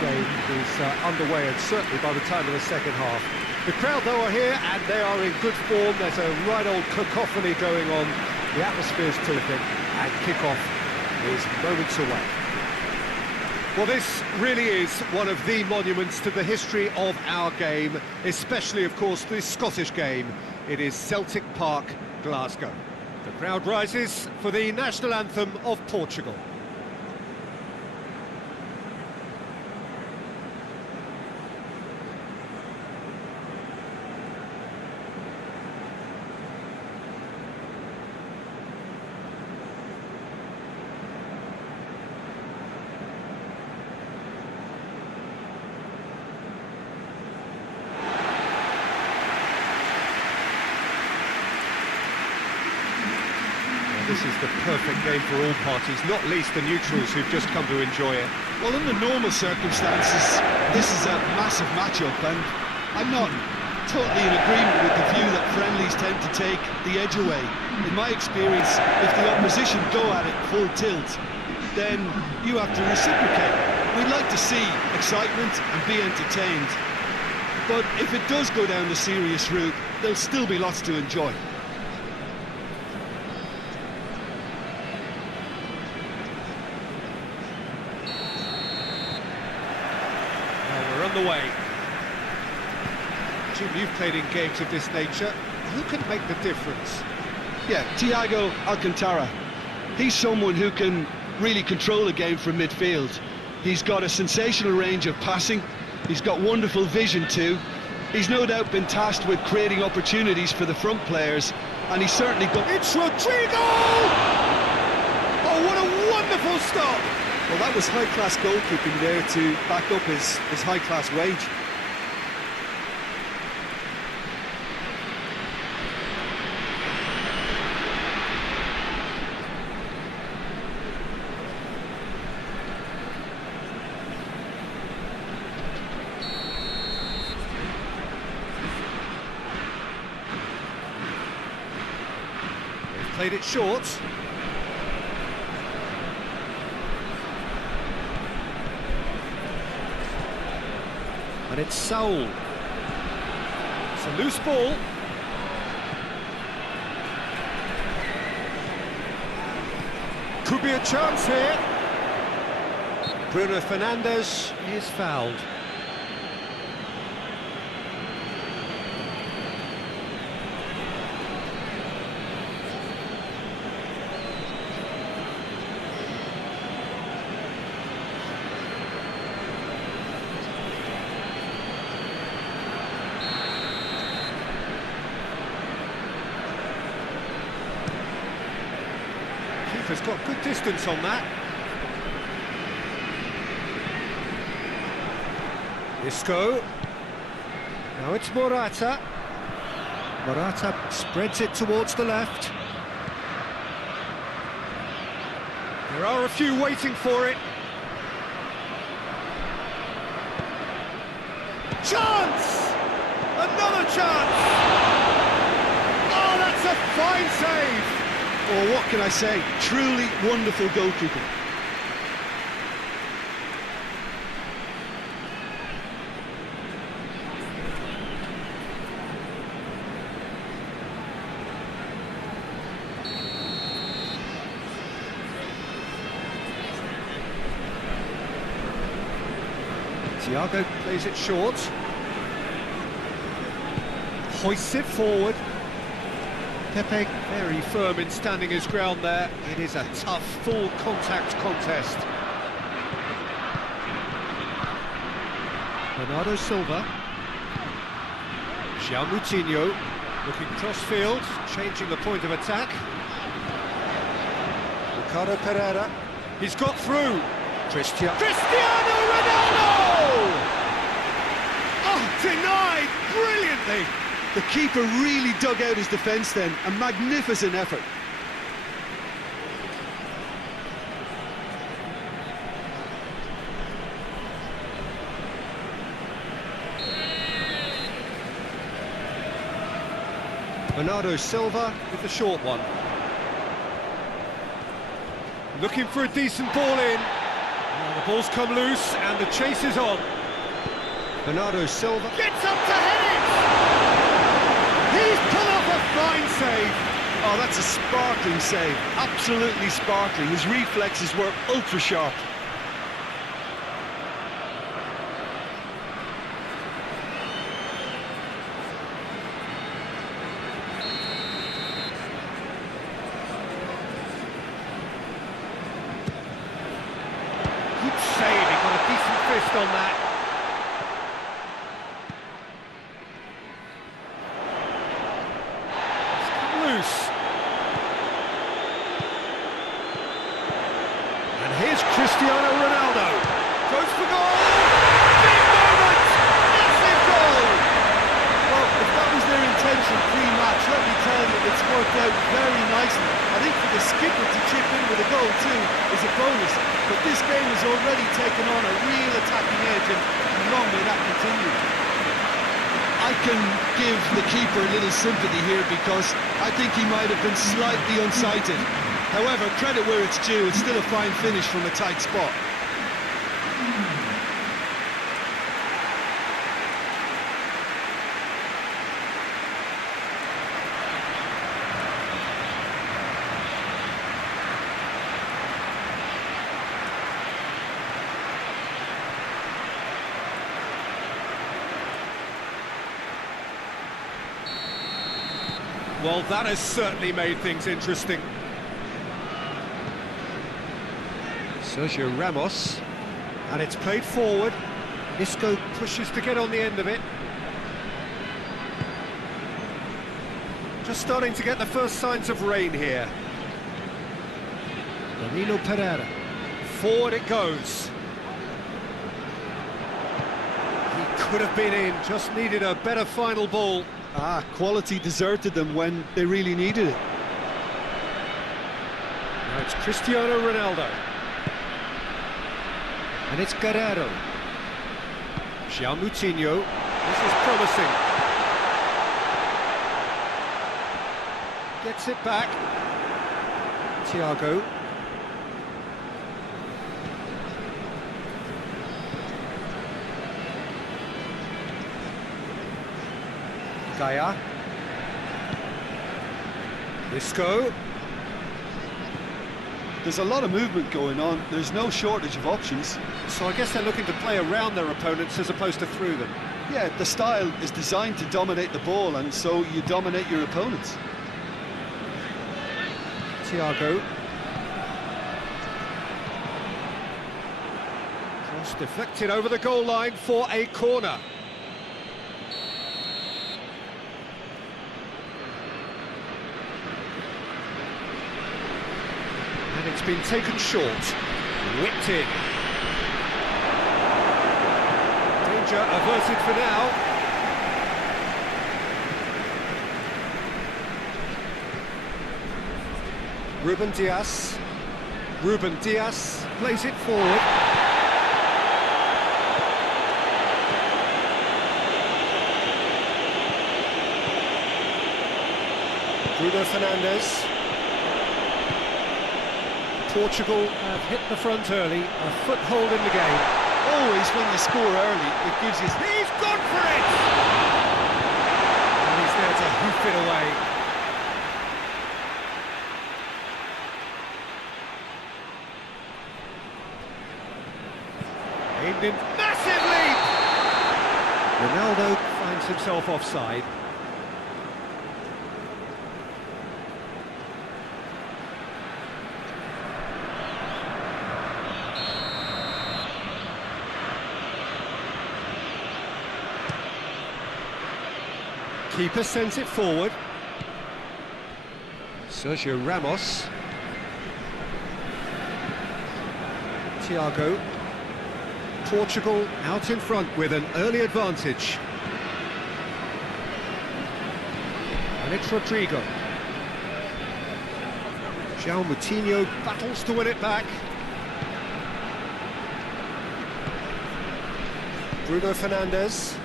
game is underway, and certainly by the time of the second half. The crowd, though, are here, and they are in good form. There's a right old cacophony going on. The atmosphere's terrific, and kick-off is moments away. Well, this really is one of the monuments to the history of our game, especially, of course, the Scottish game. It is Celtic Park, Glasgow. The crowd rises for the national anthem of Portugal. This is the perfect game for all parties, not least the neutrals who've just come to enjoy it. Well, under normal circumstances, this is a massive match-up, and I'm not totally in agreement with the view that friendlies tend to take the edge away. In my experience, if the opposition go at it full tilt, then you have to reciprocate. We'd like to see excitement and be entertained, but if it does go down the serious route, there'll still be lots to enjoy. The way. Jim, you've played in games of this nature. Who can make the difference? Yeah, Thiago Alcantara. He's someone who can really control a game from midfield. He's got a sensational range of passing. He's got wonderful vision too. He's no doubt been tasked with creating opportunities for the front players, and he's certainly got... It's Rodrigo! Oh, what a wonderful stop! Well, that was high-class goalkeeping there to back up his high-class wage. They've played it short. And it's Saul. It's a loose ball. Could be a chance here. Bruno Fernandes is fouled. Has got good distance on that. Isco. Now it's Morata. Morata spreads it towards the left. There are a few waiting for it. Chance! Another chance! Oh, that's a fine save! Or what can I say? Truly wonderful goalkeeping. Thiago plays it short. Hoists it forward. Pepe very firm in standing his ground there. It is a tough, full-contact contest. Bernardo Silva. João Moutinho looking cross-field, changing the point of attack. Ricardo Pereira. He's got through. Cristiano Ronaldo! Oh, denied brilliantly. The keeper really dug out his defence then, a magnificent effort. Bernardo Silva with the short one. Looking for a decent ball in. Well, the ball's come loose and the chase is on. Bernardo Silva gets up to head it! He's pulled off a fine save. Oh, that's a sparkling save. Absolutely sparkling. His reflexes were ultra sharp. Good save, he got a decent fist on that. It's come loose. And here's Cristiano Ronaldo. Goes for goal! Big moment! Massive goal! Well, if that was their intention pre-match, let me tell you, it's worked out very nicely. I think for the skipper to chip in with a goal too is a bonus, but this game has already taken on a real attacking edge, and long may that continue. I can give the keeper a little sympathy here because I think he might have been slightly unsighted. However, credit where it's due, it's still a fine finish from a tight spot. Well, that has certainly made things interesting. Sergio Ramos, and it's played forward. Isco pushes to get on the end of it. Just starting to get the first signs of rain here. Danilo Pereira. Forward it goes. He could have been in, just needed a better final ball. Quality deserted them when they really needed it. Now it's Cristiano Ronaldo. And it's Guerrero. João Moutinho. This is promising. Gets it back. Thiago. Gaia. Isco. There's a lot of movement going on. There's no shortage of options. So I guess they're looking to play around their opponents as opposed to through them. Yeah, the style is designed to dominate the ball, and so you dominate your opponents. Thiago. Cross deflected over the goal line for a corner. And it's been taken short. Whipped in. Danger averted for now. Ruben Dias. Ruben Dias plays it forward. Bruno Fernandes. Portugal have hit the front early, a foothold in the game. Always when you score early, it gives you... He's gone for it! And he's there to hoof it away. Aimed in, massive leap! Ronaldo finds himself offside. Keeper sends it forward. Sergio Ramos. Thiago. Portugal out in front with an early advantage. And it's Rodrigo. João Moutinho battles to win it back. Bruno Fernandes.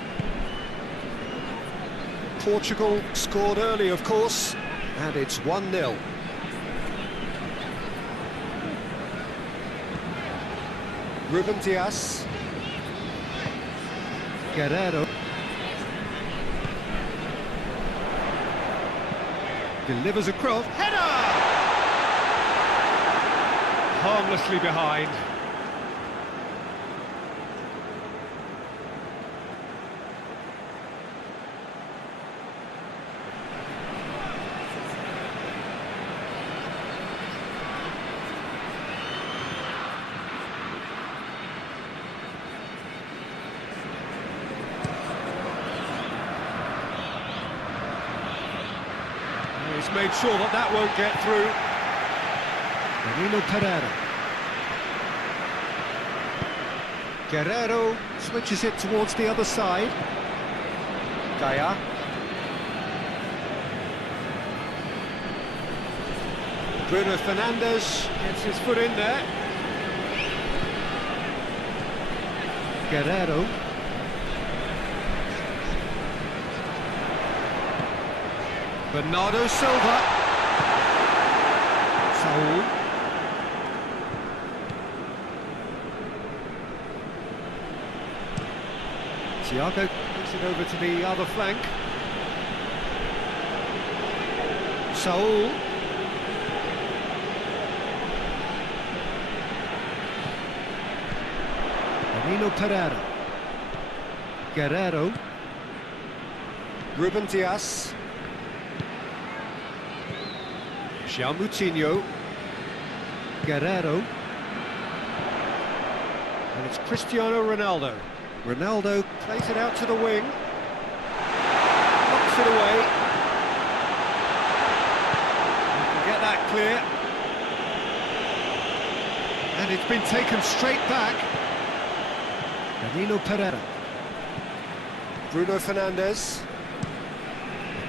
Portugal scored early, of course, and it's 1-0. Ruben Diaz. Guerrero. Delivers across. Header! Harmlessly behind. He's made sure that that won't get through. Danilo Pereira. Guerrero switches it towards the other side. Gaia. Bruno Fernandes gets his foot in there. Guerrero. Bernardo Silva. Saul. Thiago puts it over to the other flank. Saul. Danilo Pereira. Guerrero. Ruben Diaz. João Moutinho. Guerrero. And it's Cristiano Ronaldo. Ronaldo plays it out to the wing. Knocks it away. You can get that clear. And it's been taken straight back. Danilo Pereira. Bruno Fernandes.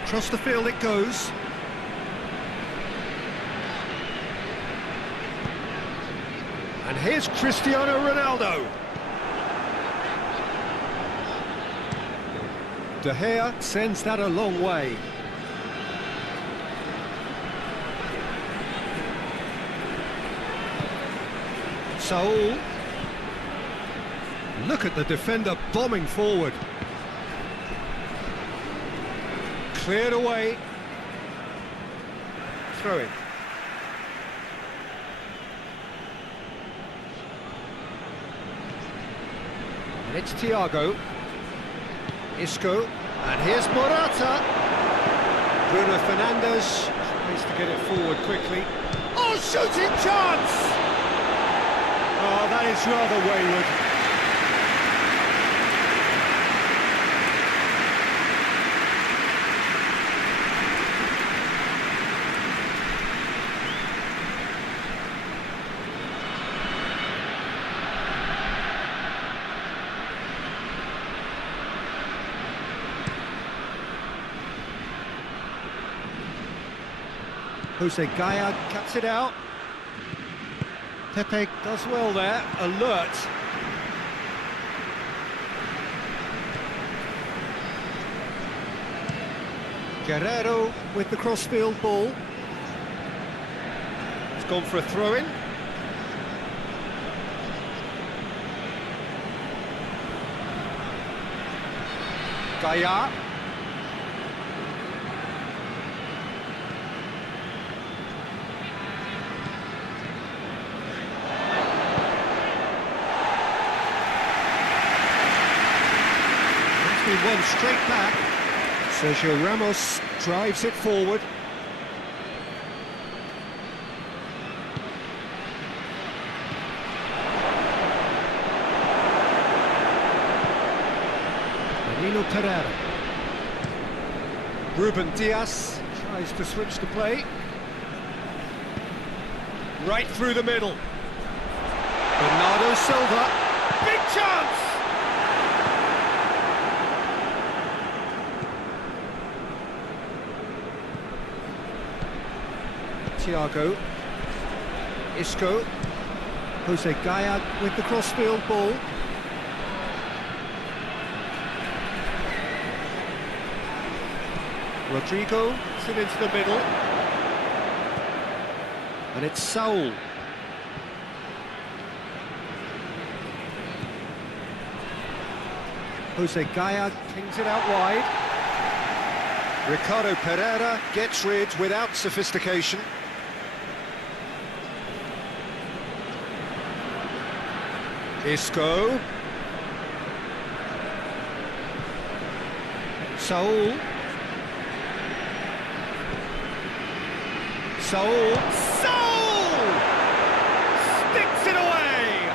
Across the field it goes. And here's Cristiano Ronaldo. De Gea sends that a long way. Saul. Look at the defender bombing forward. Cleared away. Throw it. It's Thiago. Isco. And here's Morata. Bruno Fernandes tries to get it forward quickly. Oh, shooting chance! Oh, that is rather wayward. Jose Gaia cuts it out. Pepe does well there, alert. Guerrero with the crossfield ball. He's gone for a throw-in. Gaia. One straight back. Sergio Ramos drives it forward. Danilo Pereira. Ruben Diaz tries to switch the play. Right through the middle. Bernardo Silva. Big chance! Thiago. Isco. Jose Gaia with the crossfield ball. Rodrigo puts it into the middle. And it's Saul. Jose Gaya pings it out wide. Ricardo Pereira gets rid without sophistication. Isco. Saul. Saul. Sticks it away!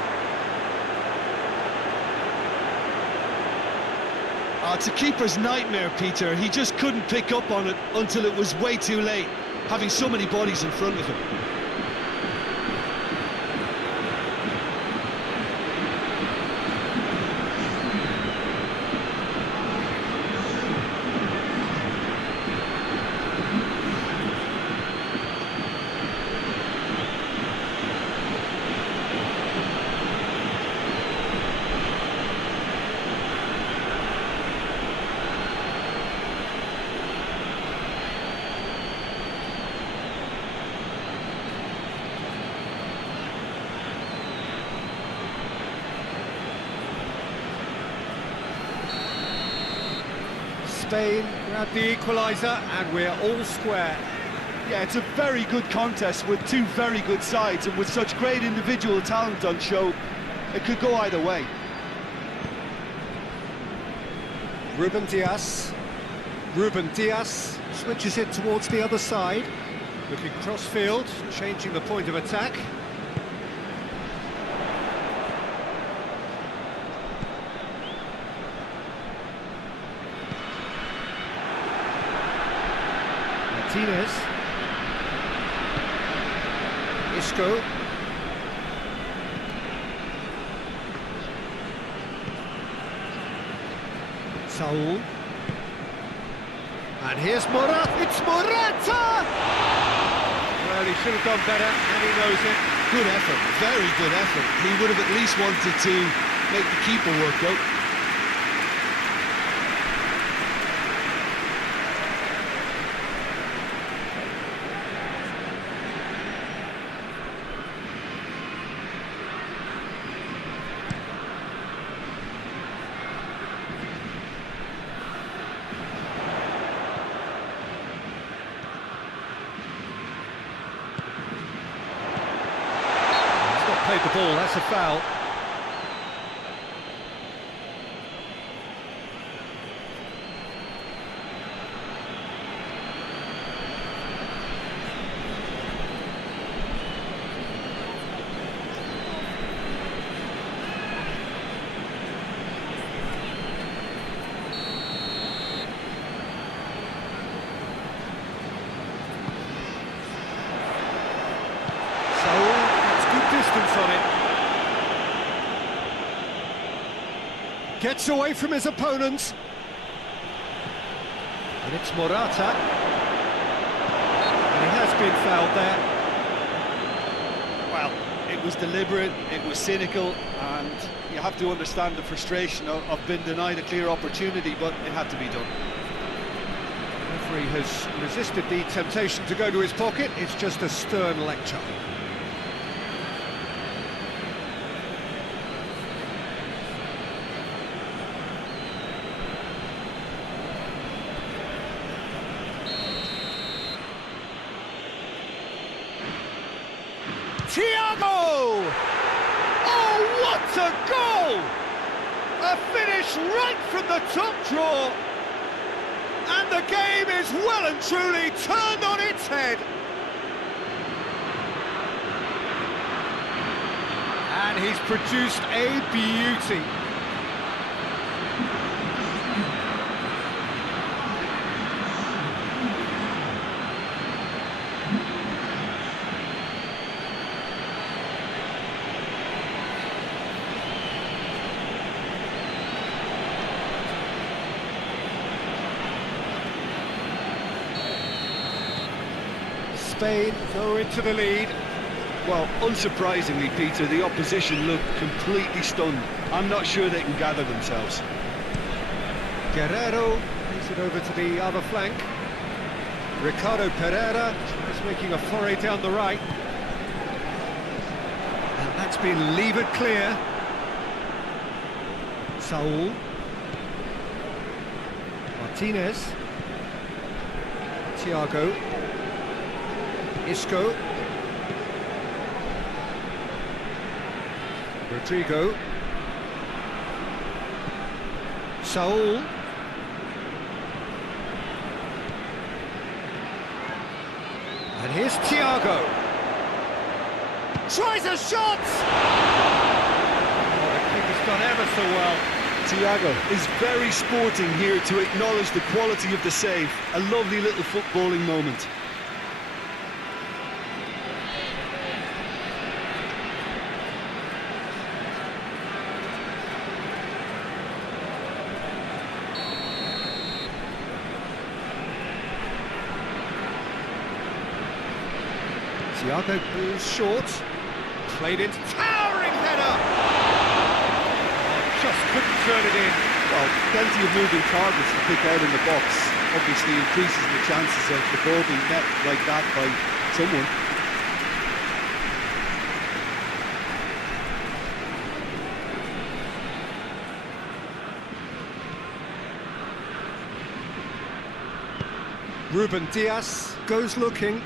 It's a keeper's nightmare, Peter. He just couldn't pick up on it until it was way too late, having so many bodies in front of him. Spain grab the equaliser and we're all square. Yeah, it's a very good contest with two very good sides, and with such great individual talent on show, it could go either way. Ruben Diaz. Ruben Diaz switches it towards the other side. Looking cross-field, changing the point of attack. Martinez. Isco. Saul. And here's Morata. It's Morata! Well, he should have done better, and he knows it. Good effort, very good effort. He would have at least wanted to make the keeper work out. Played the ball, that's a foul. On it. Gets away from his opponents. And it's Morata. And he has been fouled there. Well, it was deliberate, it was cynical, and you have to understand the frustration of being denied a clear opportunity, but it had to be done. The referee has resisted the temptation to go to his pocket. It's just a stern lecture. Thiago! Oh, what a goal! A finish right from the top draw. And the game is well and truly turned on its head. And he's produced a beauty. Spain go into the lead. Well, unsurprisingly, Peter, the opposition look completely stunned. I'm not sure they can gather themselves. Guerrero plays it over to the other flank. Ricardo Pereira is making a foray down the right. And that's been levered clear. Saul. Martinez. Thiago. Isco. Rodrigo. Saul. And here's Thiago. Tries a shot! Oh, the kick has done ever so well. Thiago is very sporting here to acknowledge the quality of the save. A lovely little footballing moment. Thiago moves short, played into towering header! Oh, just couldn't turn it in. Well, plenty of moving targets to pick out in the box. Obviously increases the chances of the ball being met like that by someone. Ruben Dias goes looking.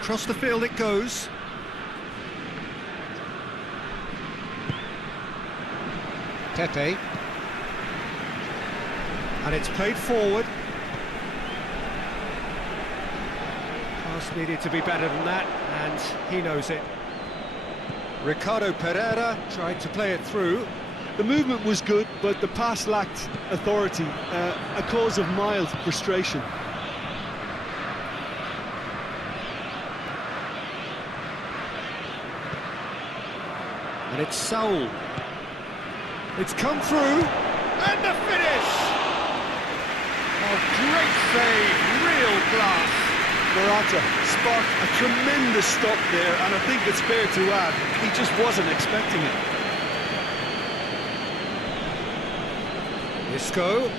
Across the field it goes. Pepe. And it's played forward. Pass needed to be better than that, and he knows it. Ricardo Pereira tried to play it through. The movement was good, but the pass lacked authority, a cause of mild frustration. And it's Saul. It's come through, and the finish! Oh, great save, real class. Morata sparked a tremendous stop there, and I think it's fair to add, he just wasn't expecting it. Isco.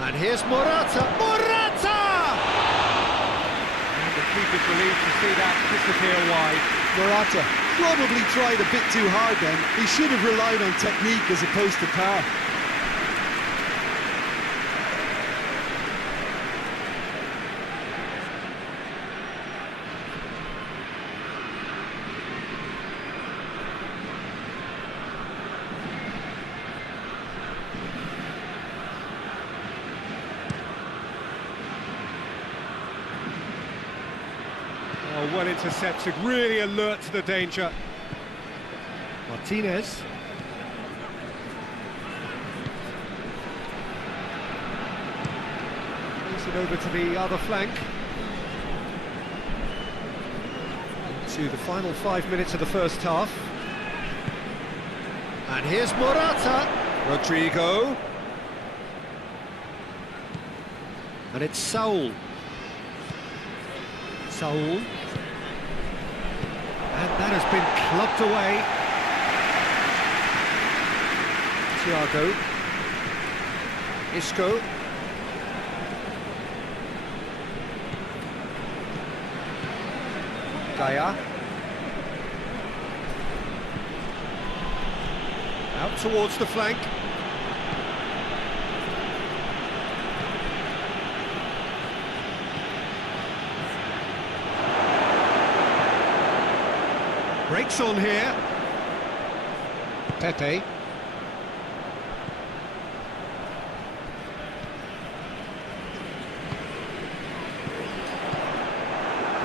And here's Morata. Morata! And the keeper's relieved to see that disappear wide. Morata probably tried a bit too hard then. He should have relied on technique as opposed to power. Oh, well intercepted, really alert to the danger. Martinez. Moves it over to the other flank. To the final 5 minutes of the first half. And here's Morata. Rodrigo. And it's Saul. Saul. And that has been clubbed away. Thiago. Isco. Gaia. Out towards the flank. Breaks on here. Pepe.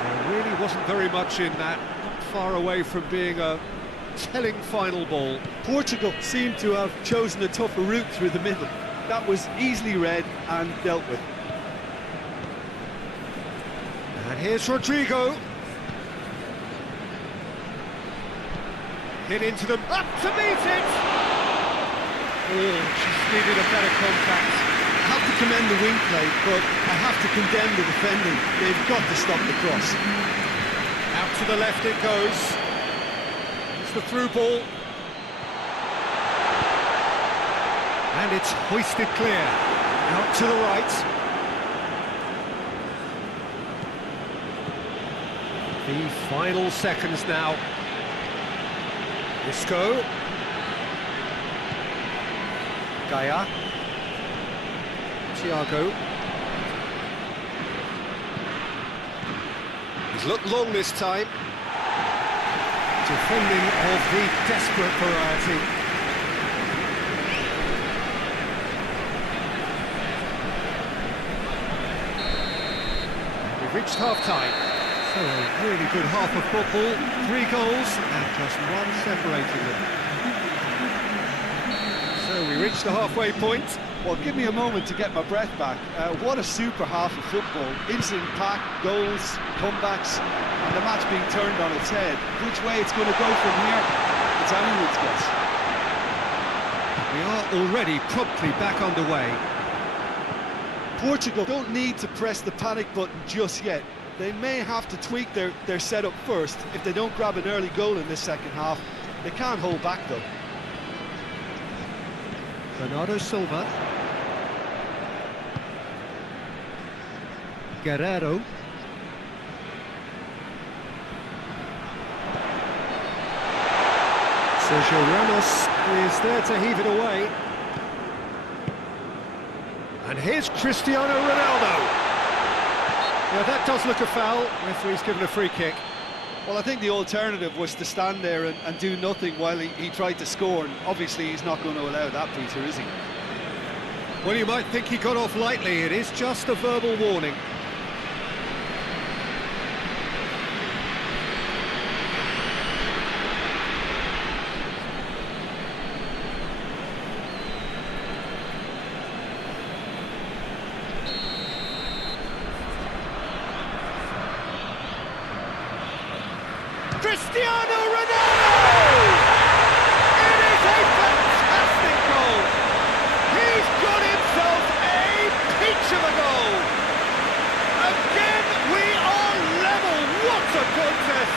There really wasn't very much in that. Not far away from being a telling final ball. Portugal seemed to have chosen a tougher route through the middle. That was easily read and dealt with. And here's Rodrigo. Hit into them, up to meet it! Oh, just needed a better contact. I have to commend the wing play, but I have to condemn the defending. They've got to stop the cross. Out to the left it goes. It's the through ball. And it's hoisted clear. Out to the right. The final seconds now. Isco. Gaia. Thiago. He's looked long this time. Defending of the desperate variety. We've reached half-time. So a really good half of football. 3 goals and just one separating them. So we reached the halfway point. Well, give me a moment to get my breath back. What a super half of football. Instant-packed goals, comebacks, and the match being turned on its head. Which way it's going to go from here, it's anyone's guess. We are already promptly back underway. Portugal don't need to press the panic button just yet. They may have to tweak their setup first if they don't grab an early goal in this second half. They can't hold back, though. Bernardo Silva. Guerrero. Sergio Ramos is there to heave it away. And here's Cristiano Ronaldo. Yeah, that does look a foul. Referee's given a free kick. Well, I think the alternative was to stand there and do nothing while he tried to score, and obviously he's not going to allow that, Peter, is he? Well, you might think he got off lightly. It is just a verbal warning. Cristiano Ronaldo! It is a fantastic goal! He's got himself a peach of a goal! Again, we are level! What a contest!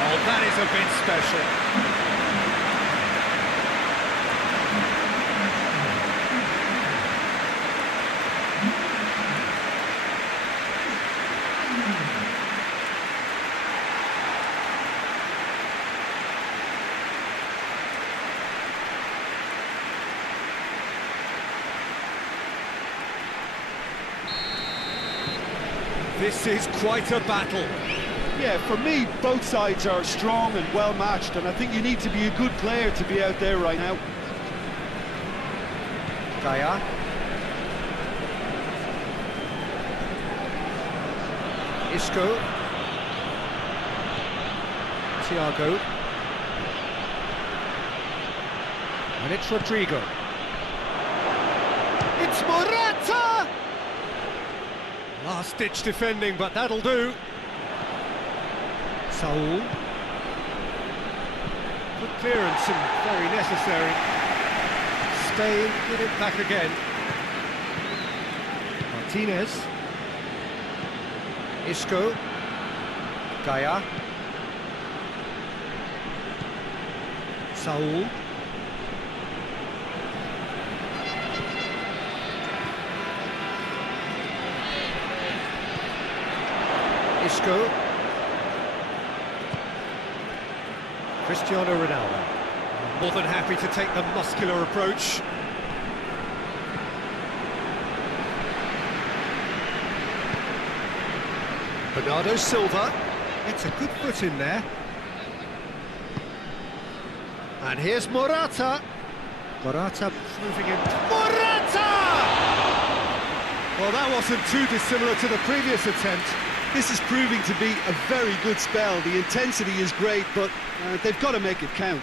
Oh, that is a bit special. This is quite a battle. Yeah, for me, both sides are strong and well-matched, and I think you need to be a good player to be out there right now. Gaia. Isco. Thiago. And it's Rodrigo. It's Morata! Last-ditch defending, but that'll do. Saul. Good clearance and very necessary. Spain get it back again. Martinez. Isco. Gaia. Saul. Isco. Cristiano Ronaldo. More than happy to take the muscular approach. Bernardo Silva. It's a good foot in there. And here's Morata. Morata moving in. Morata! Well, that wasn't too dissimilar to the previous attempt. This is proving to be a very good spell. The intensity is great, but they've got to make it count.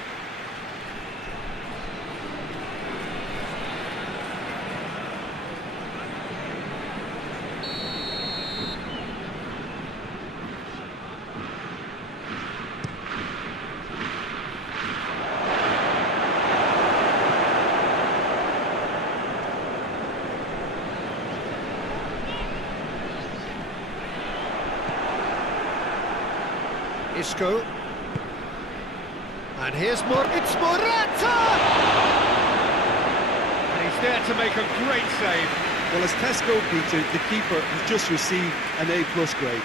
Isco. And here's it's Morata! And he's there to make a great save. Well, as Tesco, Peter, the keeper has just received an A+ grade.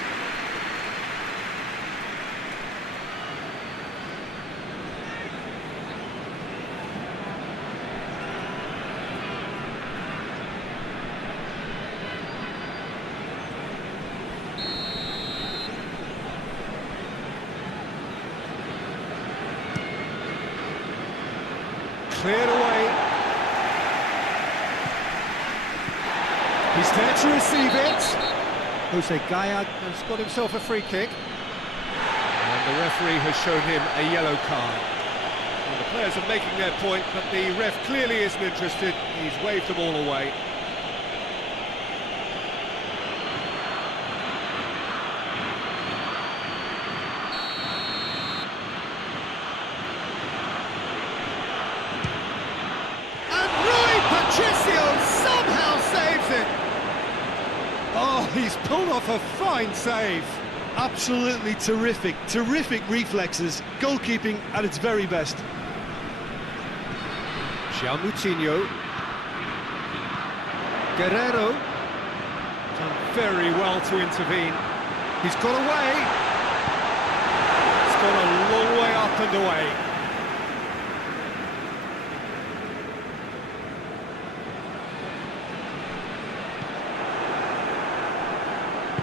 Cleared away. He's there to receive it. Jose Gaya has got himself a free kick. And the referee has shown him a yellow card. Well, the players are making their point, but the ref clearly isn't interested. He's waved them all away. Somehow saves it. Oh, he's pulled off a fine save. Absolutely terrific, terrific reflexes, goalkeeping at its very best. João Moutinho. Guerrero. Done very well to intervene. He's got away. It's gone a long way up and away.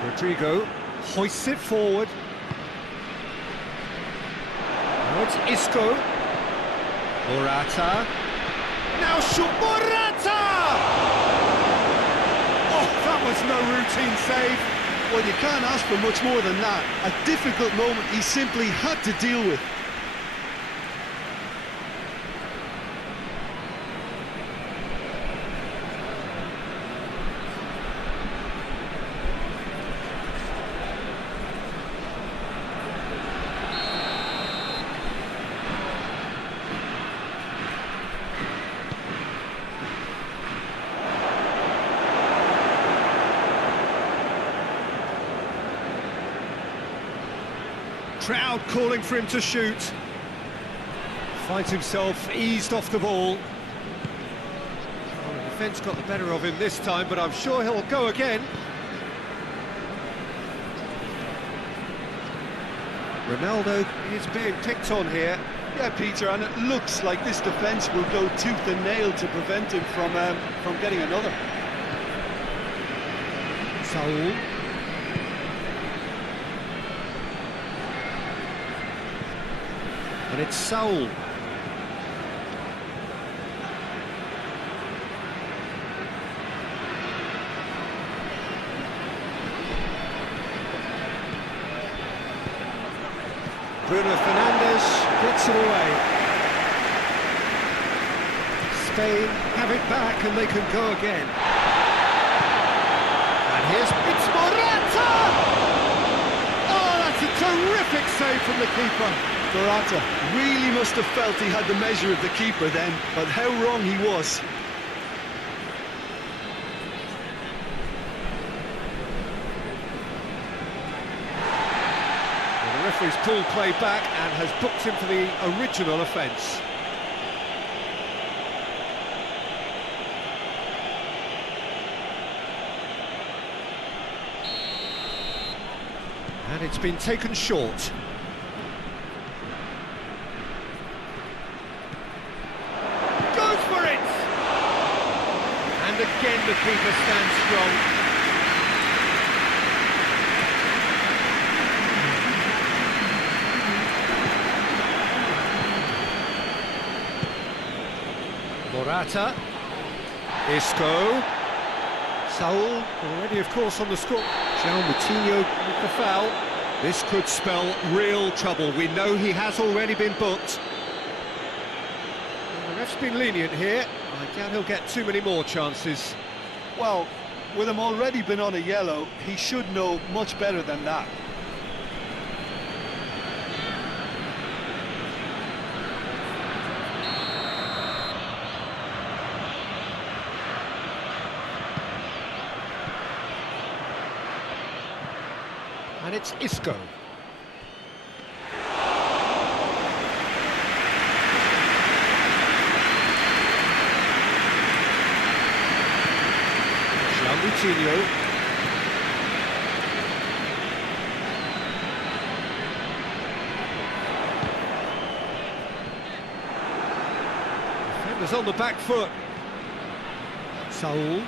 Rodrigo hoists it forward. Now it's Isco. Morata. Now shoot Morata! Oh, that was no routine save. Well, you can't ask for much more than that. A difficult moment he simply had to deal with. Crowd calling for him to shoot. Finds himself eased off the ball. Well, the defence got the better of him this time, but I'm sure he'll go again. Ronaldo is being picked on here. Yeah, Peter, and it looks like this defence will go tooth and nail to prevent him from getting another. Saul. And it's Saul. Bruno Fernandes gets it away. Spain have it back and they can go again. And here's it's Morata! Oh, that's a terrific save from the keeper. Morata really must have felt he had the measure of the keeper then, but how wrong he was. Well, the referee's pulled play back and has booked him for the original offence. And it's been taken short. And again the keeper stands strong. Morata. Isco. Saul already of course on the score. João Moutinho with the foul. This could spell real trouble. We know he has already been booked. The ref's been lenient here. I doubt he'll get too many more chances. Well, with him already been on a yellow, he should know much better than that. And it's Isco. Moutinho. Defenders on the back foot. Saul.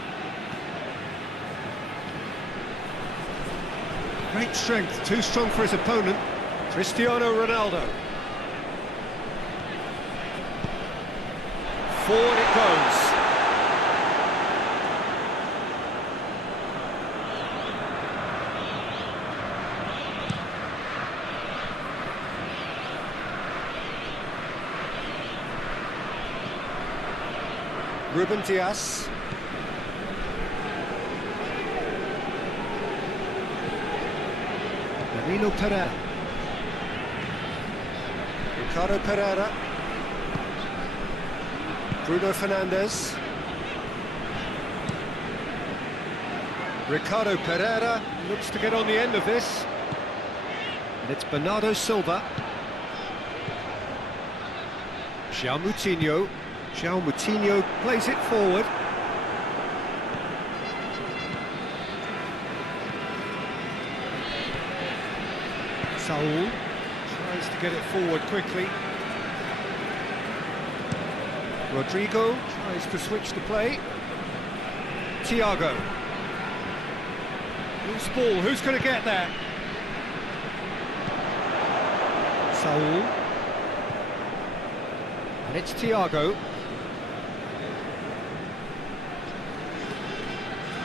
Great strength, too strong for his opponent. Cristiano Ronaldo. Forward it goes. Ruben Dias. Danilo Pereira. Ricardo Pereira. Bruno Fernandes. Ricardo Pereira looks to get on the end of this. And it's Bernardo Silva. João Moutinho. João Moutinho plays it forward. Saul tries to get it forward quickly. Rodrigo tries to switch the play. Thiago. Loose ball, who's going to get there? Saul. And it's Thiago.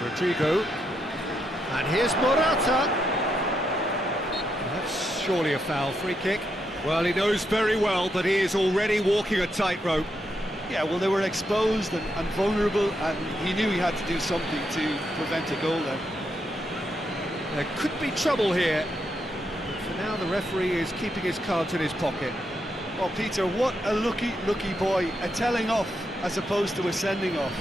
Rodrigo. And here's Morata. That's surely a foul, free kick. Well, he knows very well that he is already walking a tightrope. Yeah, well, they were exposed and vulnerable, and he knew he had to do something to prevent a goal there. There could be trouble here. But for now, the referee is keeping his cards in his pocket. Oh, Peter, what a lucky boy. A telling off as opposed to a sending off.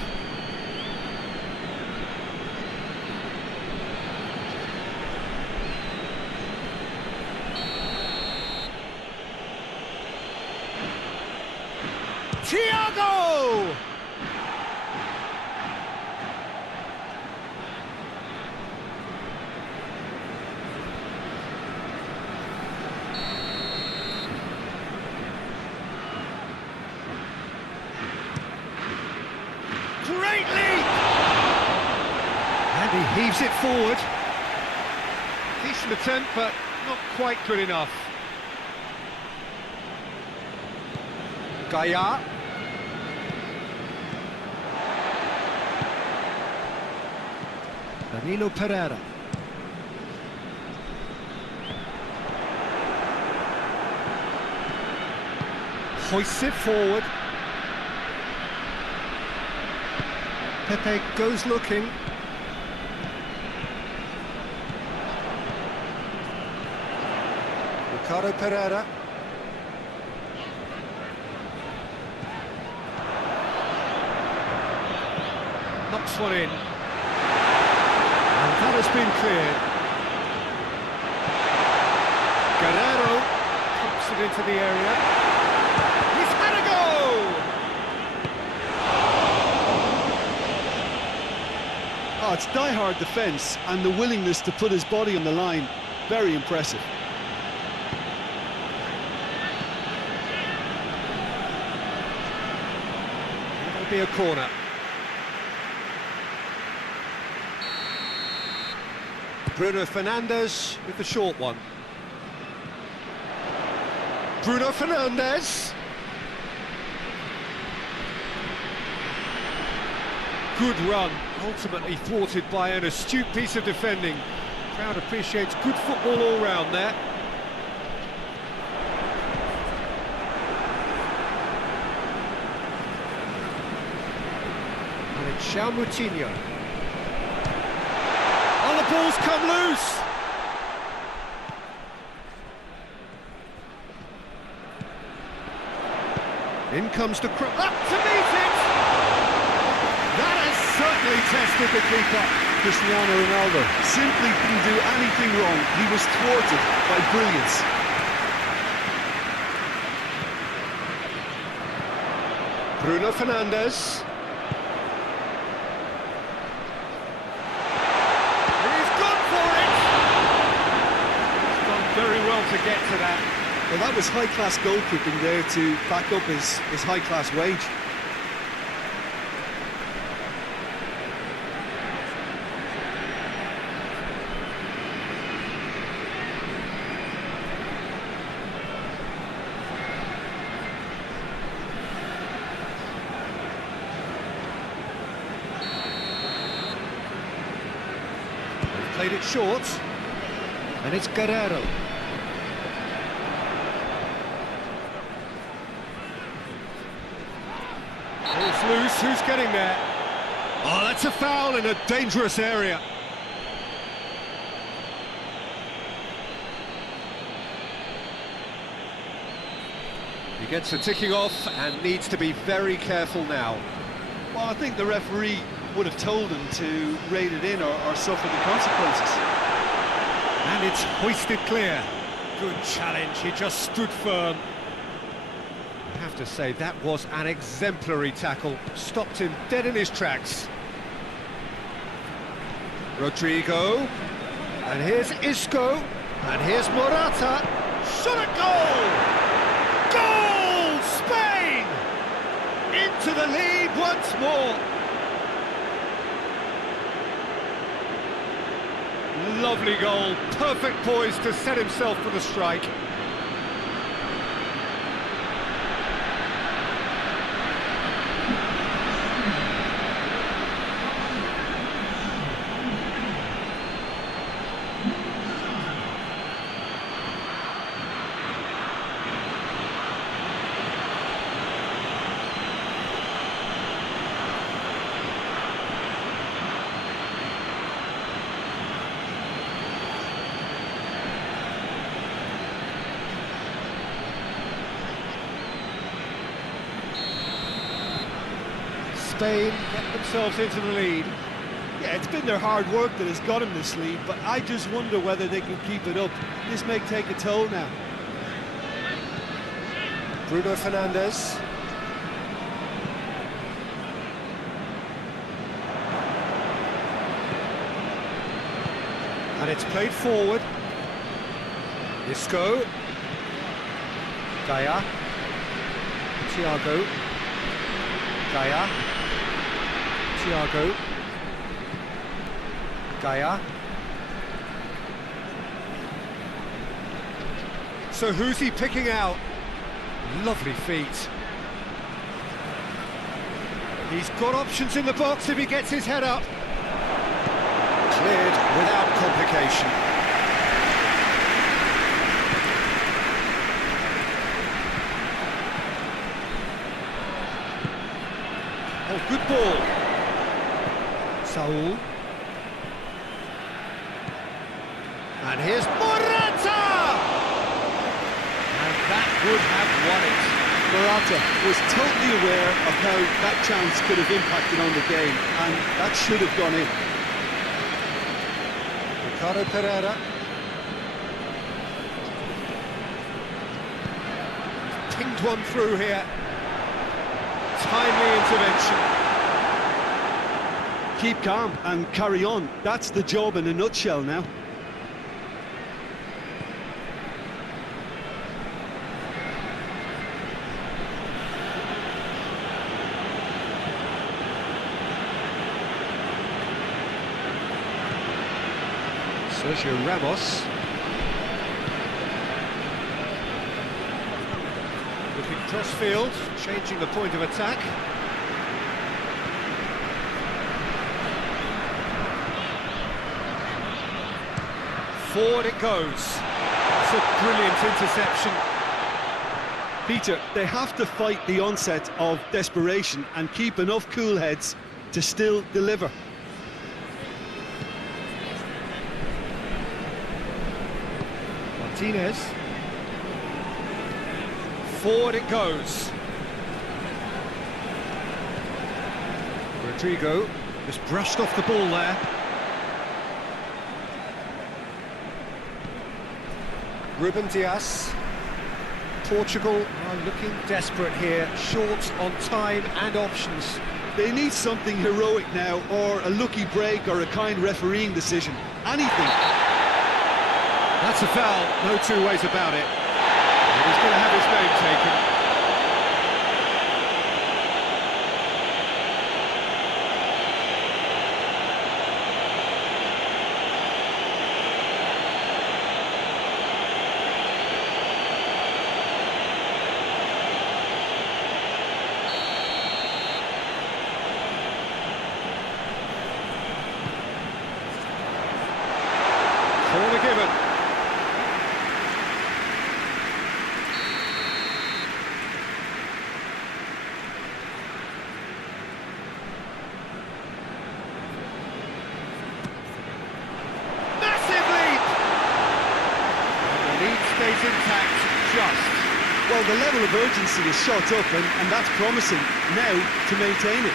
Thiago! Great leap! And he heaves it forward. Decent attempt, but not quite good enough. Gaia. Danilo Pereira. Hoists it forward. Pepe goes looking. Ricardo Pereira. Knocks one in. And that has been cleared. Guerrero pumps it into the area. He's had a go! Oh, it's die-hard defence and the willingness to put his body on the line. Very impressive. That'll be a corner. Bruno Fernandes with the short one. Bruno Fernandes. Good run, ultimately thwarted by an astute piece of defending. Crowd appreciates good football all round there. And it's João Moutinho. Oh, the ball's come loose! In comes the cross, up to meet it! That has certainly tested the keeper. Cristiano Ronaldo simply didn't do anything wrong. He was thwarted by brilliance. Bruno Fernandes. He's gone for it! He's done very well to get to that. Well, that was high-class goalkeeping there to back up his high-class wage. Played it short. And it's Guerrero. Ball's loose, who's getting there? Oh, that's a foul in a dangerous area. He gets a ticking off and needs to be very careful now. Well, I think the referee would have told him to rate it in or suffer the consequences. And it's hoisted clear. Good challenge, he just stood firm. I have to say, that was an exemplary tackle. Stopped him dead in his tracks. Rodrigo. And here's Isco. And here's Morata. Shot at goal! Goal! Spain! Into the lead once more. Lovely goal, perfect poise to set himself for the strike. Spain get themselves into the lead. Yeah, it's been their hard work that has got them this lead, but I just wonder whether they can keep it up. This may take a toll now. Bruno Fernandes. And it's played forward. Isco. Gaia. Thiago. Gaia. Thiago. Gaia. So who's he picking out? Lovely feet. He's got options in the box if he gets his head up. Cleared without complication. Oh, good ball. Saul. And here's Morata! And that would have won it. Morata was totally aware of how that chance could have impacted on the game, and that should have gone in. Ricardo Pereira. Pinged one through here. Timely intervention. Keep calm and carry on. That's the job in a nutshell now. Sergio Ramos. Looking cross-field, changing the point of attack. Forward it goes. It's a brilliant interception. Peter, they have to fight the onset of desperation and keep enough cool heads to still deliver. Martinez. Forward it goes. Rodrigo just brushed off the ball there. Ruben Dias. Portugal are looking desperate here, short on time and options. They need something heroic now, or a lucky break, or a kind refereeing decision. Anything. That's a foul, no two ways about it. And he's going to have his name taken. the level of urgency is shot up, and that's promising now to maintain it.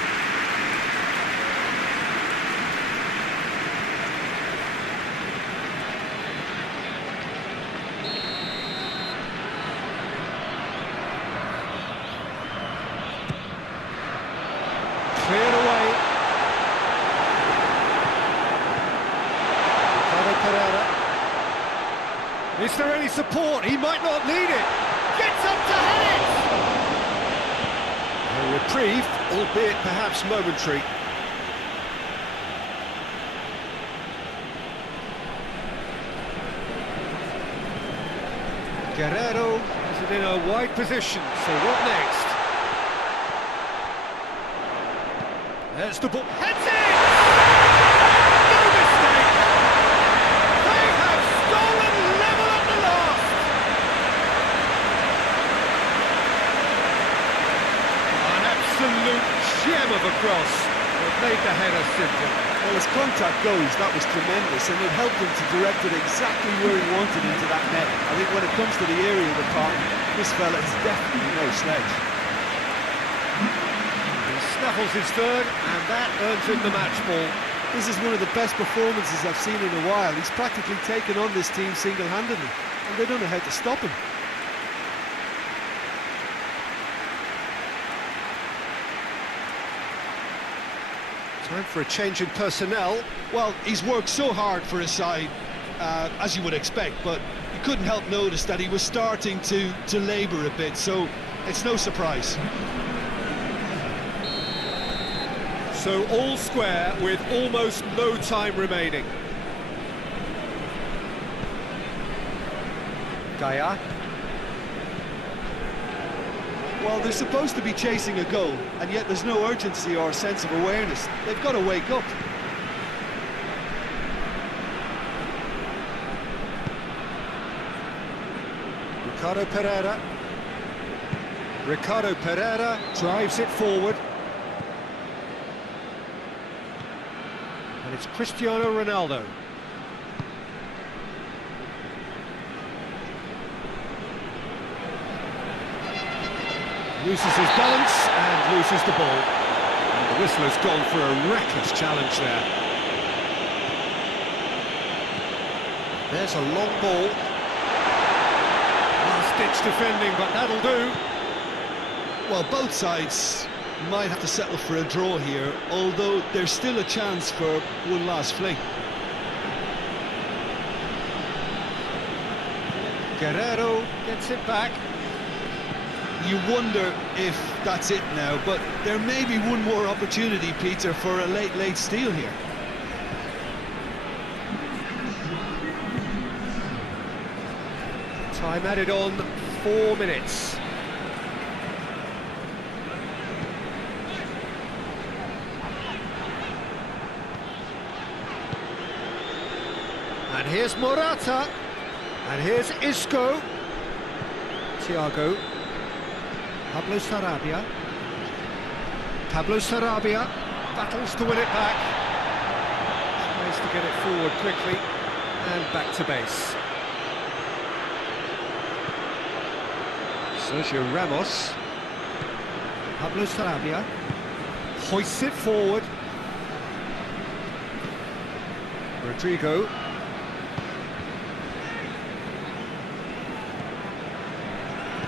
Cleared away. Is there any support? He might not need it. Gets up to head it! A reprieve, albeit perhaps momentary. Guerrero has it in a wide position, so what next? There's the ball. Heads it! No mistake! They have stolen level at the last! An absolute gem of a cross. It made the header simple. Well, as contact goes, that was tremendous, and it helped him to direct it exactly where he wanted into that net. I think when it comes to the aerial department, this fella is definitely no sledge. Snaffles his third, and that earns him the match ball. This is one of the best performances I've seen in a while. He's practically taken on this team single-handedly, and they don't know how to stop him. Time for a change in personnel. Well, he's worked so hard for his side, as you would expect, but you couldn't help notice that he was starting to labour a bit, so it's no surprise. So all square with almost no time remaining. Gaia. Well, they're supposed to be chasing a goal, and yet there's no urgency or sense of awareness. They've got to wake up. Ricardo Pereira drives it forward. And it's Cristiano Ronaldo. Loses his balance and loses the ball. And the whistle has gone for a reckless challenge there. There's a long ball. Last-ditch defending, but that'll do. Well, both sides might have to settle for a draw here, although there's still a chance for one last fling. Guerrero gets it back. You wonder if that's it now, but there may be one more opportunity, Peter, for a late steal here. Time added on, 4 minutes. And here's Morata. And here's Isco. Thiago. Pablo Sarabia battles to win it back. Tries to get it forward quickly. And back to base. Sergio Ramos. Pablo Sarabia hoists it forward. Rodrigo.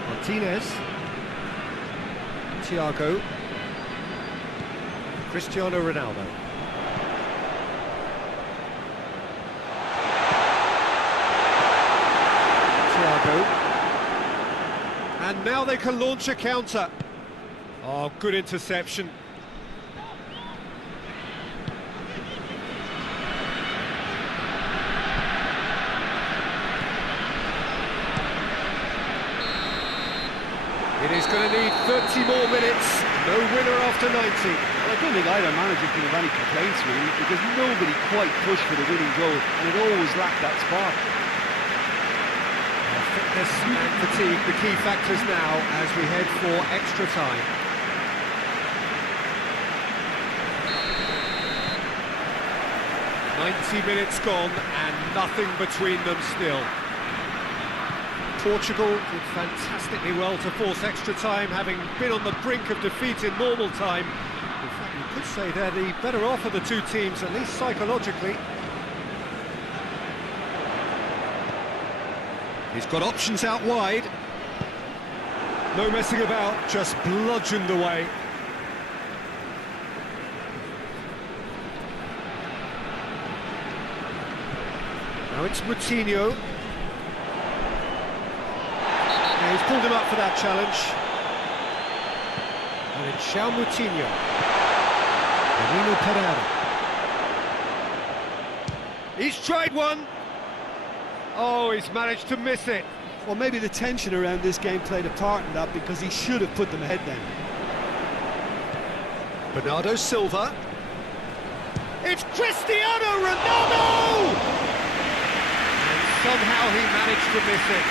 Martinez. Thiago. Cristiano Ronaldo. Thiago. And now they can launch a counter. Oh, good interception. It is going to need 30 more minutes. No winner after 90. Well, I don't think either manager can have any complaints, really, because nobody quite pushed for the winning goal, and it always lacked that spark. Fitness and fatigue, the key factors now as we head for extra time. .90 minutes gone and nothing between them still. Portugal did fantastically well to force extra time, having been on the brink of defeat in normal time. In fact, you could say they're the better off of the two teams, at least psychologically. He's got options out wide. No messing about, just bludgeoned away. Now it's Moutinho. Yeah, he's pulled him up for that challenge. And it's João Moutinho. Danilo Pereira. He's tried one. Oh, he's managed to miss it. Well, maybe the tension around this game played a part in that, because he should have put them ahead then. Bernardo Silva. It's Cristiano Ronaldo! And somehow he managed to miss it.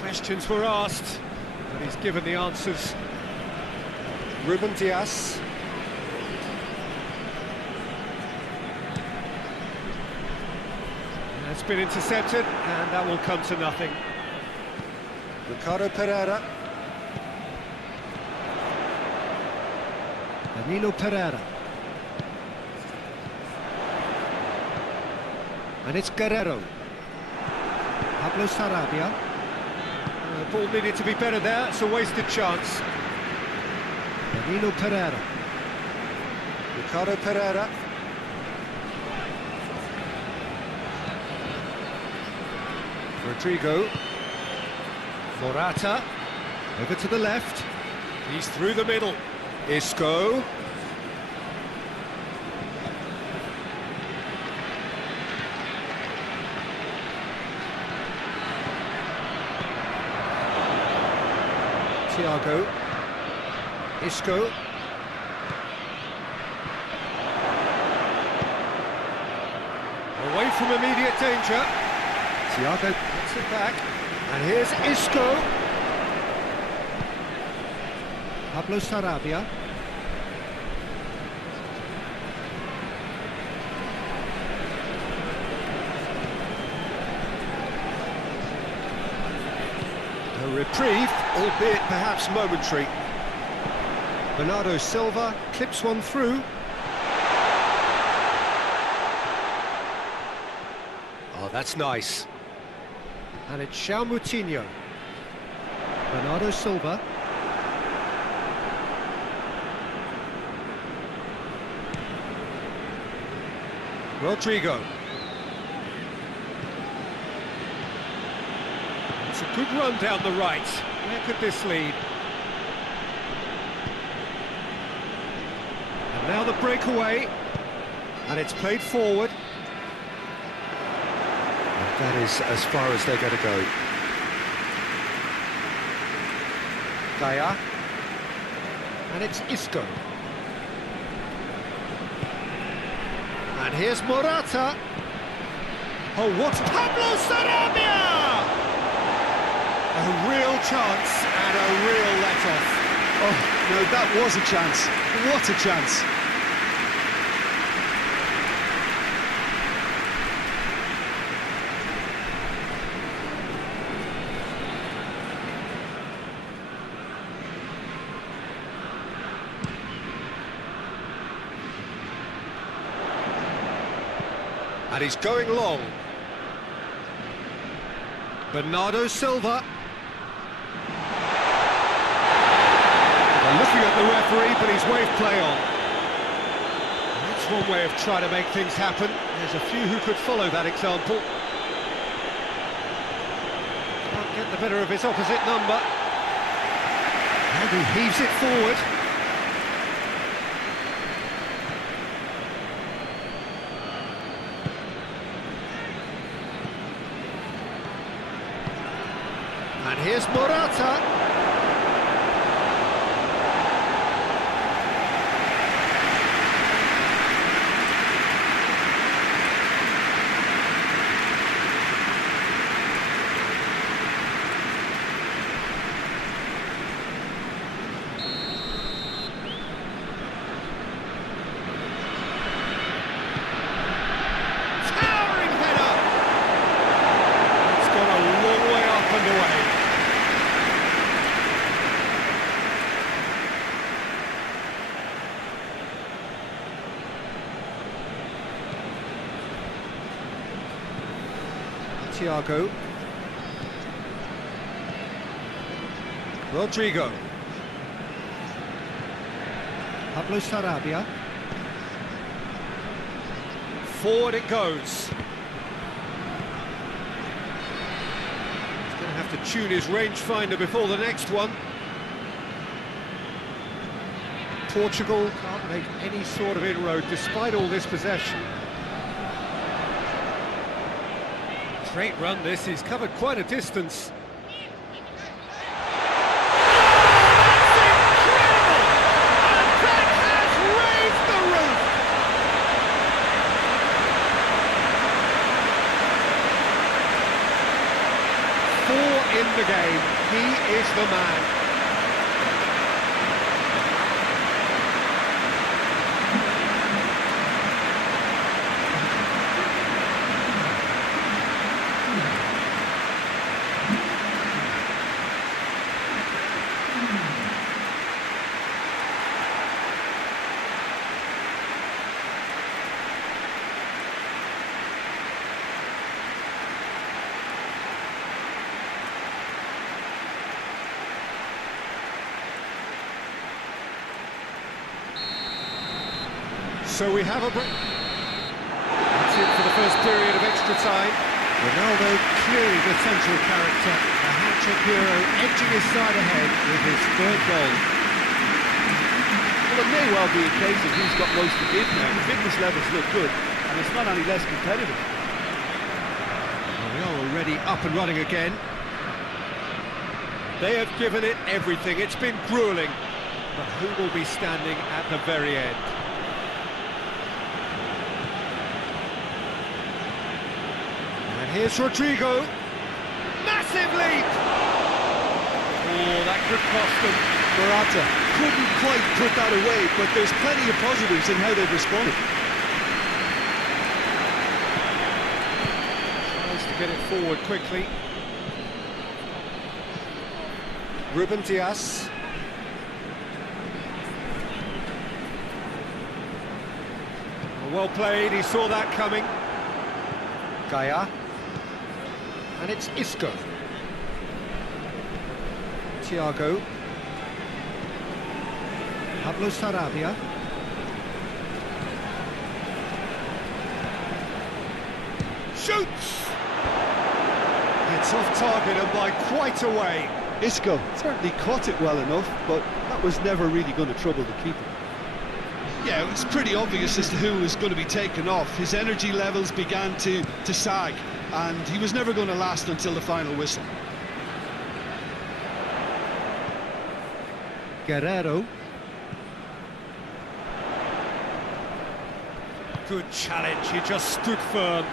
Questions were asked, but he's given the answers. Ruben Dias. That's been intercepted, and that will come to nothing. Ricardo Pereira. Danilo Pereira. And it's Guerrero. Pablo Sarabia. The ball needed to be better there, it's a wasted chance. Danilo Pereira. Ricardo Pereira. Rodrigo. Morata. Over to the left. He's through the middle. Isco. Thiago. Isco. Away from immediate danger. Thiago gets it back. And here's Isco. Pablo Sarabia. A reprieve, albeit perhaps momentary. Bernardo Silva clips one through. Oh, that's nice. And it's João Moutinho. Bernardo Silva. Rodrigo. It's a good run down the right. Where could this lead? And now the breakaway. And it's played forward. And that is as far as they're going to go. Gaia. And it's Isco. And here's Morata. Oh, what? Pablo Sarabia! A real chance and a real let-off. Oh, no, that was a chance. What a chance. And he's going long. Bernardo Silva. They're looking at the referee, but he's waved play on. That's one way of trying to make things happen. There's a few who could follow that example. Can't get the better of his opposite number. And he heaves it forward. And here's Morata. Thiago. Rodrigo. Pablo Sarabia. Forward it goes. He's going to have to tune his rangefinder before the next one. Portugal can't make any sort of inroad despite all this possession. Great run this, he's covered quite a distance. In the game, he is the man. So we have a break. That's it for the first period of extra time. Ronaldo clearly the central character, a hat-trick hero edging his side ahead with his third goal. Well, it may well be a case of he's got most to give now. The fitness levels look good, and it's not any less competitive. Well, we are already up and running again. They have given it everything. It's been grueling. But who will be standing at the very end? Here's Rodrigo. Massive leap! Oh, that could cost them. Morata couldn't quite put that away, but there's plenty of positives in how they've responded. Tries to get it forward quickly. Ruben Dias. Well played, he saw that coming. Gaia. And it's Isco. Thiago. Pablo Sarabia. Shoots! It's off target and by quite a way. Isco certainly caught it well enough, but that was never really going to trouble the keeper. Yeah, it was pretty obvious as to who was going to be taken off. His energy levels began to sag, and he was never going to last until the final whistle. Guerrero. Good challenge, he just stood firm.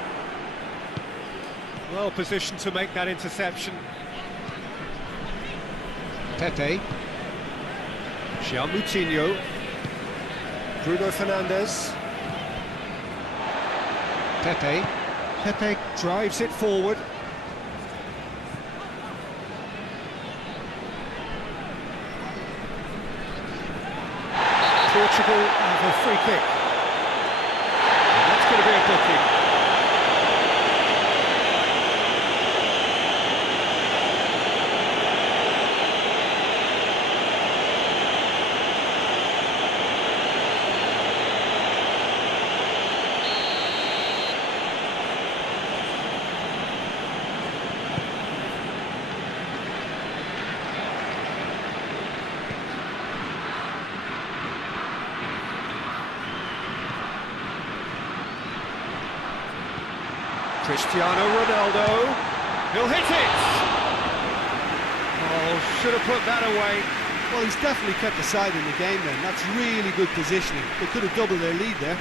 Well positioned to make that interception. Pepe. Jean Moutinho. Bruno Fernandes. Pepe. Pepe drives it forward. Portugal have a free kick. And that's going to be a booking. Cristiano Ronaldo, he'll hit it! Oh, should have put that away. Well, he's definitely kept the side in the game then. That's really good positioning. They could have doubled their lead there.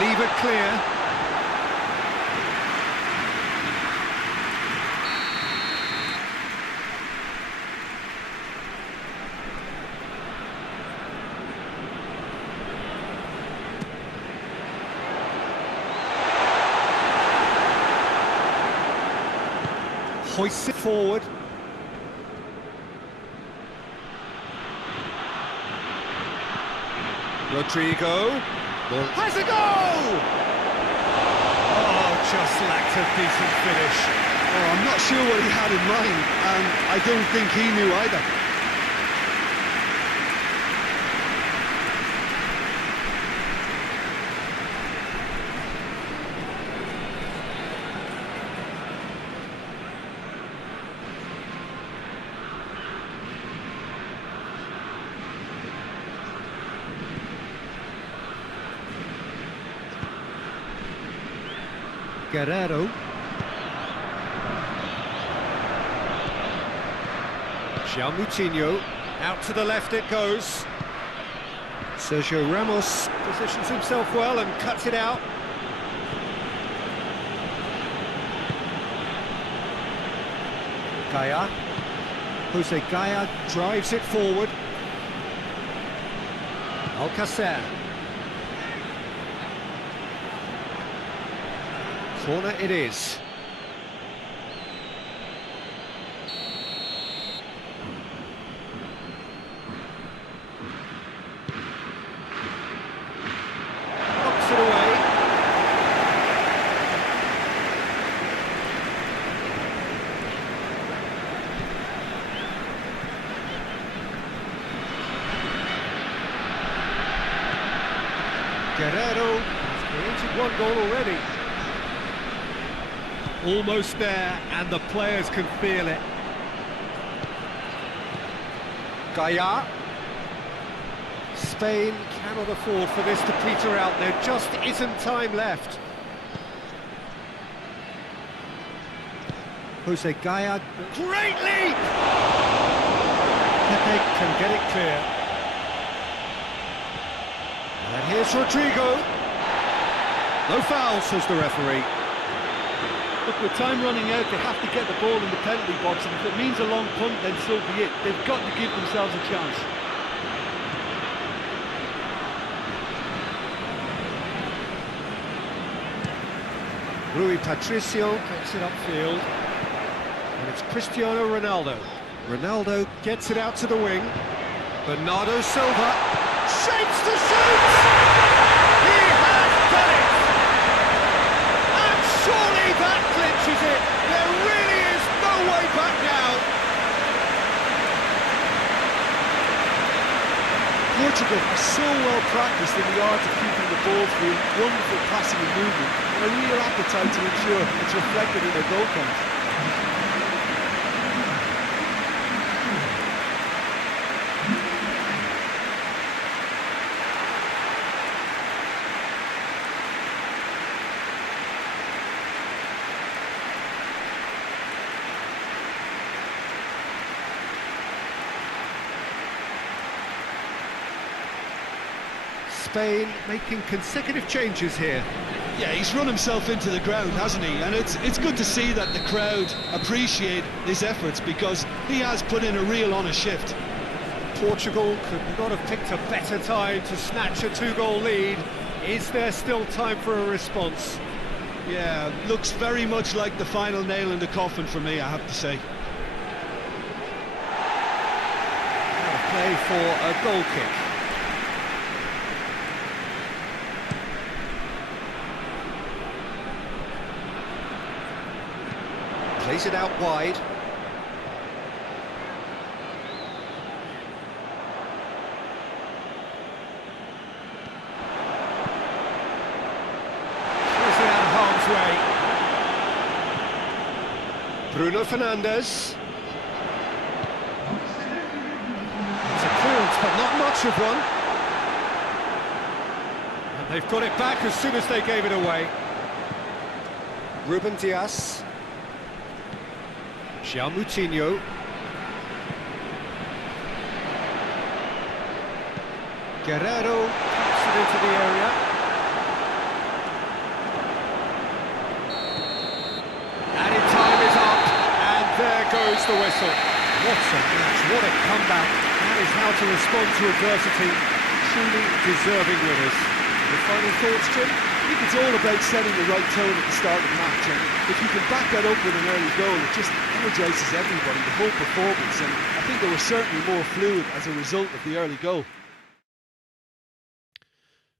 Leave it clear. hoists it forward. Rodrigo has a goal! Oh, just lacked a decent finish. Oh, I'm not sure what he had in mind, and I don't think he knew either. Guerrero. Moutinho, out to the left it goes. Sergio Ramos positions himself well and cuts it out. Gaya. Jose Gaya drives it forward. Alcacer. Corner it is. Knocks it away. Guerrero has created one goal already. Almost there, and the players can feel it. Gaya. Spain cannot afford for this to peter out. There just isn't time left. Jose Gaya, great leap! Pepe can get it clear. And here's Rodrigo. No foul, says the referee. Look, with time running out, they have to get the ball in the penalty box, and if it means a long punt, then so be it. They've got to give themselves a chance. Rui Patricio gets it upfield, and it's Cristiano Ronaldo. Ronaldo gets it out to the wing. Bernardo Silva shapes to shoot! He has done it! And surely that clinches it! There really is no way back now! Portugal are so well practiced in the art of keeping the ball free, wonderful passing and movement, and a real appetite to ensure it's reflected in their goal count. Spain making consecutive changes here. Yeah, he's run himself into the ground, hasn't he? And it's good to see that the crowd appreciate his efforts, because he has put in a real honest shift. Portugal could not have picked a better time to snatch a two-goal lead. Is there still time for a response? Yeah, looks very much like the final nail in the coffin for me, I have to say. Now play for a goal kick. Plays it out wide. Plays it out of harm's way. Bruno Fernandes. It's a clearance, but not much of one. And they've got it back as soon as they gave it away. Ruben Dias. Moutinho. Guerrero taps it into the area. Added time is up, and there goes the whistle. What a match, what a comeback. That is how to respond to adversity. Truly deserving winners. Your final thoughts, Jim? I think it's all about setting the right tone at the start of the match, and if you can back that up with an early goal, it just energises everybody, the whole performance, and I think they were certainly more fluid as a result of the early goal.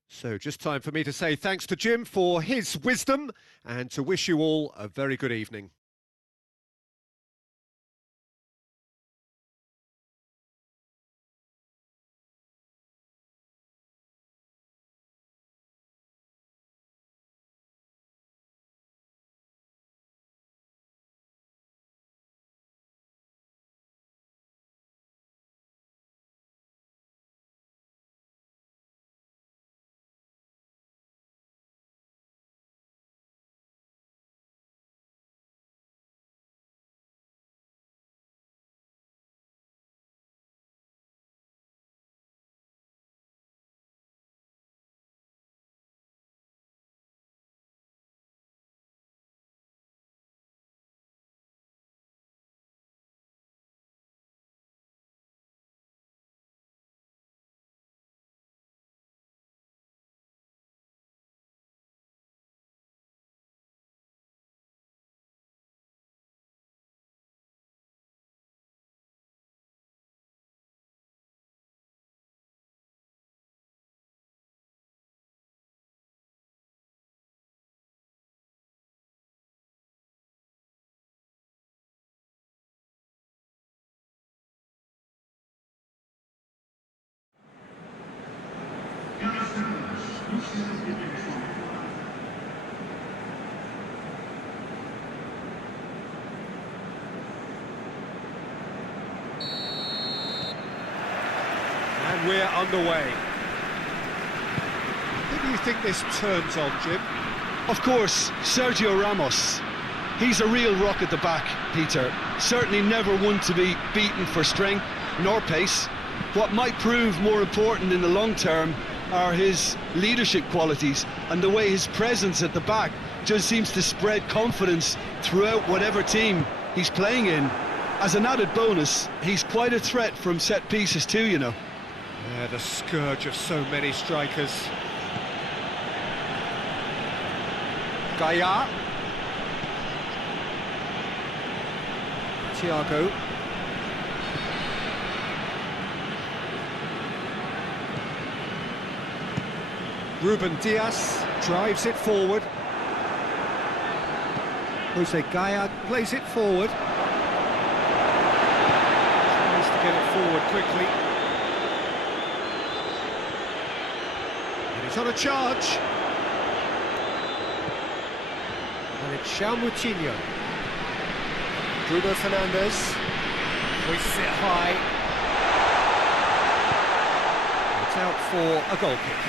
So just time for me to say thanks to Jim for his wisdom and to wish you all a very good evening. And we're underway. Who do you think this turns on, Jim? Of course, Sergio Ramos. He's a real rock at the back, Peter. Certainly never one to be beaten for strength nor pace. What might prove more important in the long term are his leadership qualities and the way his presence at the back just seems to spread confidence throughout whatever team he's playing in. As an added bonus, he's quite a threat from set pieces too, you know. Yeah, the scourge of so many strikers. Gaia. Thiago. Ruben Dias drives it forward. Jose Gaia plays it forward. Tries to get it forward quickly. And it's on a charge. And it's Moutinho. Bruno Fernandes. Hoists it high. It's out for a goal kick.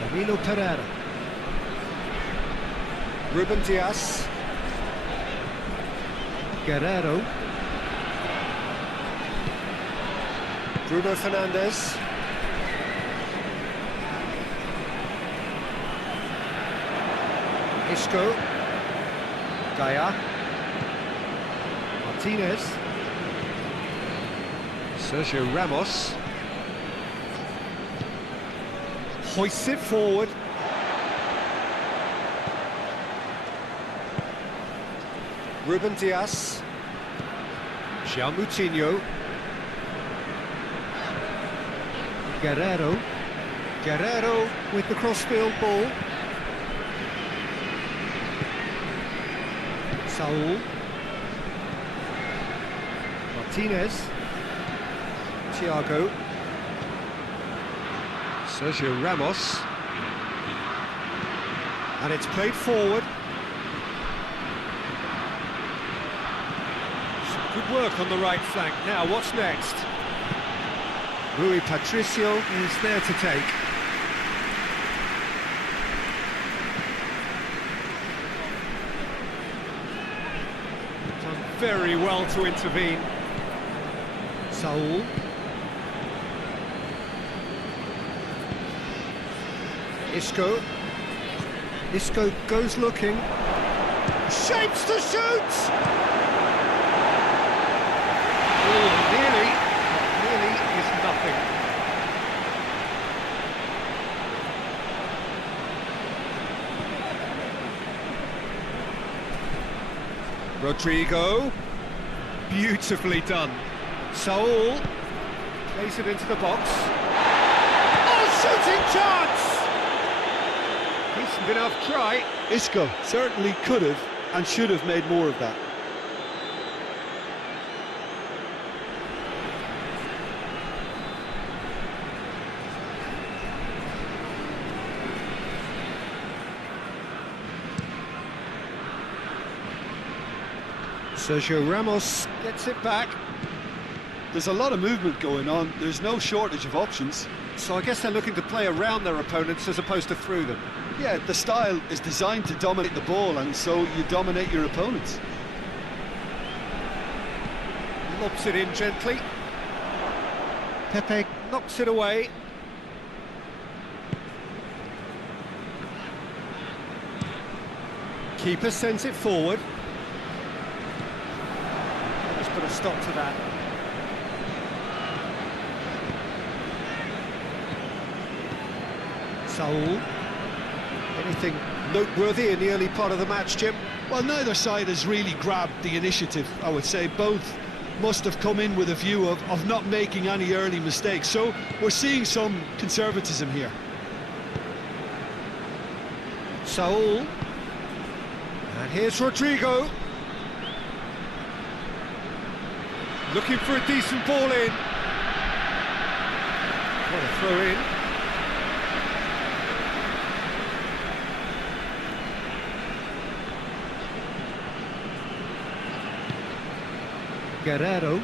Danilo Pereira. Ruben Dias. Guerrero. Bruno Fernandes. Isco. Gaia. Martinez. Sergio Ramos. Hoists it forward. Ruben Dias. Moutinho. Guerrero. Guerrero with the crossfield ball. Saul. Martinez. Thiago. Sergio Ramos. And it's played forward. Some good work on the right flank. Now, what's next? Rui Patricio is there to take. Done very well to intervene. Saul. Isco. Isco goes looking. shapes to shoot! Oh, nearly, but nearly is nothing. Rodrigo, beautifully done. Saul plays it into the box. Oh, shooting chance! Decent enough try. Isco certainly could have and should have made more of that. Sergio Ramos gets it back. There's a lot of movement going on, there's no shortage of options. So I guess they're looking to play around their opponents as opposed to through them. Yeah, the style is designed to dominate the ball, and so you dominate your opponents. Lobs it in gently. Pepe knocks it away. Keeper sends it forward. Let's put a stop to that. Saul. Anything noteworthy in the early part of the match, Jim? Well, neither side has really grabbed the initiative, I would say. Both must have come in with a view of not making any early mistakes. So we're seeing some conservatism here. Saul. And here's Rodrigo. Looking for a decent ball in. What a throw in. Guerrero.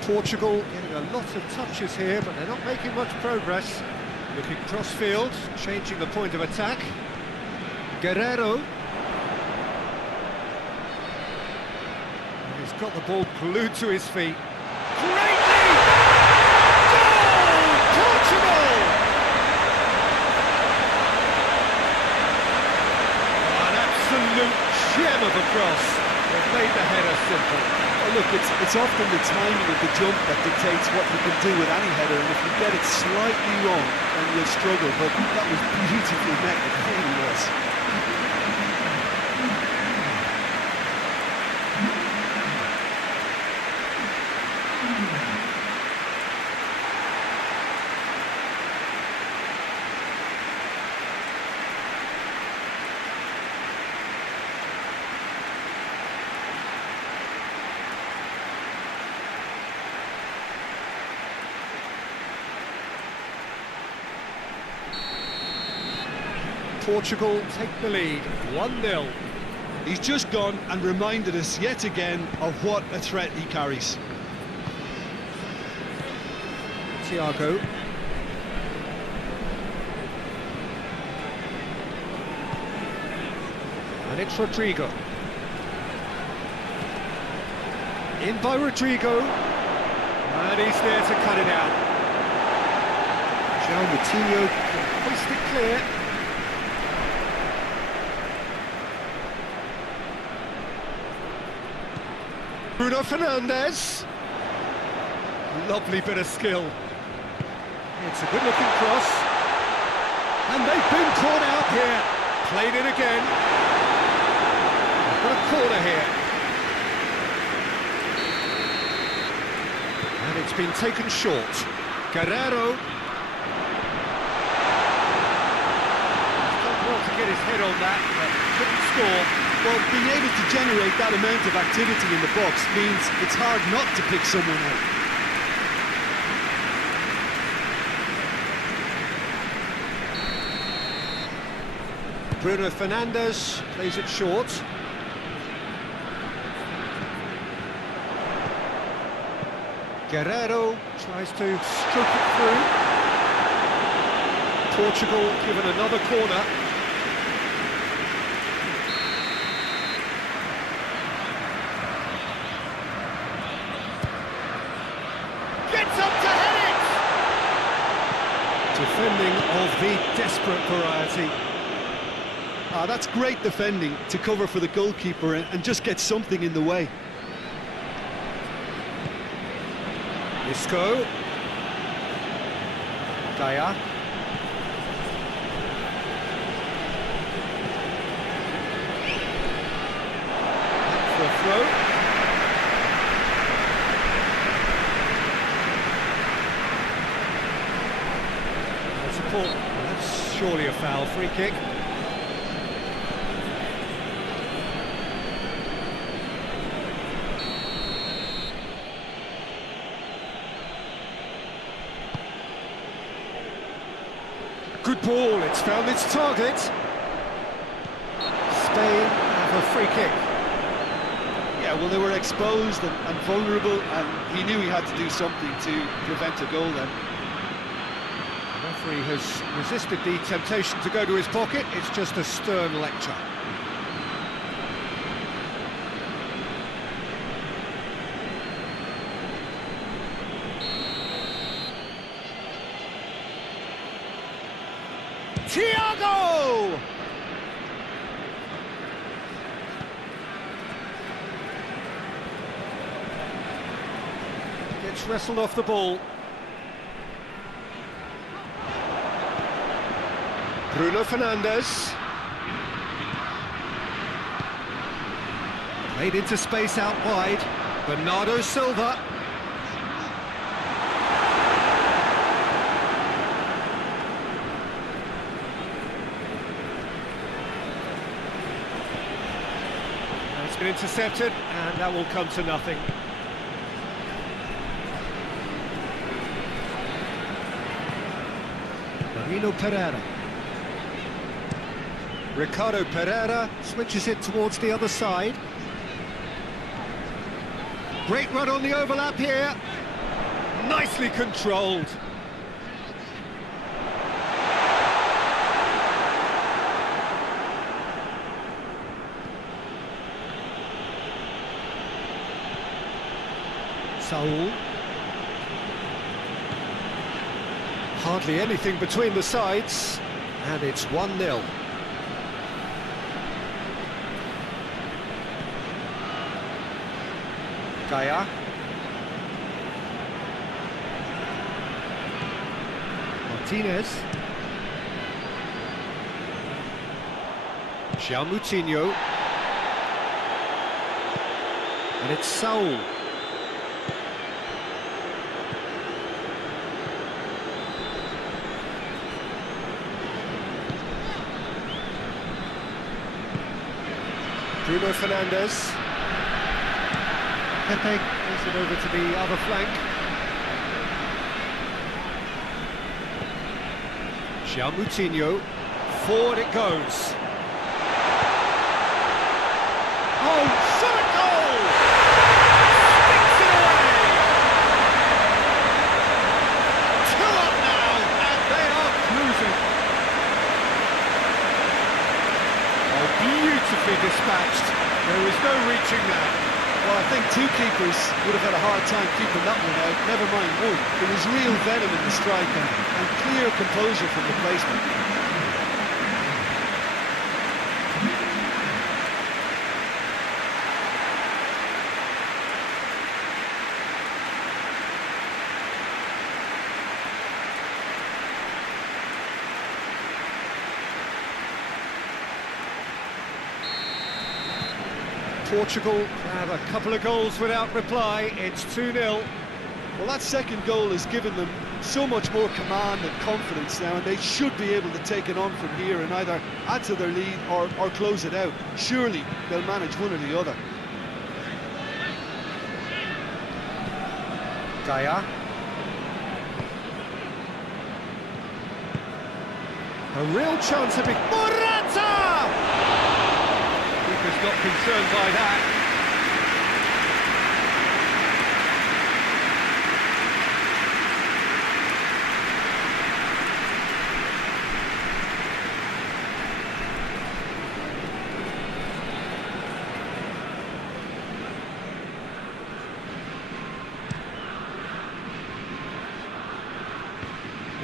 Portugal getting a lot of touches here, but they're not making much progress. Looking cross-field, changing the point of attack. Guerrero. He's got the ball glued to his feet. Great lead! Goal! Portugal! An absolute gem of a cross. They've made the header simple. Well, look, it's often the timing of the jump that dictates what you can do with any header, and if you get it slightly wrong, then you'll struggle, but that was beautifully met, it really was. Portugal take the lead, 1-0. He's just gone and reminded us yet again of what a threat he carries. Thiago. And it's Rodrigo. In by Rodrigo. And he's there to cut it out. João Moutinho can hoist it clear. Bruno Fernandes. Lovely bit of skill. It's a good-looking cross. And they've been caught out here. Played it again. We've got a corner here. And it's been taken short. Guerrero. He's done well to get his head on that, but couldn't score. Well, being able to generate that amount of activity in the box means it's hard not to pick someone out. Bruno Fernandes plays it short. Guerrero tries to stroke it through. Portugal given another corner. Gets up to Defending of the desperate variety. That's great defending to cover for the goalkeeper and just get something in the way. Isco. Daya. For a throw. Support. That's surely a foul. Free kick. Good ball, it's found its target. Spain have a free kick. Yeah, well, they were exposed and vulnerable, and he knew he had to do something to prevent a goal then. The referee has resisted the temptation to go to his pocket. It's just a stern lecture. Thiago! Gets wrestled off the ball. Bruno Fernandes. Played into space out wide. Bernardo Silva. It's been intercepted, and that will come to nothing. Marino Pereira. Ricardo Pereira switches it towards the other side. Great run on the overlap here. Nicely controlled. Saul. Hardly anything between the sides, and it's 1-0. Gaya. Martinez. João Moutinho. And it's Saul. Bruno Fernandes. Pepe plays it over to the other flank. João Moutinho. Forward it goes. Oh, shot a goal! Sticks it away! 2 up now, and they are cruising. Oh, beautifully dispatched. There was no reaching that. Well, I think 2 keepers would have had a hard time keeping that one out, never mind 1. There was real venom in the strike and clear composure from the placement. Portugal have a couple of goals without reply. It's 2-0. Well, that second goal has given them so much more command and confidence now, and they should be able to take it on from here and either add to their lead or close it out. Surely they'll manage one or the other. Daya. A real chance of big... Morata! Keeper's not concerned by that.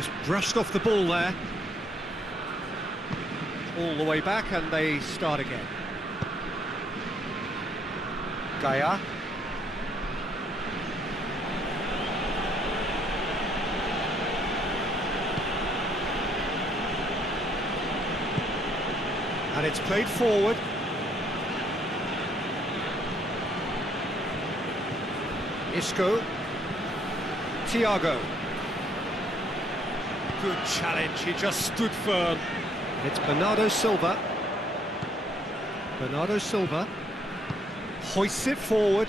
Just brushed off the ball there. All the way back, and they start again. Gaia. And it's played forward. Isco. Thiago. Good challenge, he just stood firm. It's Bernardo Silva. Bernardo Silva hoists it forward.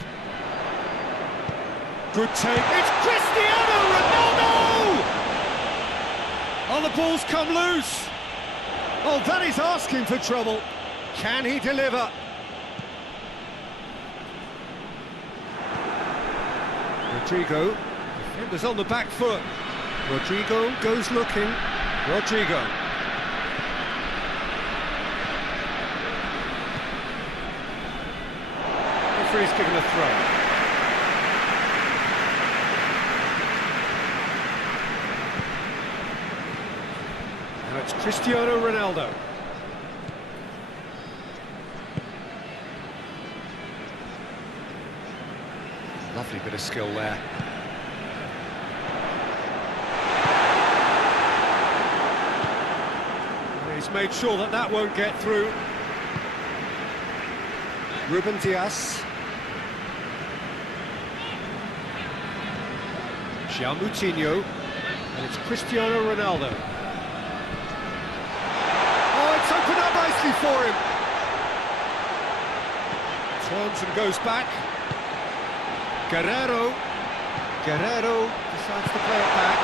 Good take. It's Cristiano Ronaldo! Oh, the ball's come loose. Oh, that is asking for trouble. Can he deliver? Rodrigo. Defenders on the back foot. Rodrigo goes looking. Rodrigo. Referee's given a throw. Now it's Cristiano Ronaldo. Lovely bit of skill there. He's made sure that that won't get through. Ruben Dias. João Moutinho. And it's Cristiano Ronaldo. Oh, it's opened up nicely for him. Turns and goes back. Guerrero. Guerrero decides to play it back.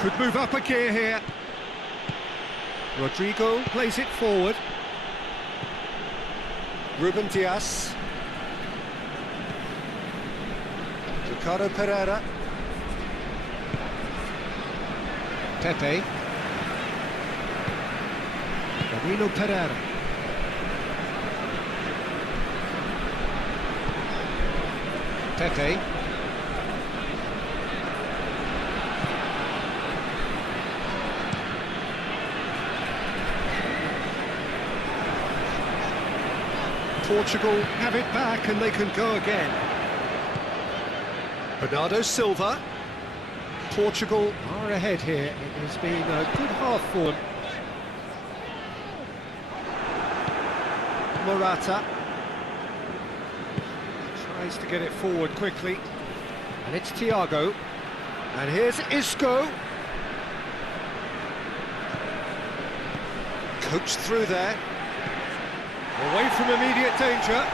Could move up a gear here. Rodrigo plays it forward. Ruben Dias. Ricardo Pereira. Pepe. Danilo Pereira. Pepe. Portugal have it back and they can go again. Bernardo Silva. Portugal are ahead here. It has been a good half for them. Morata tries to get it forward quickly, and it's Thiago. And here's Isco. Coached through there. Away from immediate danger.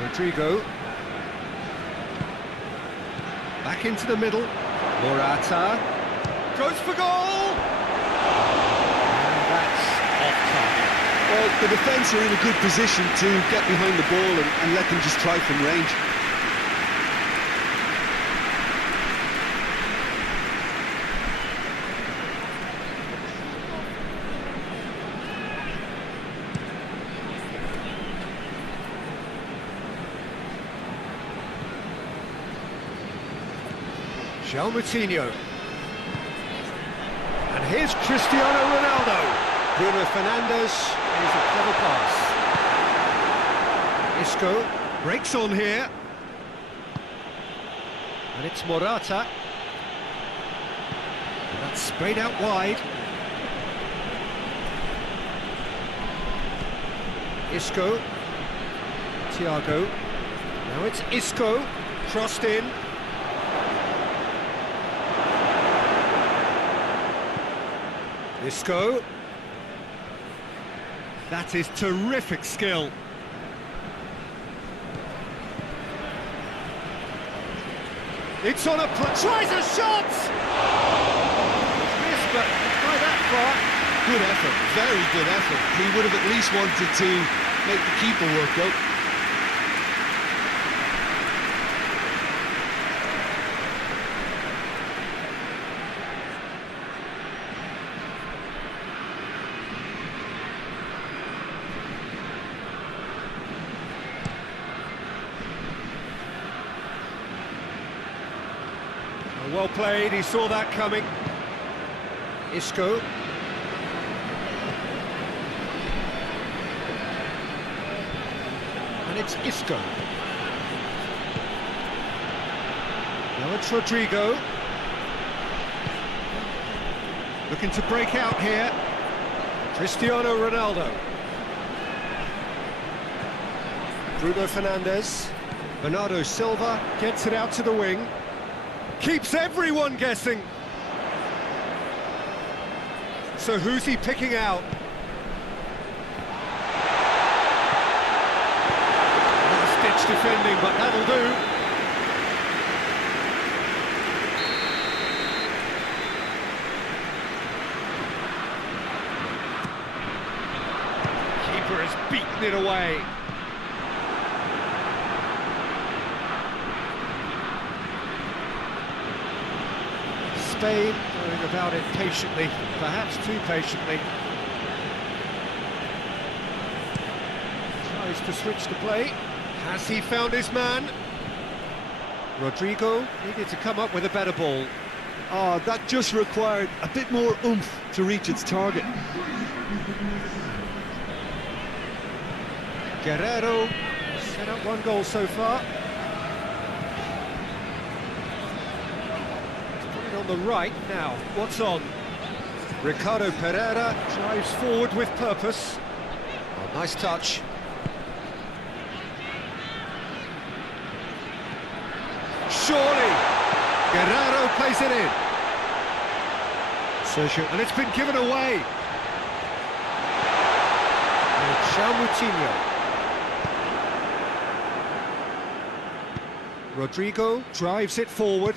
Rodrigo. Back into the middle. Morata. Goes for goal! And that's off target. Well, the defence are in a good position to get behind the ball and let them just try from range. João Moutinho. And here's Cristiano Ronaldo. Bruno Fernandes is a clever pass. Isco breaks on here. And it's Morata. And that's sprayed out wide. Isco. Thiago. Now it's Isco. Crossed in. Isco. That is terrific skill. It's on a... tries a shot! It's missed, but by that far. Good effort, very good effort. He would have at least wanted to make the keeper work out. Well played, he saw that coming. Isco. And it's Isco. Now it's Rodrigo. Looking to break out here. Cristiano Ronaldo. Bruno Fernandes. Bernardo Silva gets it out to the wing. Keeps everyone guessing. So who's he picking out? Last-ditch defending, but that'll do. Keeper has beaten it away. Spain going about it patiently, perhaps too patiently. Tries to switch the play. Has he found his man? Rodrigo needed to come up with a better ball. Oh, that just required a bit more oomph to reach its target. Guerrero set up one goal so far. On the right now, what's on? Ricardo Pereira drives forward with purpose. Oh, nice touch. Surely! Guerrero plays it in. Sergio, and it's been given away. And Moutinho. Rodrigo drives it forward.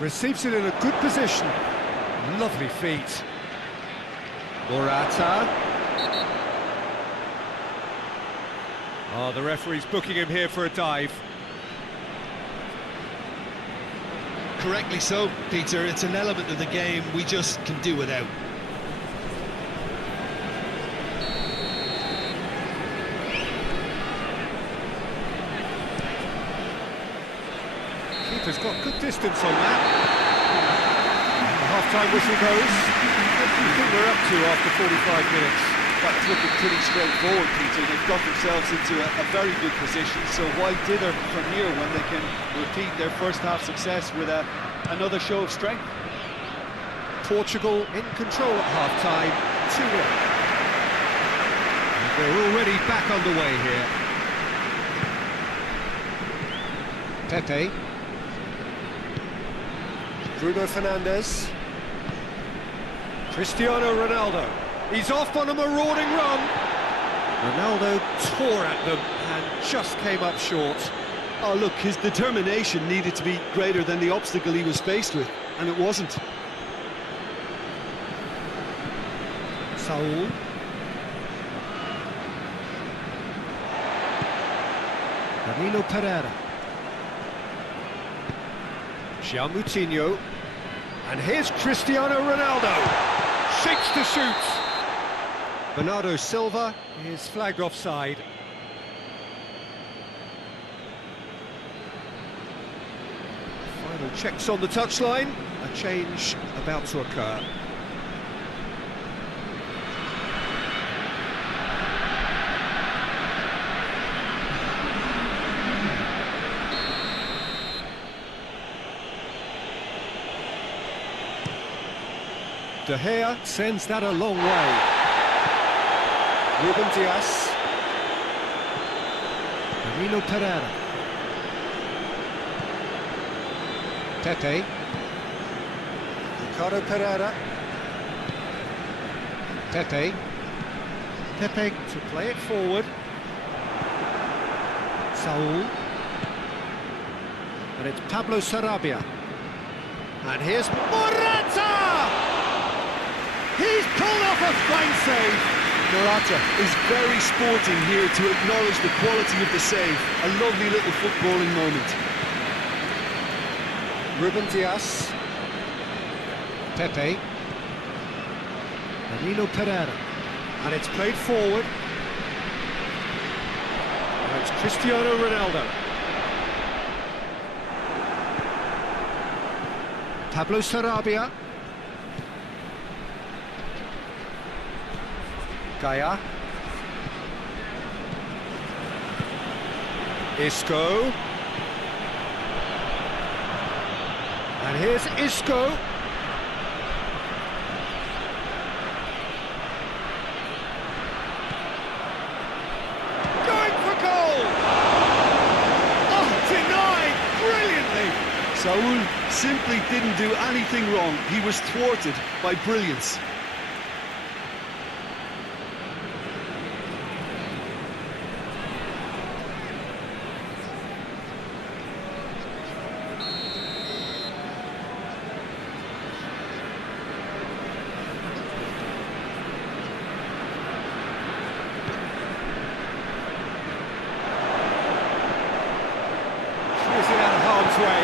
Receives it in a good position. Lovely feet. Morata. Oh, the referee's booking him here for a dive. Correctly so, Peter. It's an element of the game we just can do without. Keeper's got good distance on that. The half-time whistle goes. What do you think we're up to after 45 minutes? That's looking pretty straightforward, Peter. They've got themselves into a very good position, so why dither from here when they can repeat their first half success with another show of strength? Portugal in control at half-time, 2-0. They're already back underway here. Pepe. Bruno Fernandes. Cristiano Ronaldo. He's off on a marauding run. Ronaldo tore at them and just came up short. Oh, look, his determination needed to be greater than the obstacle he was faced with, and it wasn't. Saul. Danilo Pereira. Moutinho. And here's Cristiano Ronaldo. Shakes to shoot. Bernardo Silva is flagged offside. Final checks on the touchline. A change about to occur. De Gea sends that a long way. Ruben Dias. Danilo Pereira. Pepe. Ricardo Pereira. Pepe. Pepe to play it forward. Saul. And it's Pablo Sarabia. And here's Morata! He's pulled off a fine save. Morata is very sporting here to acknowledge the quality of the save. A lovely little footballing moment. Ruben Dias. Pepe. Danilo Pereira. And it's played forward. And it's Cristiano Ronaldo. Pablo Sarabia. Gaia. Isco. And here's Isco. Going for goal! Oh, denied brilliantly! Saul simply didn't do anything wrong. He was thwarted by brilliance. Out of harm's way.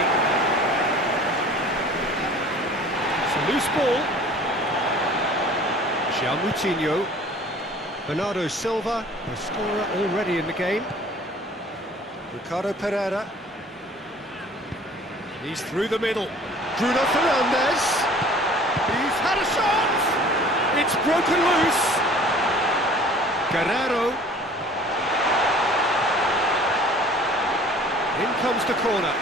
It's a loose ball. João Moutinho. Bernardo Silva, a scorer already in the game. Ricardo Pereira. He's through the middle. Bruno Fernandes. He's had a shot. It's broken loose. Guerrero. In comes the corner.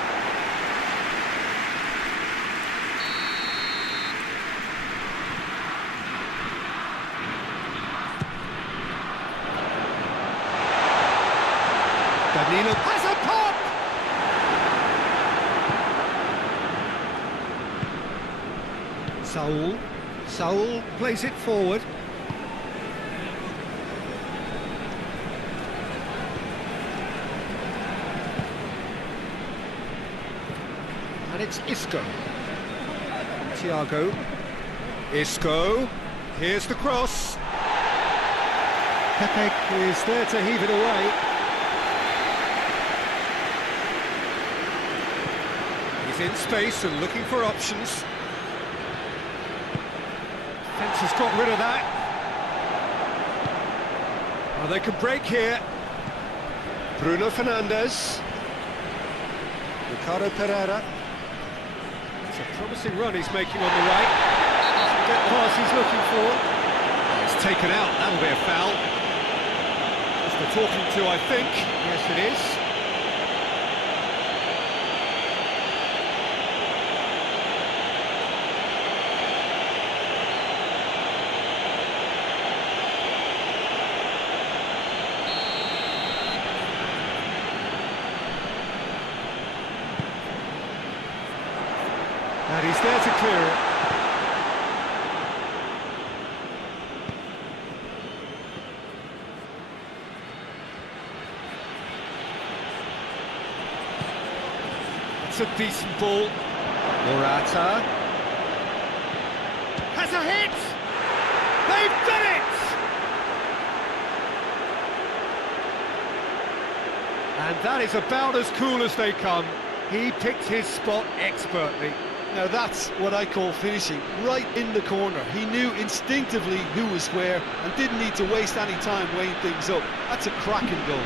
Danilo has a pop! Saul plays it forward. And it's Isco. Thiago. Isco. Here's the cross. Pepe is there to heave it away. He's in space and looking for options. Fence has got rid of that. Well, they can break here. Bruno Fernandes. Ricardo Pereira. It's a promising run he's making on the right. Doesn't get the pass he's looking for. It's taken out, that'll be a foul. Just the talking to, I think. Yes, it is. And he's there to clear it. It's a decent ball. Morata has a hit! They've done it! And that is about as cool as they come. He picked his spot expertly. Now that's what I call finishing, right in the corner. He knew instinctively who was where and didn't need to waste any time weighing things up. That's a cracking goal.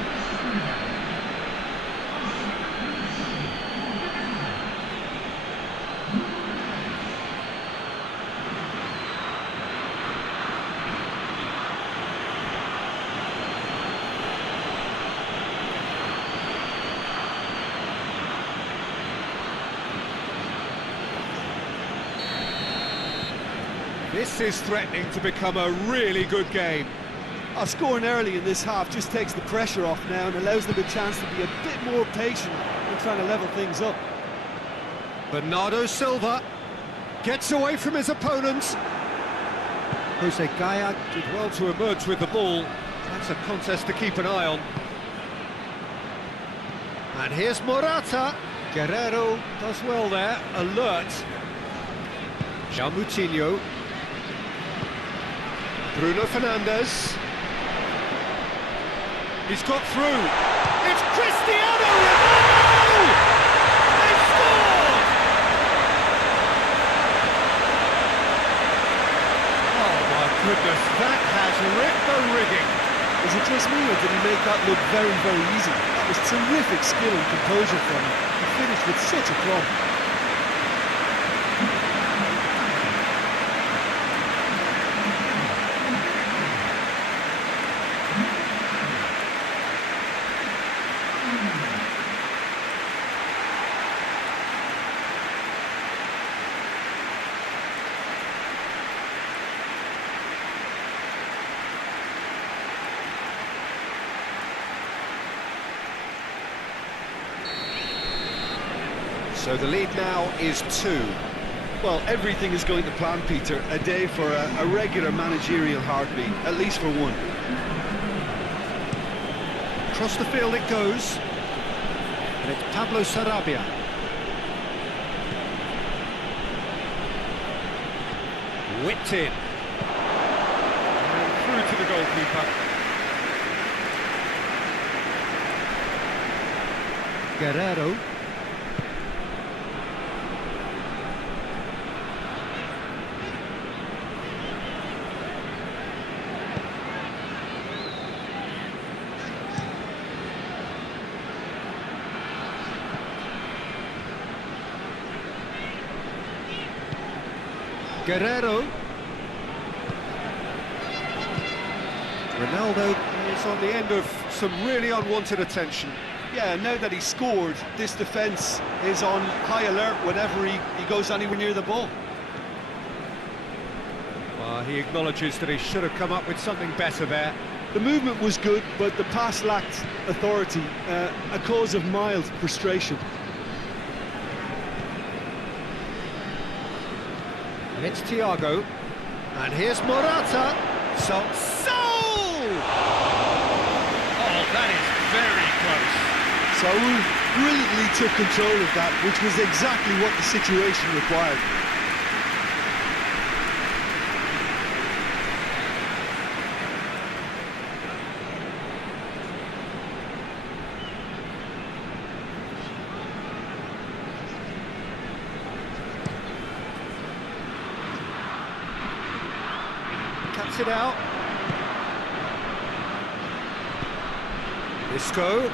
This is threatening to become a really good game. Scoring early in this half just takes the pressure off now and allows them a chance to be a bit more patient in trying to level things up. Bernardo Silva gets away from his opponents. Jose Gaia did well to emerge with the ball. That's a contest to keep an eye on. And here's Morata. Guerrero does well there, alert. João Moutinho. Bruno Fernandes. He's got through. It's Cristiano Ronaldo! They've scored! Oh my goodness, that has ripped the rigging. Is it just me, or did he make that look very, very easy? That was terrific skill and composure from him. He finished with such a plumb. So the lead now is 2. Well, everything is going to plan, Peter. A day for a regular managerial heartbeat, at least for one. Across the field it goes. And it's Pablo Sarabia. Whipped in. And through to the goalkeeper. Guerrero. Guerrero. Ronaldo is on the end of some really unwanted attention. Yeah, now that he's scored, this defence is on high alert whenever he goes anywhere near the ball. Well, he acknowledges that he should have come up with something better there. The movement was good, but the pass lacked authority, a cause of mild frustration. And it's Thiago. And here's Morata. So... Oh, that is very close. Saul brilliantly took control of that, which was exactly what the situation required. Cuts it out. Isco.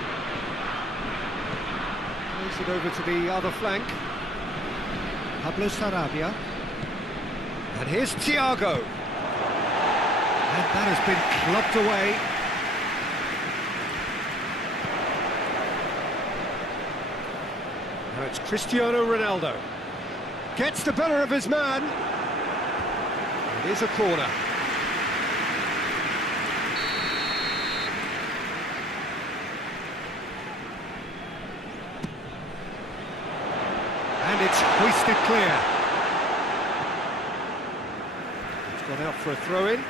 Plays it over to the other flank. Pablo Sarabia. And here's Thiago. And that has been clubbed away. Now it's Cristiano Ronaldo. Gets the better of his man. It is a corner. And it's hoisted clear. It's gone out for a throw-in.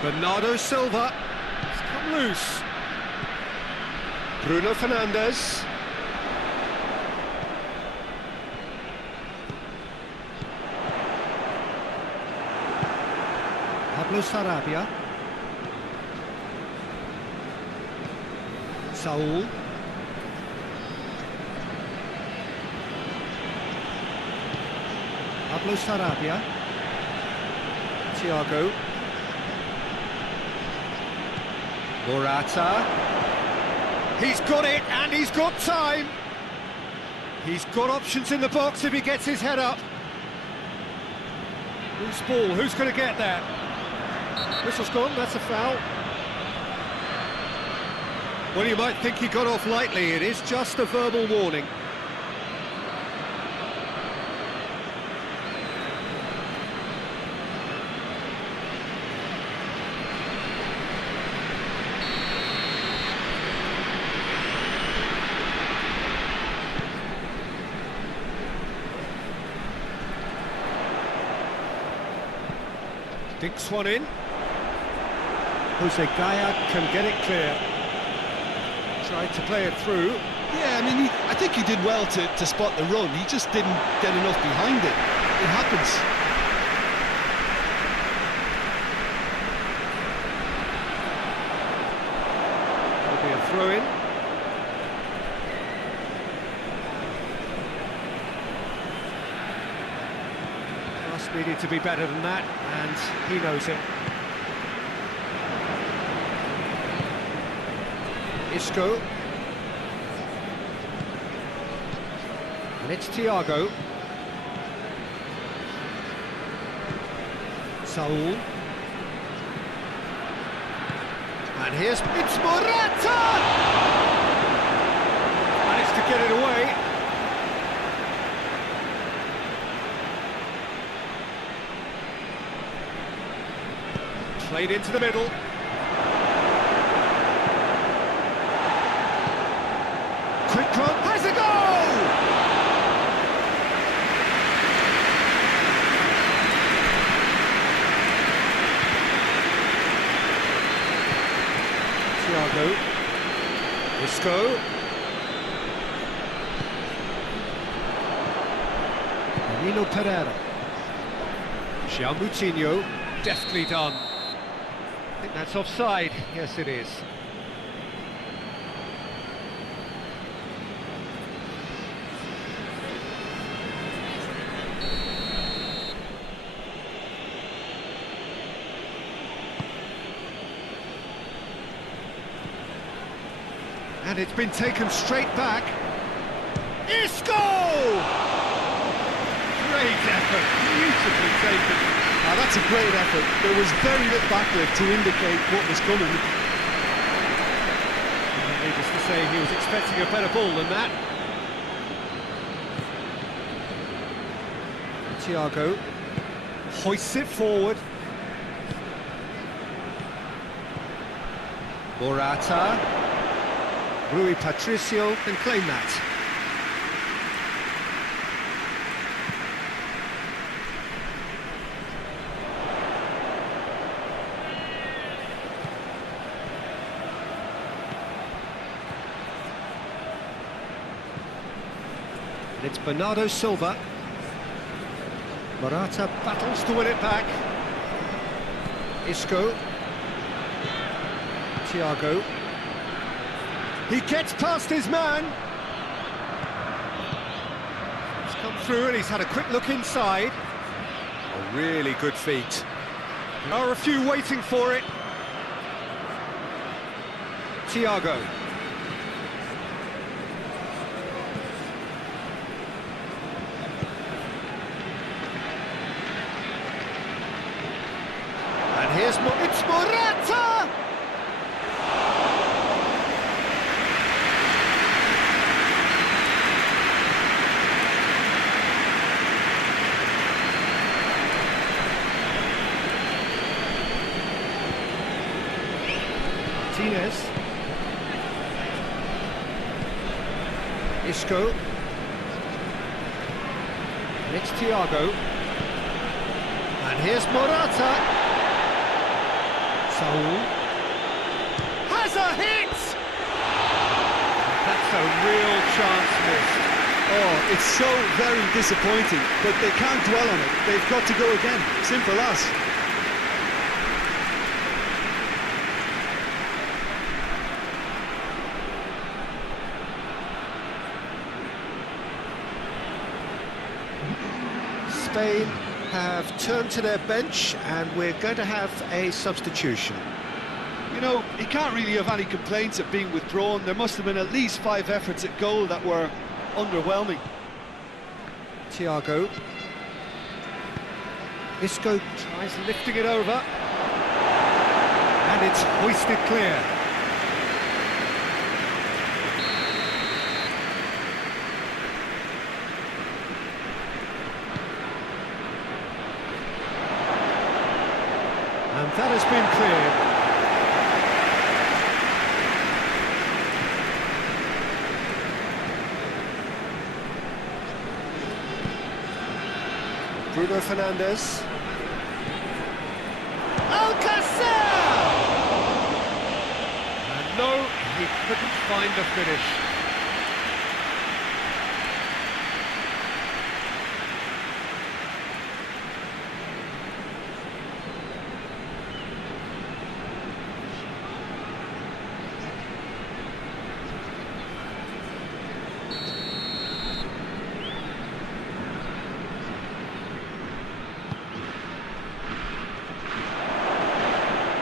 Bernardo Silva. It's come loose. Bruno Fernandes. Pablo Sarabia. Saul. Pablo Sarabia. Thiago. Morata. He's got it, and he's got time. He's got options in the box if he gets his head up. Loose ball, who's going to get that? Whistle's gone, that's a foul. Well, you might think he got off lightly, it is just a verbal warning. Dinks one in. Jose Gaya can get it clear. Tried to play it through. Yeah, I mean, I think he did well to spot the run. He just didn't get enough behind it. It happens. There'll be a throw-in. Pass needed to be better than that, and he knows it. Isco. And it's Thiago. Saul. And it's Morata! Managed to get it away. Played into the middle. Isco. Nino Pereira. João Moutinho, deftly done. I think that's offside. Yes, it is. And it's been taken straight back. Isco! Great effort, beautifully taken. Now that's a great effort. There was very little backlift to indicate what was coming. Needless to say, he was expecting a better ball than that. Thiago hoists it forward. Morata. Rui Patricio can claim that. It's Bernardo Silva. Morata battles to win it back. Isco. Thiago. He gets past his man. He's come through and he's had a quick look inside. A really good feat. There are a few waiting for it. Thiago. It's Morata! Martinez. Isco. And it's Thiago. And here's Morata. Has a hit! That's a real chance missed. Oh, it's so very disappointing, but they can't dwell on it. They've got to go again. Simple as. Spain have turned to their bench and we're going to have a substitution. You know, he can't really have any complaints at being withdrawn. There must have been at least 5 efforts at goal that were underwhelming. Thiago. Isco tries lifting it over. And it's hoisted clear. And that has been cleared. Bruno Fernandes. Alcacer! And no, he couldn't find the finish.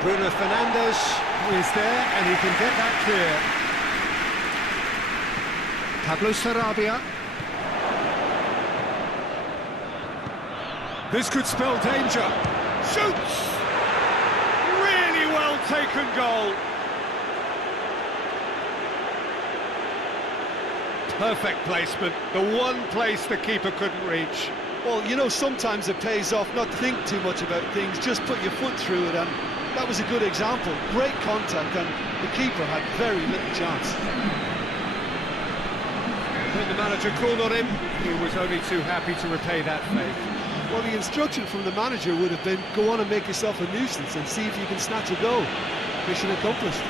Bruno Fernandes is there and he can get that clear. Pablo Sarabia. This could spell danger. Shoots! Really well taken goal. Perfect placement, the one place the keeper couldn't reach. Well, you know, sometimes it pays off not to think too much about things, just put your foot through it, and that was a good example. Great contact, and the keeper had very little chance. When the manager called on him, he was only too happy to repay that faith. Well, the instruction from the manager would have been, go on and make yourself a nuisance and see if you can snatch a goal. Mission accomplished.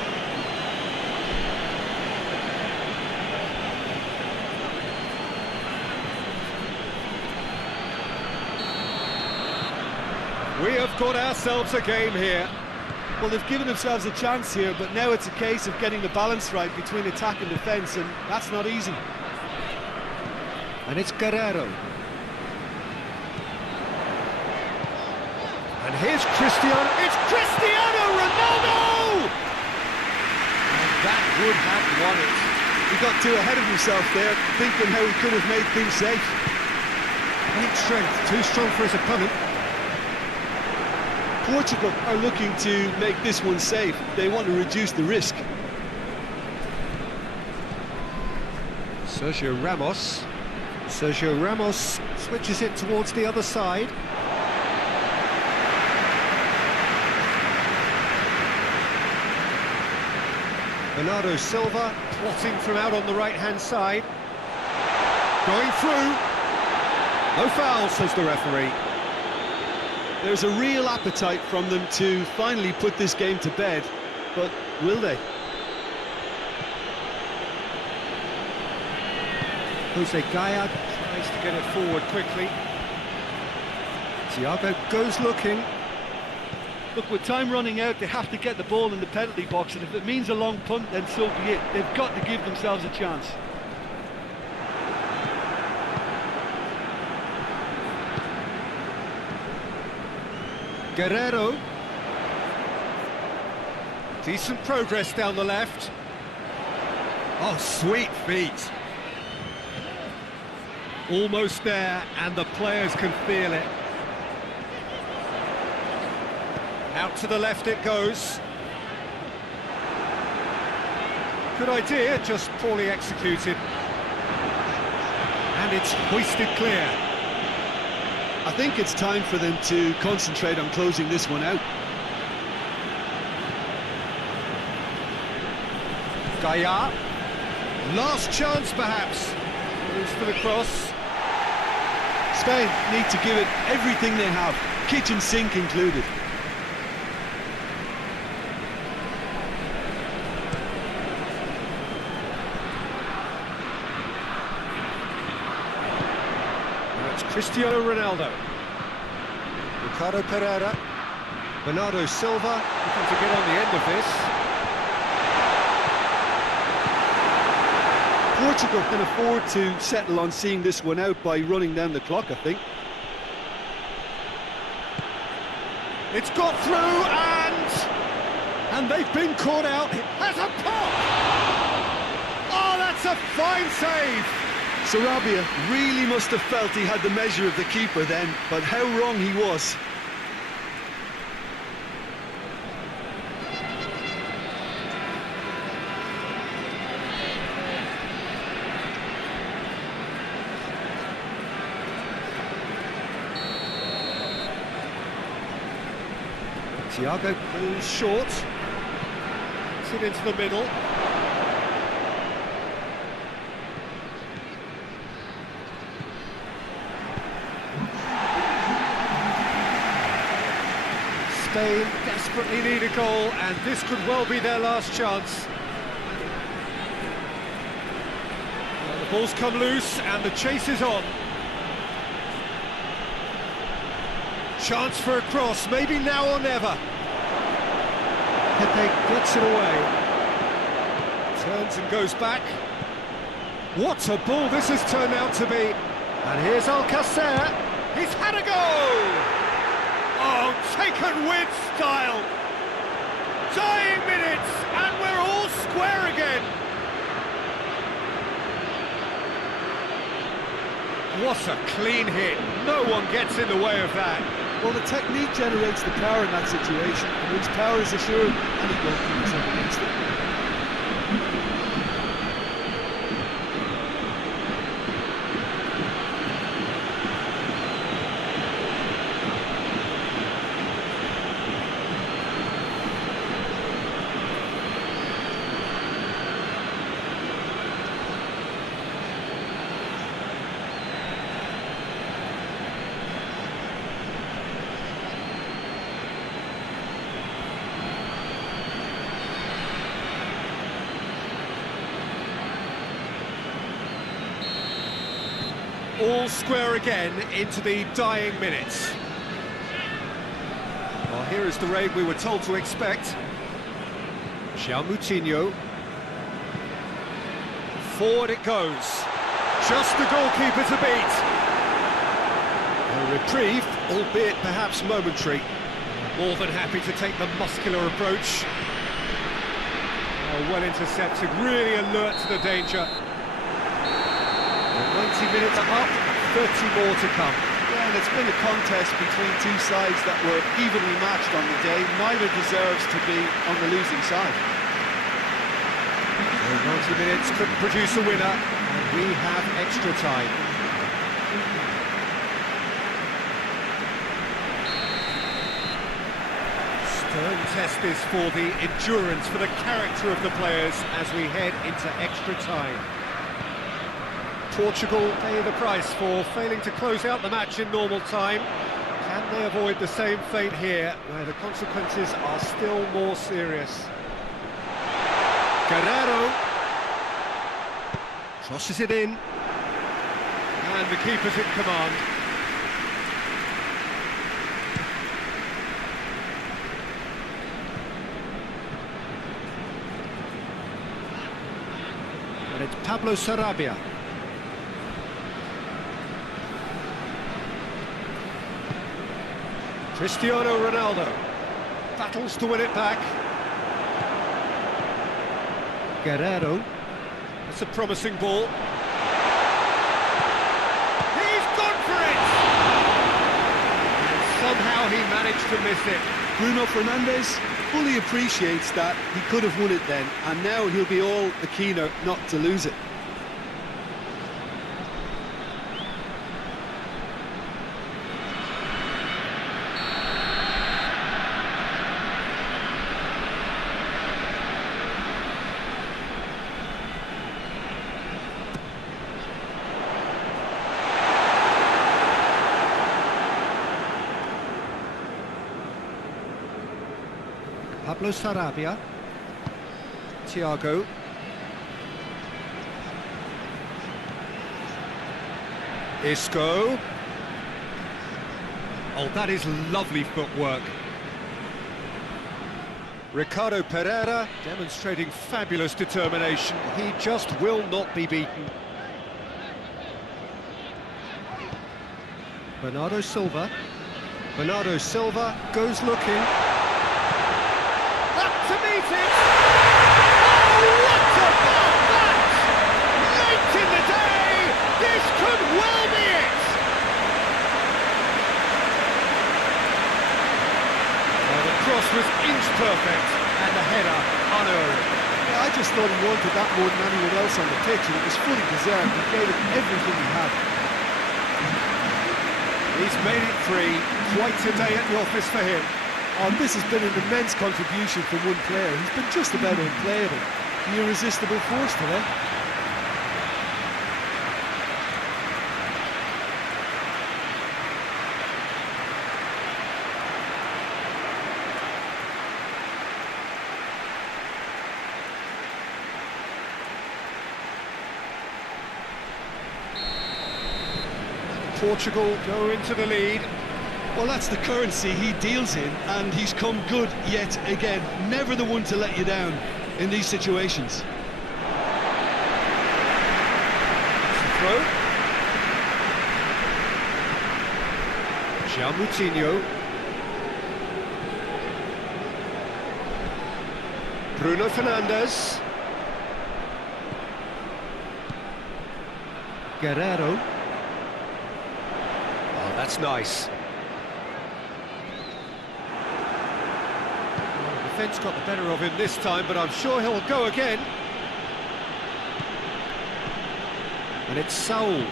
We have got ourselves a game here. Well, they've given themselves a chance here, but now it's a case of getting the balance right between attack and defence, and that's not easy. And it's Guerrero. And here's Cristiano. It's Cristiano Ronaldo! And that would have won it. He got too ahead of himself there, thinking how he could have made things safe. Great strength, too strong for his opponent. Portugal are looking to make this one safe. They want to reduce the risk. Sergio Ramos. Sergio Ramos switches it towards the other side. Bernardo Silva plotting from out on the right-hand side. Going through. No foul, says the referee. There's a real appetite from them to finally put this game to bed, but will they? Jose Gaya tries to get it forward quickly. Thiago goes looking. Look, with time running out, they have to get the ball in the penalty box, and if it means a long punt, then so be it. They've got to give themselves a chance. Guerrero. Decent progress down the left. Oh, sweet feet. Almost there, and the players can feel it. Out to the left it goes. Good idea, just poorly executed. And it's hoisted clear. I think it's time for them to concentrate on closing this one out. Gaya. Last chance, perhaps. Moves for the cross. Spain need to give it everything they have, kitchen sink included. Cristiano Ronaldo. Ricardo Pereira. Bernardo Silva looking to get on the end of this. Portugal can afford to settle on seeing this one out by running down the clock, I think. It's got through and they've been caught out. It has a pop! Oh, that's a fine save! Sarabia really must have felt he had the measure of the keeper then, but how wrong he was. Thiago moves short. Puts it into the middle. Spain desperately need a goal, and this could well be their last chance. Well, the ball's come loose, and the chase is on. Chance for a cross, maybe now or never. Pepe gets it away. Turns and goes back. What a ball this has turned out to be. And here's Alcacer. He's had a go! Oh, taken with style. Dying minutes, and we're all square again. What a clean hit. No one gets in the way of that. Well, the technique generates the power in that situation, and its power is assured any goalkeeper's up against it. All square again into the dying minutes. here is the raid we were told to expect. Moutinho. Forward it goes. Just the goalkeeper to beat. A reprieve, albeit perhaps momentary. More than happy to take the muscular approach. Oh, well intercepted, really alert to the danger. 90 minutes up, 30 more to come. Yeah, and it's been a contest between two sides that were evenly matched on the day. Neither deserves to be on the losing side. 90 minutes couldn't produce a winner, and we have extra time. Stern test this for the endurance, for the character of the players as we head into extra time. Portugal pay the price for failing to close out the match in normal time. Can they avoid the same fate here, where the consequences are still more serious? Guerrero crosses it in, and the keeper's in command. And it's Pablo Sarabia. Cristiano Ronaldo battles to win it back. Guerrero. That's a promising ball. He's gone for it! And somehow he managed to miss it. Bruno Fernandes fully appreciates that he could have won it then, and now he'll be all the keener not to lose it. Pablo Sarabia. Thiago. Isco. Oh, that is lovely footwork. Ricardo Pereira demonstrating fabulous determination. He just will not be beaten. Bernardo Silva. Bernardo Silva goes looking. To meet it! Oh, what about that? Late in the day, this could well be it! Well, the cross was inch perfect, and the header unearned. Yeah, I just thought he wanted that more than anyone else on the pitch, and it was fully deserved. He gave it everything he had. He's made it three. Quite a day at the office for him. Oh, this has been an immense contribution from one player. He's been just about unplayable. The irresistible force today. Portugal go into the lead. Well, that's the currency he deals in, and he's come good yet again. Never the one to let you down in these situations. Throw. Moutinho. Bruno Fernandes. Guerrero. Oh, that's nice. Defence got the better of him this time, but I'm sure he'll go again. And it's Saul.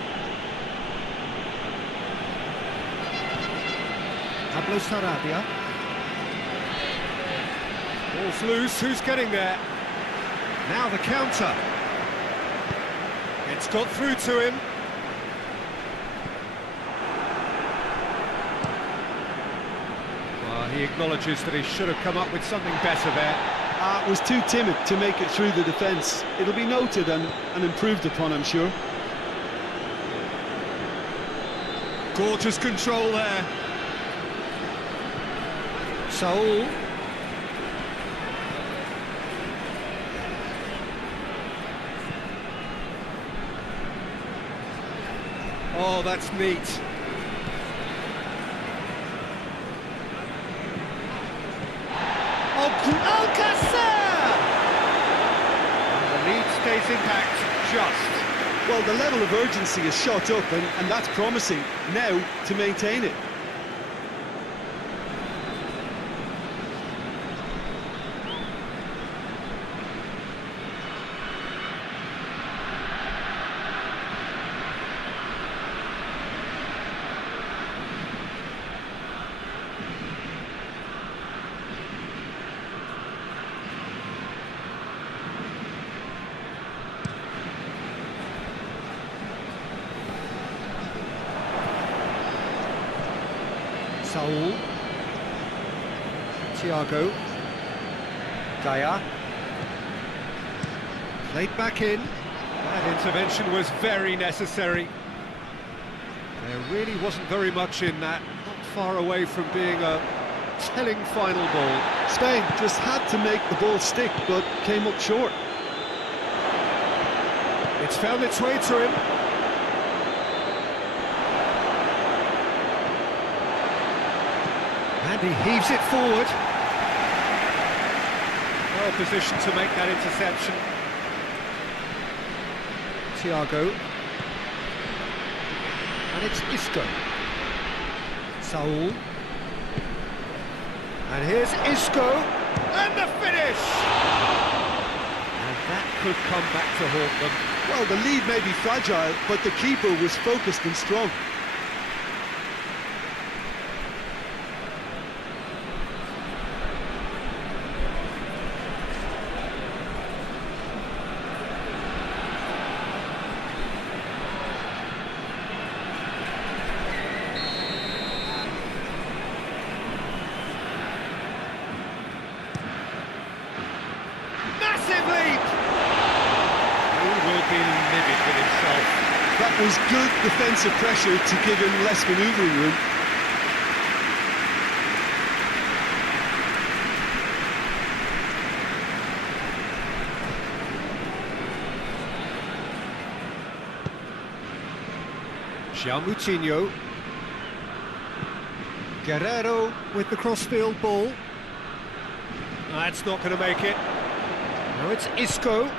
Pablo Sarabia. Ball's loose, who's getting there? Now the counter. It's got through to him. He acknowledges that he should have come up with something better there. Was too timid to make it through the defence. It'll be noted and improved upon, I'm sure. Gorgeous control there. Saul. Oh, that's neat. Alcácer! And the lead stays intact, just. Well, the level of urgency is shot up, and that's promising. Now to maintain it. Saul, Thiago, Gaia, played back in. That intervention was very necessary. There really wasn't very much in that, not far away from being a telling final ball. Spain just had to make the ball stick, but came up short. It's found its way to him. And he heaves it forward. Well positioned to make that interception. Thiago. And it's Isco. Saul. And here's Isco. And the finish! And that could come back to haunt them. Well, the lead may be fragile, but the keeper was focused and strong. That was good defensive pressure to give him less manoeuvring room. João Moutinho. Guerrero with the crossfield ball. That's not going to make it. Now it's Isco.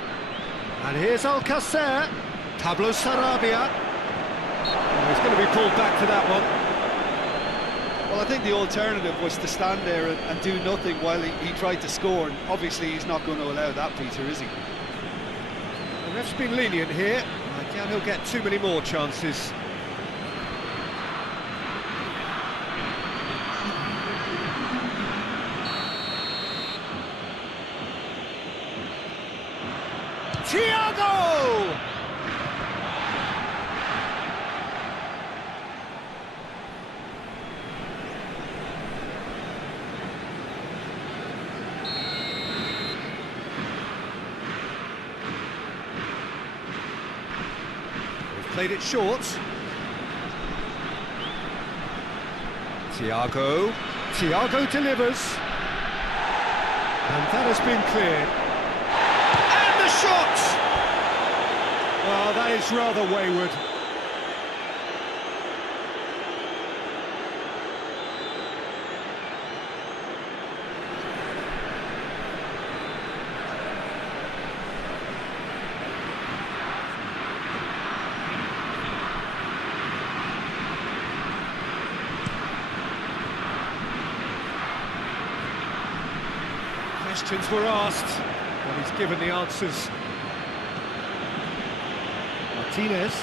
And here's Alcácer. Pablo Sarabia. Oh, he's going to be pulled back to that one. Well, I think the alternative was to stand there and do nothing while he tried to score, and obviously he's not going to allow that, Peter, is he? The ref's been lenient here. I doubt he'll get too many more chances. Thiago! Played it short. Thiago. Thiago delivers. And that has been cleared. And the shot! Well, that is rather wayward. Questions were asked, and he's given the answers. Martinez.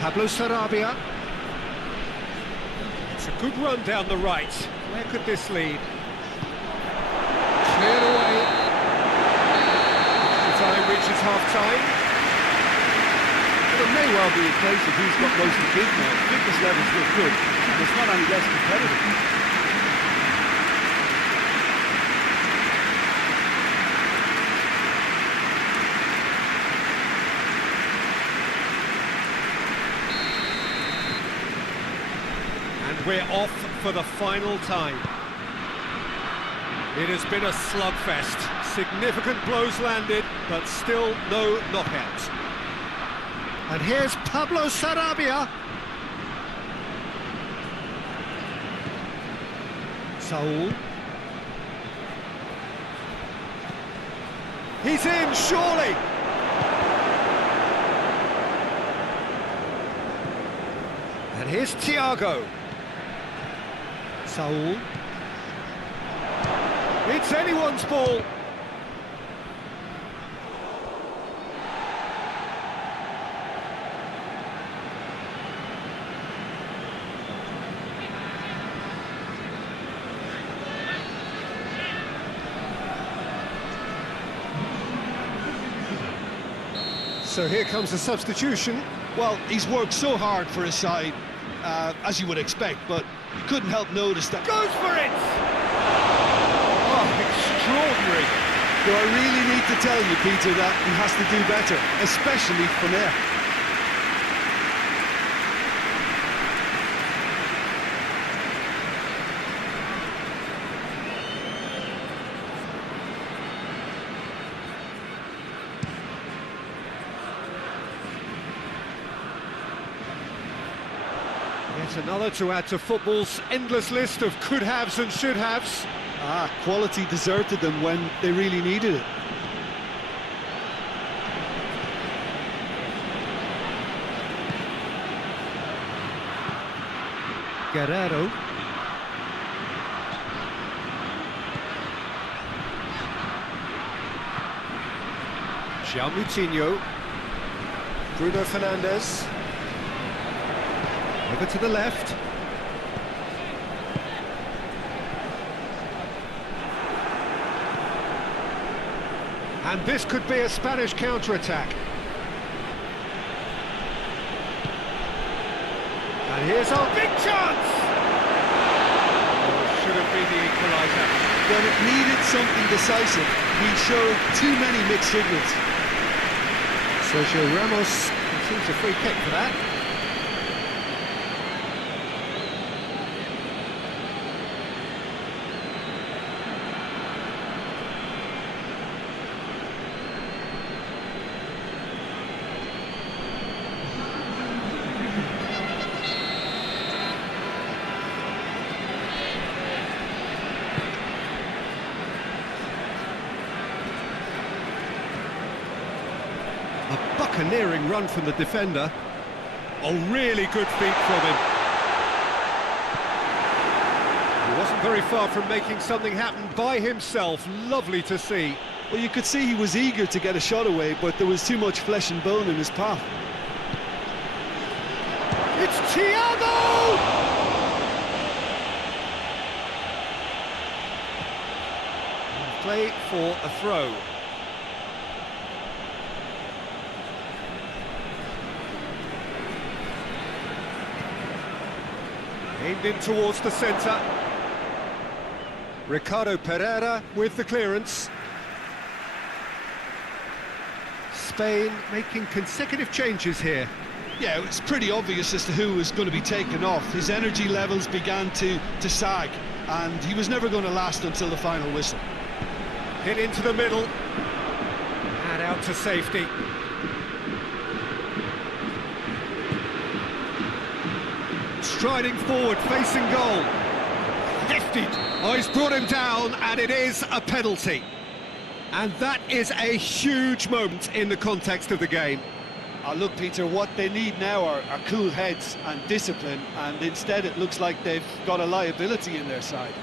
Pablo Sarabia. It's a good run down the right. Where could this lead? Cleared away. The time reaches half-time. It may well be a case of who's got most to give now. Fitness levels look good. It's not any less competitive. we're off for the final time. It has been a slugfest. Significant blows landed, but still no knockout. And here's Pablo Sarabia. Saul. He's in, surely! And here's Thiago. Saul. It's anyone's ball. So here comes the substitution. Well, he's worked so hard for his side, as you would expect, but you couldn't help notice that... Goes for it! Oh, extraordinary. Do I really need to tell you, Peter, that he has to do better, especially from there? Yet another to add to football's endless list of could-haves and should-haves. Quality deserted them when they really needed it. Guerrero. João Moutinho. Bruno Fernandes. Over to the left. And this could be a Spanish counter-attack. And here's our big chance! Oh, should have been the equaliser. When it needed something decisive, he showed too many mixed signals. Sergio Ramos receives a free kick for that. A buccaneering run from the defender. A really good feat from him. He wasn't very far from making something happen by himself. Lovely to see. Well, you could see he was eager to get a shot away, but there was too much flesh and bone in his path. It's Thiago! Play for a throw. Aimed in towards the centre. Ricardo Pereira with the clearance. Spain making consecutive changes here. Yeah, it's pretty obvious as to who was going to be taken off. His energy levels began to sag, and he was never going to last until the final whistle. Hit into the middle. And out to safety. Striding forward, facing goal. Hefted. Oh, he's brought him down, and it is a penalty. And that is a huge moment in the context of the game. Look, Peter, what they need now are cool heads and discipline, and instead it looks like they've got a liability in their side.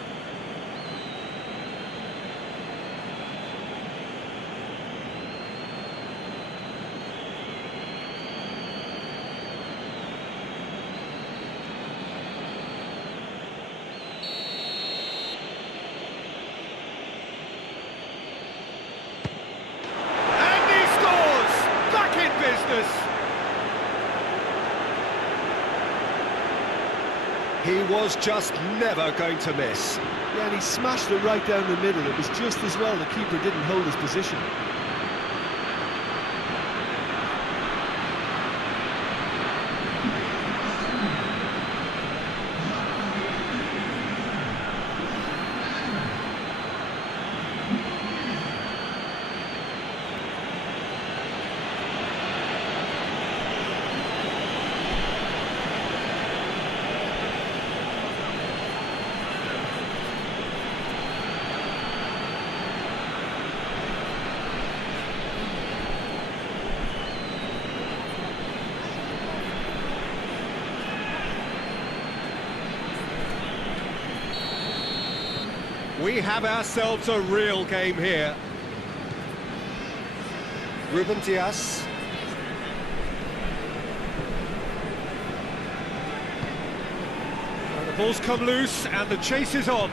He was just never going to miss. Yeah, and he smashed it right down the middle. It was just as well the keeper didn't hold his position. We have ourselves a real game here. Ruben Dias. And the ball's come loose and the chase is on.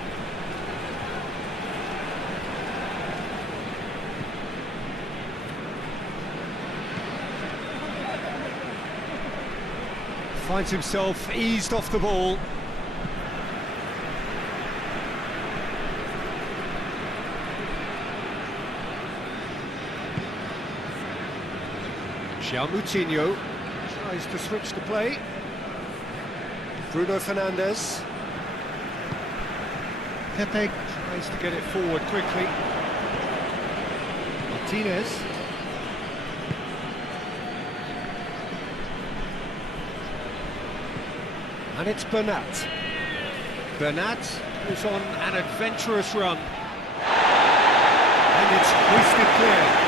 Finds himself eased off the ball. Moutinho tries to switch the play. Bruno Fernandes. Pepe tries to get it forward quickly. Martinez. And it's Bernat. Bernat is on an adventurous run. And it's hoisted clear.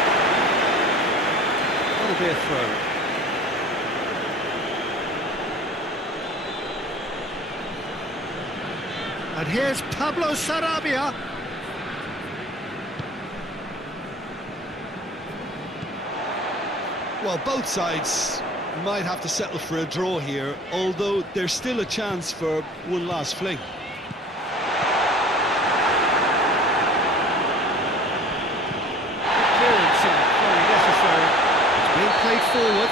That'll be a throw. And here's Pablo Sarabia. Well, both sides might have to settle for a draw here, although there's still a chance for one last fling. Clearance very necessary. It's being played forward.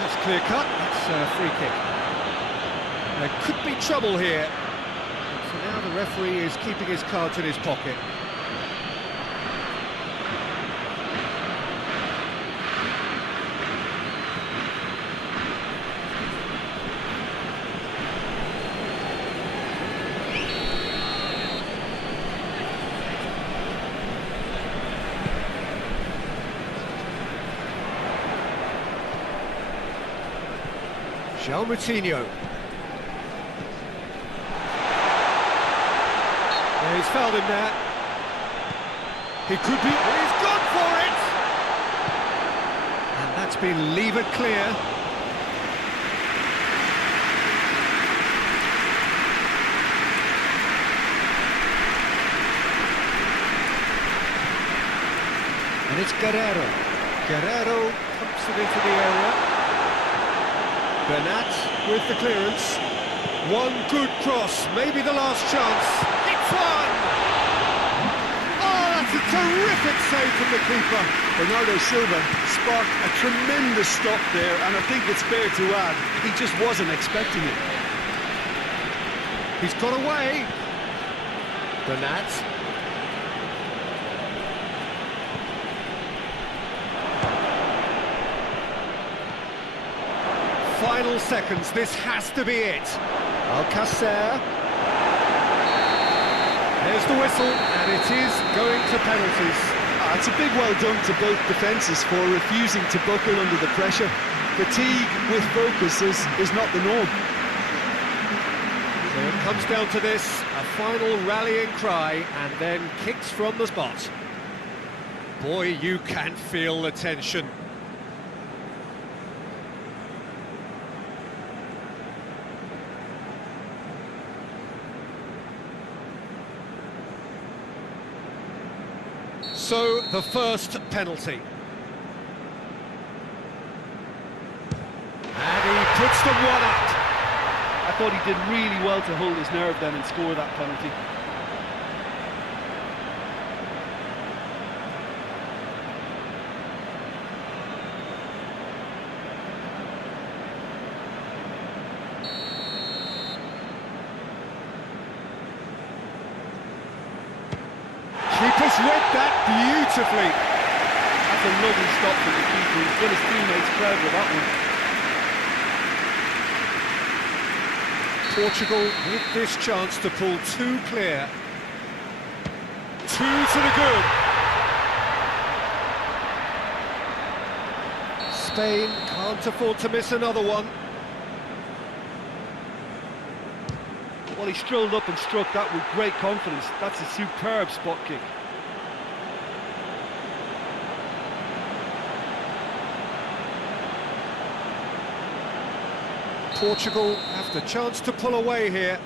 That's clear cut. That's a free kick. There could be trouble here. So now the referee is keeping his cards in his pocket. Moutinho. Yeah, he's fouled him there. He could be... He's gone for it! And that's been levered clear. And it's Guerrero. Guerrero pumps it into the area. Bernat with the clearance. One good cross, maybe the last chance. It's one! Oh, that's a terrific save from the keeper. Bernardo Silva sparked a tremendous stop there, and I think it's fair to add, he just wasn't expecting it. He's got away. Bernat. Final seconds, this has to be it. Alcacer. There's the whistle, and it is going to penalties. It's a big well done to both defences for refusing to buckle under the pressure. Fatigue with focus is not the norm. So it comes down to this, a final rallying cry, and then kicks from the spot. Boy, you can feel the tension. So, the first penalty. And he puts them one up. I thought he did really well to hold his nerve then and score that penalty. Keeper's read that beautifully. That's a lovely stop from the keeper. He's got his teammates proud with that one. Portugal with this chance to pull two clear. Two to the good. Spain can't afford to miss another one. Well, he strolled up and struck that with great confidence. That's a superb spot kick. Portugal have the chance to pull away here.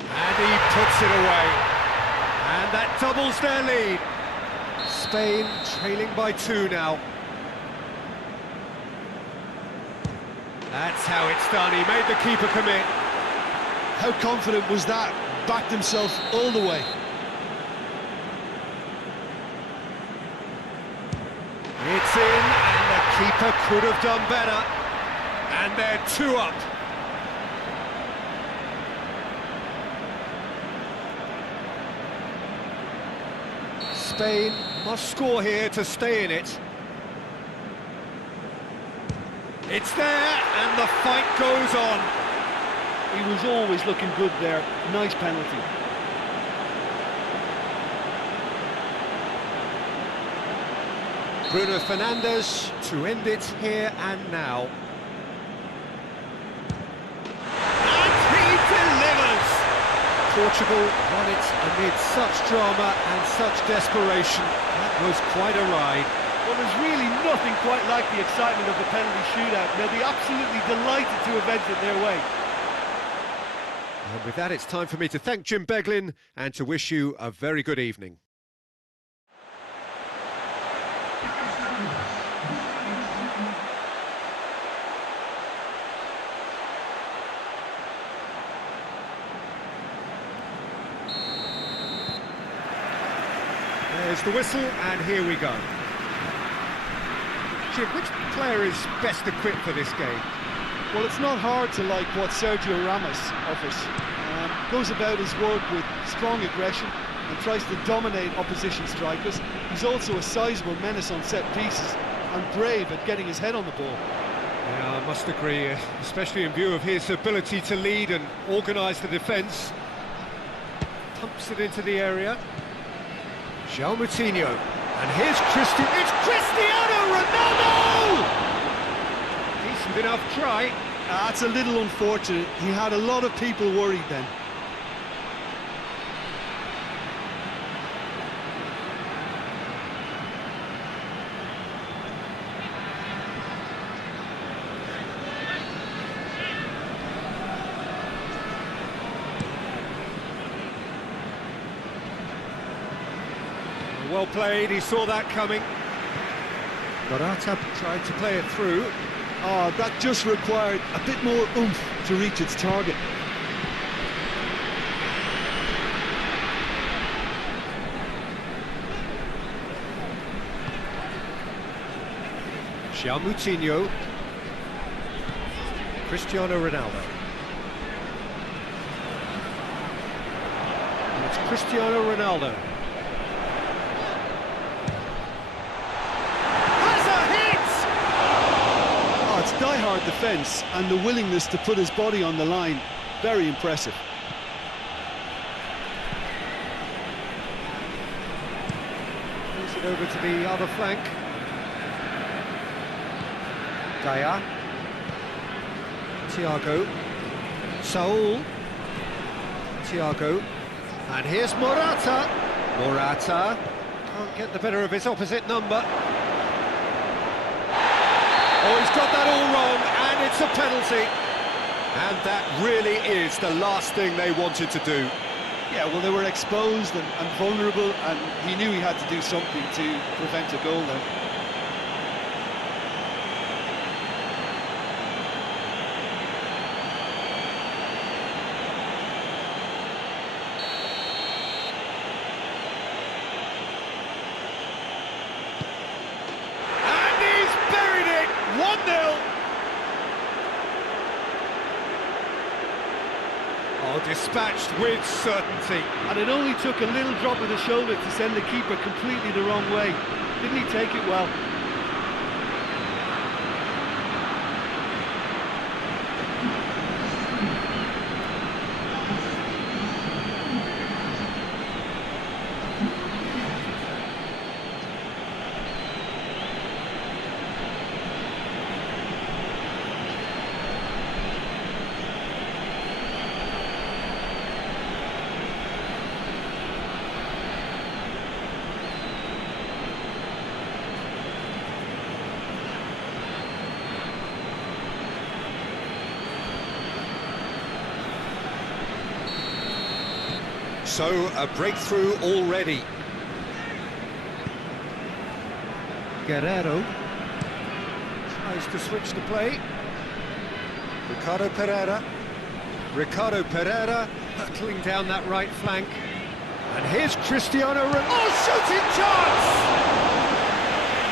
And he puts it away. And that doubles their lead. Spain trailing by 2 now. That's how it's done. He made the keeper commit. How confident was that? Backed himself all the way. It's in, and the keeper could have done better. And they're 2 up. Spain must score here to stay in it. It's there, and the fight goes on. He was always looking good there. Nice penalty. Bruno Fernandes to end it here and now. And he delivers! Portugal won it amid such drama and such desperation. That was quite a ride. Well, there's really nothing quite like the excitement of the penalty shootout. They'll be absolutely delighted to have entered their way. And with that, it's time for me to thank Jim Beglin and to wish you a very good evening. There's the whistle, and here we go. Jim, which player is best equipped for this game? Well, it's not hard to like what Sergio Ramos offers. Goes about his work with strong aggression and tries to dominate opposition strikers. He's also a sizable menace on set pieces and brave at getting his head on the ball. Yeah, I must agree, especially in view of his ability to lead and organise the defence. Pumps it into the area. João Moutinho, and here's it's Cristiano Ronaldo! Decent enough try. That's a little unfortunate. He had a lot of people worried then. Well played, he saw that coming. Morata tried to play it through. Oh, that just required a bit more oomph to reach its target. João Moutinho. Cristiano Ronaldo. And it's Cristiano Ronaldo. Die-hard defence and the willingness to put his body on the line, very impressive. Moves it over to the other flank. Daya. Thiago. Saul. Thiago. And here's Morata. Morata can't get the better of his opposite number. Oh, he's got that all wrong, and it's a penalty. And that really is the last thing they wanted to do. Yeah, well, they were exposed and vulnerable, and he knew he had to do something to prevent a goal then. Oh, dispatched with certainty. And it only took a little drop of the shoulder to send the keeper completely the wrong way. Didn't he take it well? So, a breakthrough already. Guerrero tries to switch the play. Ricardo Pereira hurtling down that right flank. And here's Cristiano Ronaldo. Oh, shooting chance!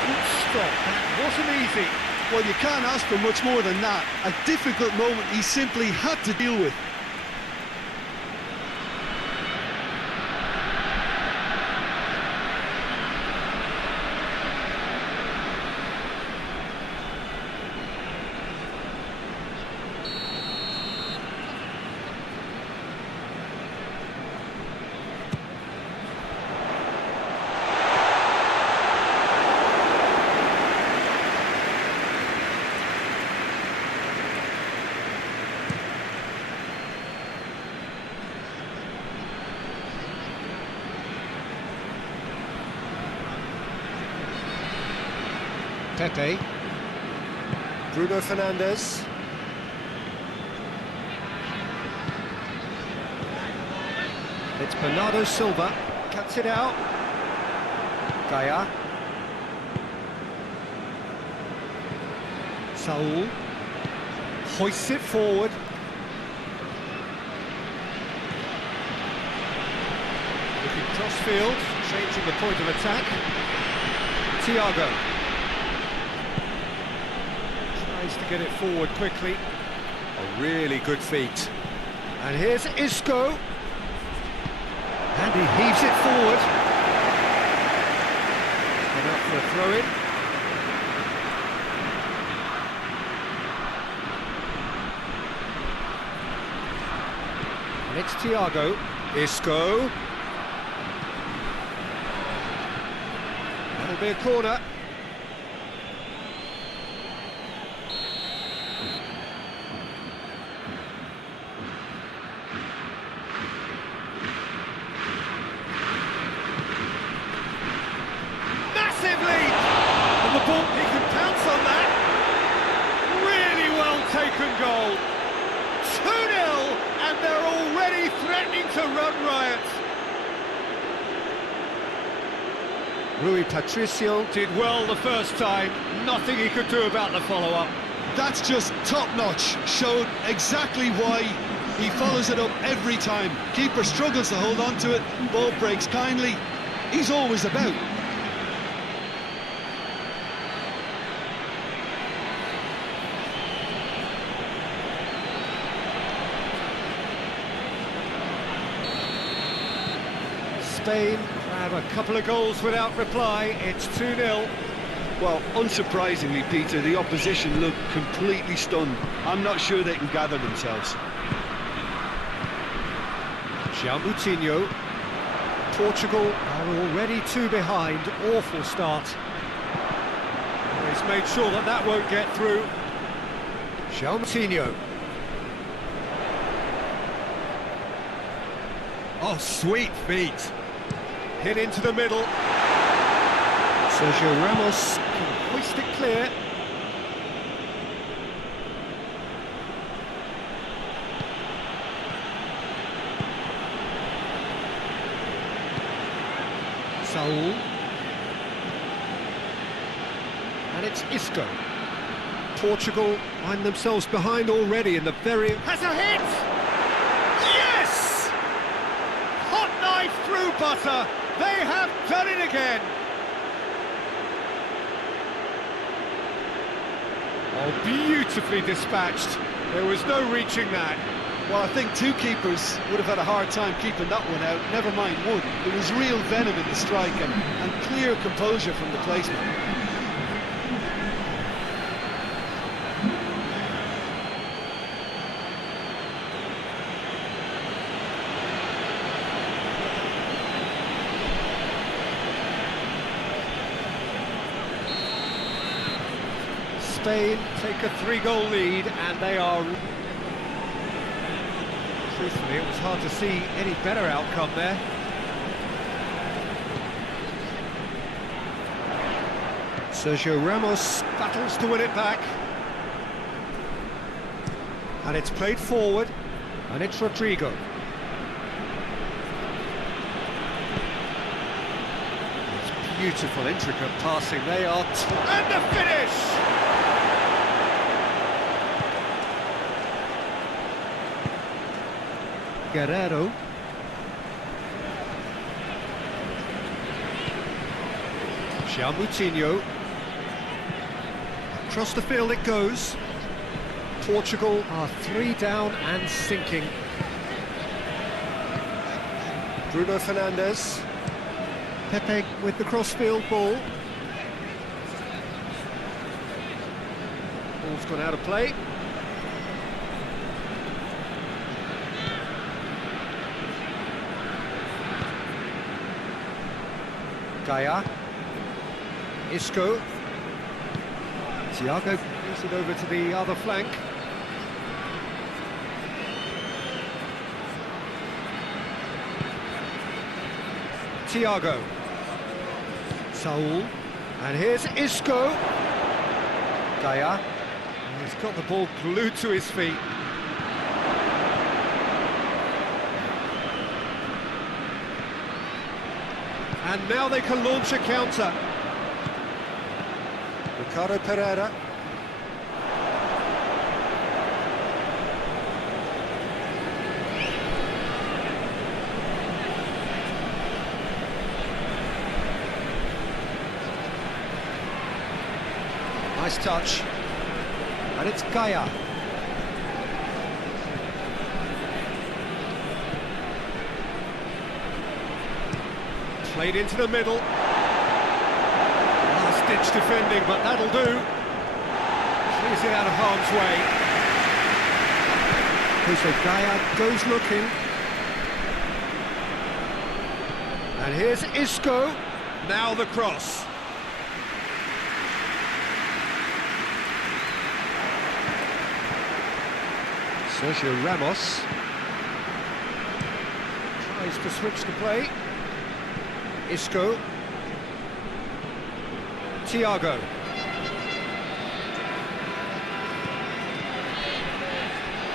Good stop. That wasn't easy. Well, you can't ask for much more than that. A difficult moment he simply had to deal with. Pepe. Bruno Fernandes. It's Bernardo Silva. Cuts it out. Gaia. Saul. Hoists it forward. Looking cross-field, changing the point of attack. Thiago. Tries to get it forward quickly. A really good feat. And here's Isco. And he heaves it forward. And up for a throw-in. And it's Thiago. Isco. That'll be a corner. Massive lead! And the ball, he can pounce on that. Really well taken goal. 2-0, and they're already threatening to run riot. Rui Patricio did well the first time, nothing he could do about the follow-up. That's just top-notch, showed exactly why he follows it up every time. Keeper struggles to hold on to it, ball breaks kindly, he's always about. Spain have a couple of goals without reply, it's 2-0. Well, unsurprisingly, Peter, the opposition look completely stunned. I'm not sure they can gather themselves. João Moutinho. Portugal are already 2 behind, awful start. He's made sure that that won't get through. João Moutinho. Oh, sweet feet. Hit into the middle. Sergio Ramos can hoist it clear. Saul. And it's Isco. Portugal find themselves behind already in the very... Has a hit! Yes! Hot knife through butter. They have done it again. Oh, beautifully dispatched. There was no reaching that. Well, I think 2 keepers would have had a hard time keeping that one out, never mind 1. There was real venom in the strike and clear composure from the placement. Spain take a 3-goal lead, and they are... Truthfully, it was hard to see any better outcome there. Sergio Ramos battles to win it back. And it's played forward, and it's Rodrigo. Beautiful, intricate passing. They are... And the finish! Guerrero. Moutinho. Across the field it goes. Portugal are 3 down and sinking. Bruno Fernandes. Pepe with the crossfield ball. Ball's gone out of play. Gaia. Isco. Thiago moves it over to the other flank. Thiago. Saul. And here's Isco. Gaia. And he's got the ball glued to his feet. And now they can launch a counter. Ricardo Pereira. Nice touch. And it's Gaia. Played into the middle. Last-ditch defending, but that'll do. Clears it out of harm's way. Jose Gaia goes looking. And here's Isco. Now the cross. Sergio Ramos. Tries to switch the play. Isco. Thiago.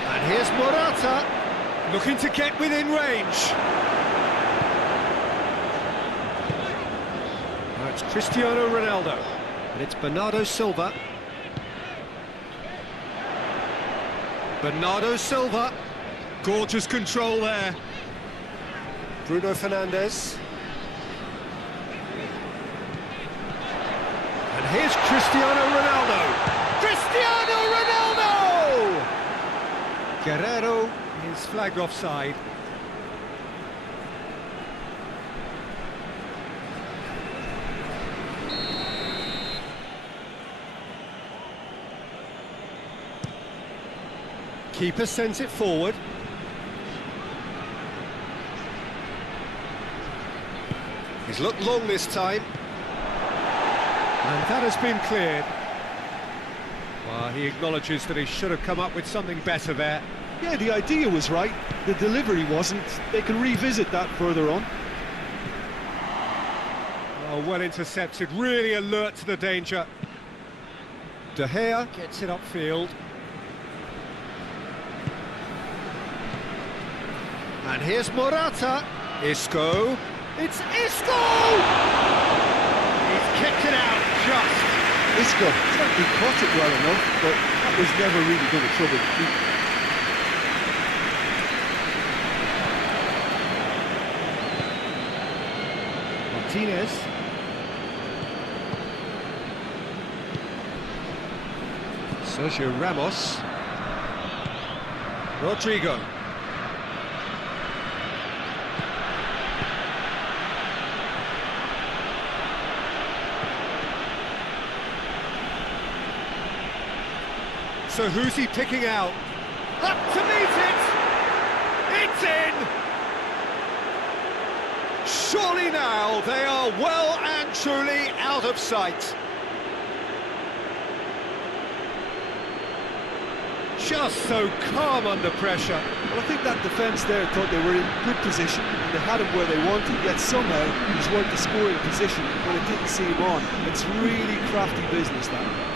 And here's Morata, looking to get within range. Now it's Cristiano Ronaldo, and it's Bernardo Silva. Bernardo Silva, gorgeous control there. Bruno Fernandes. And here's Cristiano Ronaldo. Cristiano Ronaldo! Guerrero is flagged offside. Keeper sends it forward. He's looked long this time. And that has been cleared. Well, he acknowledges that he should have come up with something better there. Yeah, the idea was right, the delivery wasn't. They can revisit that further on. Oh, well intercepted, really alert to the danger. De Gea gets it upfield. And here's Morata. Isco. It's Isco! He's kicked it out just. Isco certainly caught it well enough, but that was never really going to trouble the keeper. Martinez. Sergio Ramos. Rodrigo. So who's he picking out? Up to meet it! It's in! Surely now they are well and truly out of sight. Just so calm under pressure. Well, I think that defence there thought they were in good position and they had him where they wanted, yet somehow he's worked the scoring position when it didn't see him on. It's really crafty business, that.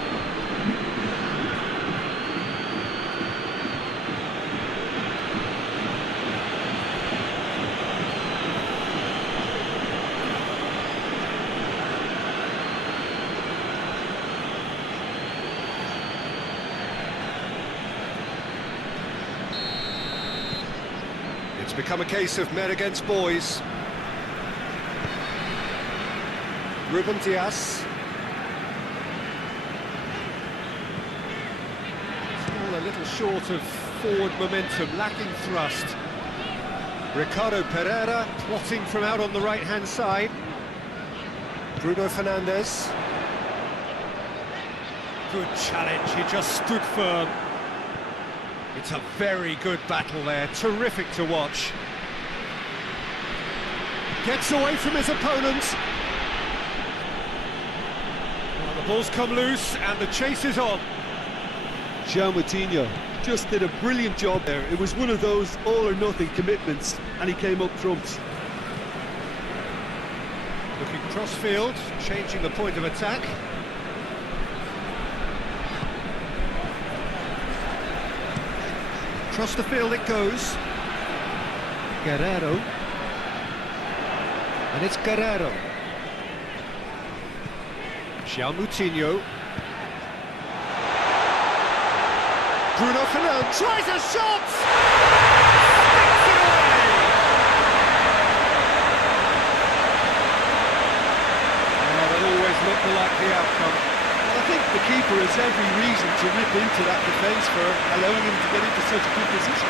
It's become a case of men against boys. Ruben Dias. Still a little short of forward momentum, lacking thrust. Ricardo Pereira plotting from out on the right-hand side. Bruno Fernandes. Good challenge, he just stood firm. It's a very good battle there, terrific to watch. Gets away from his opponent. Well, the ball's come loose and the chase is on. João Moutinho just did a brilliant job there. It was one of those all-or-nothing commitments, and he came up trumps. Looking cross-field, changing the point of attack. Across the field it goes. Guerrero. And it's Guerrero. João Moutinho. Bruno Fernandes tries a shot! Sticks it away! Oh, that always looked the likely outcome. Well, I think the keeper has every reason to rip into that defence for allowing him to get into such a good position.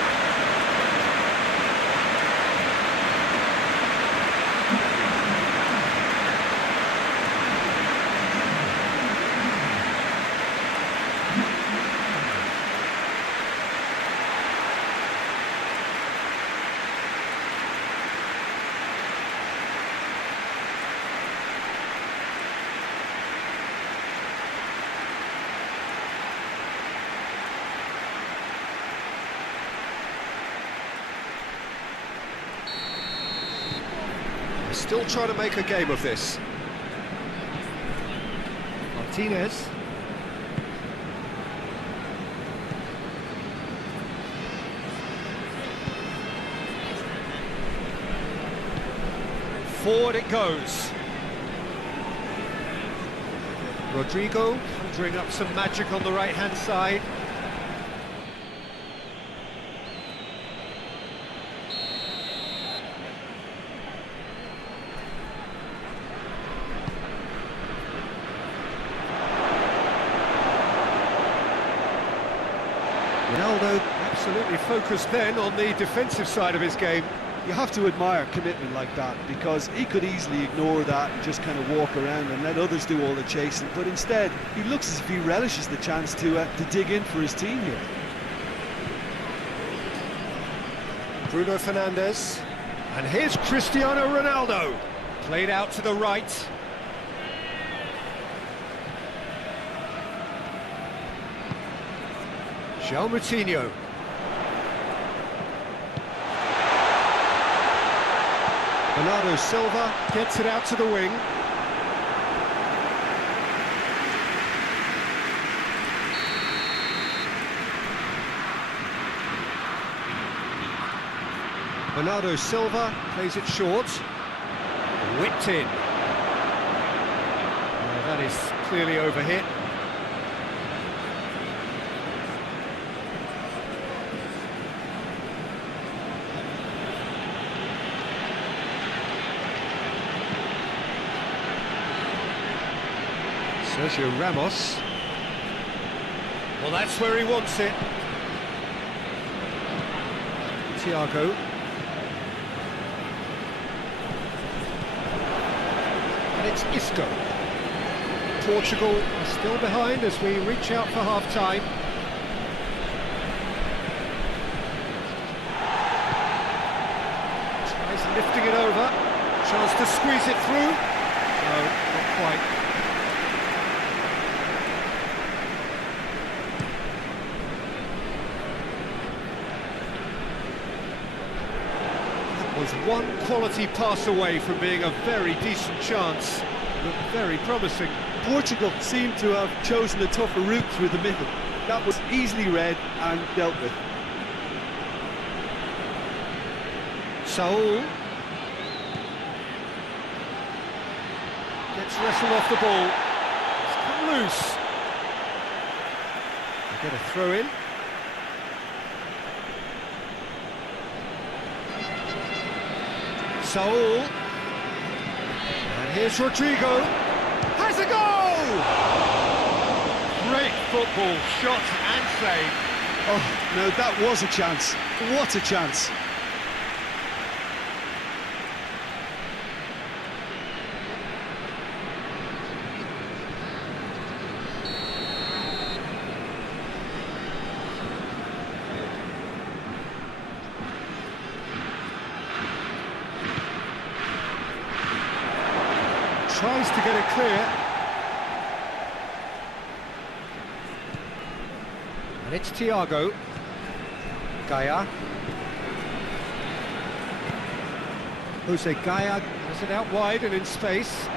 Still trying to make a game of this. Martinez. Forward it goes. Rodrigo conjuring up some magic on the right-hand side. Ronaldo absolutely focused then on the defensive side of his game. You have to admire commitment like that, because he could easily ignore that and just kind of walk around and let others do all the chasing, but instead he looks as if he relishes the chance to dig in for his team here. Bruno Fernandes, and here's Cristiano Ronaldo, played out to the right. João Moutinho. Bernardo Silva gets it out to the wing. Bernardo Silva plays it short. Whipped in. That is clearly overhit. Sergio Ramos. Well, that's where he wants it. Thiago. And it's Isco. Portugal are still behind as we reach out for half-time. Tries lifting it over. Chance to squeeze it through. No, not quite. Was one quality pass away from being a very decent chance. Looked very promising. Portugal seemed to have chosen a tougher route through the middle. That was easily read and dealt with. Saul gets wrestled off the ball. It's come loose. They get a throw in. Saul. And here's Rodrigo. Has a goal! Great football, shot and save. Oh, no, that was a chance. What a chance. Tries to get it clear. And it's Thiago. Gaia. Jose Gaia has it out wide and in space.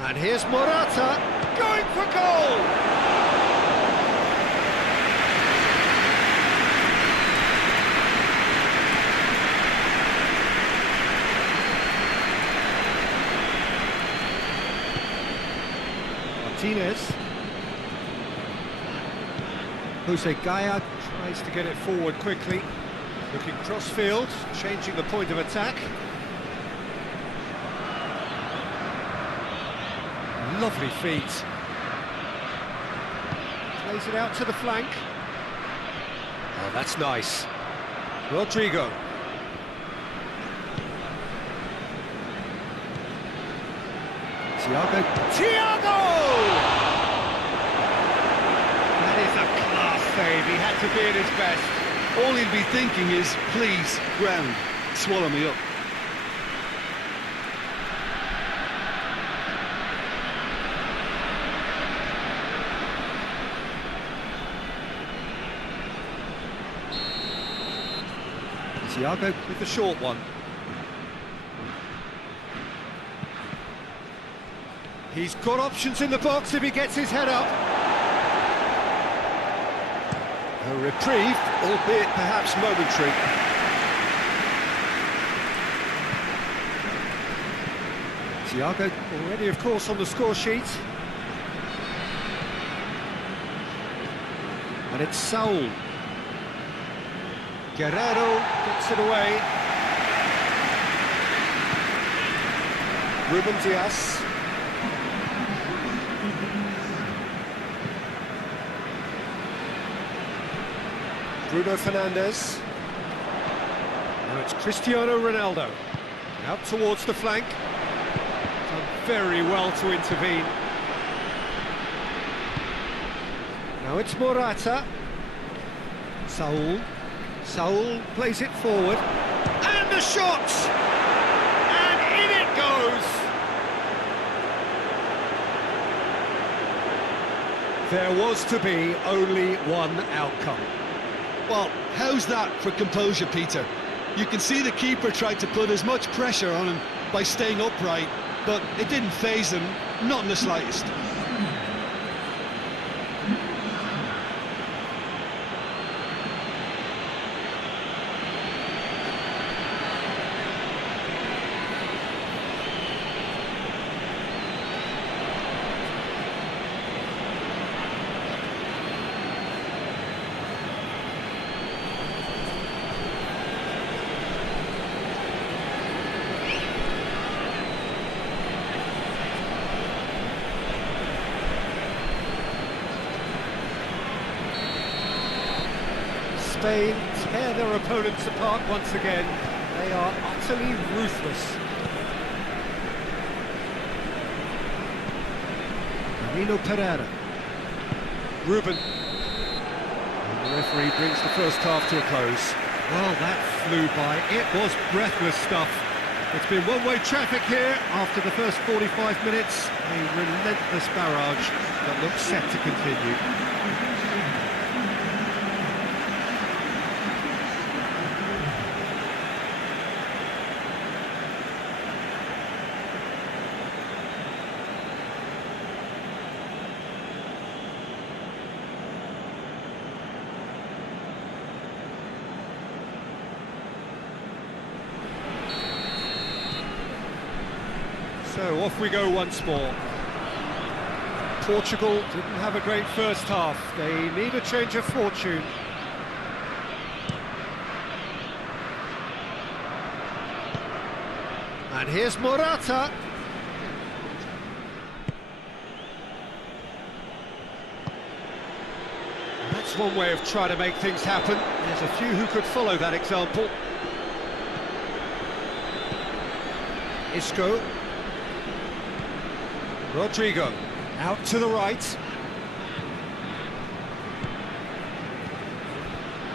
And here's Morata going for goal! Martinez. Jose Gaia tries to get it forward quickly. Looking cross-field, changing the point of attack. Lovely feet. Plays it out to the flank. Oh, that's nice. Rodrigo. Thiago! That is a class save, he had to be at his best. All he'll be thinking is, please, ground, swallow me up. Thiago with the short one. He's got options in the box if he gets his head up. A reprieve, albeit perhaps momentary. Thiago already, of course, on the score sheet. And it's Saul. Guerrero gets it away. Ruben Diaz. Bruno Fernandes. Now it's Cristiano Ronaldo. Out towards the flank. Done very well to intervene. Now it's Morata. Saul. Saul plays it forward. And the shot! And in it goes! There was to be only one outcome. Well, how's that for composure, Peter? You can see the keeper tried to put as much pressure on him by staying upright, but it didn't faze him, not in the slightest. Spain tear their opponents apart once again. They are utterly ruthless. Marino Pereira. Ruben. And the referee brings the first half to a close. Well, that flew by. It was breathless stuff. It's been one-way traffic here after the first 45 minutes. A relentless barrage that looks set to continue. So off we go once more. Portugal didn't have a great first half. They need a change of fortune. And here's Morata. That's one way of trying to make things happen. There's a few who could follow that example. Isco. Rodrigo. Out to the right.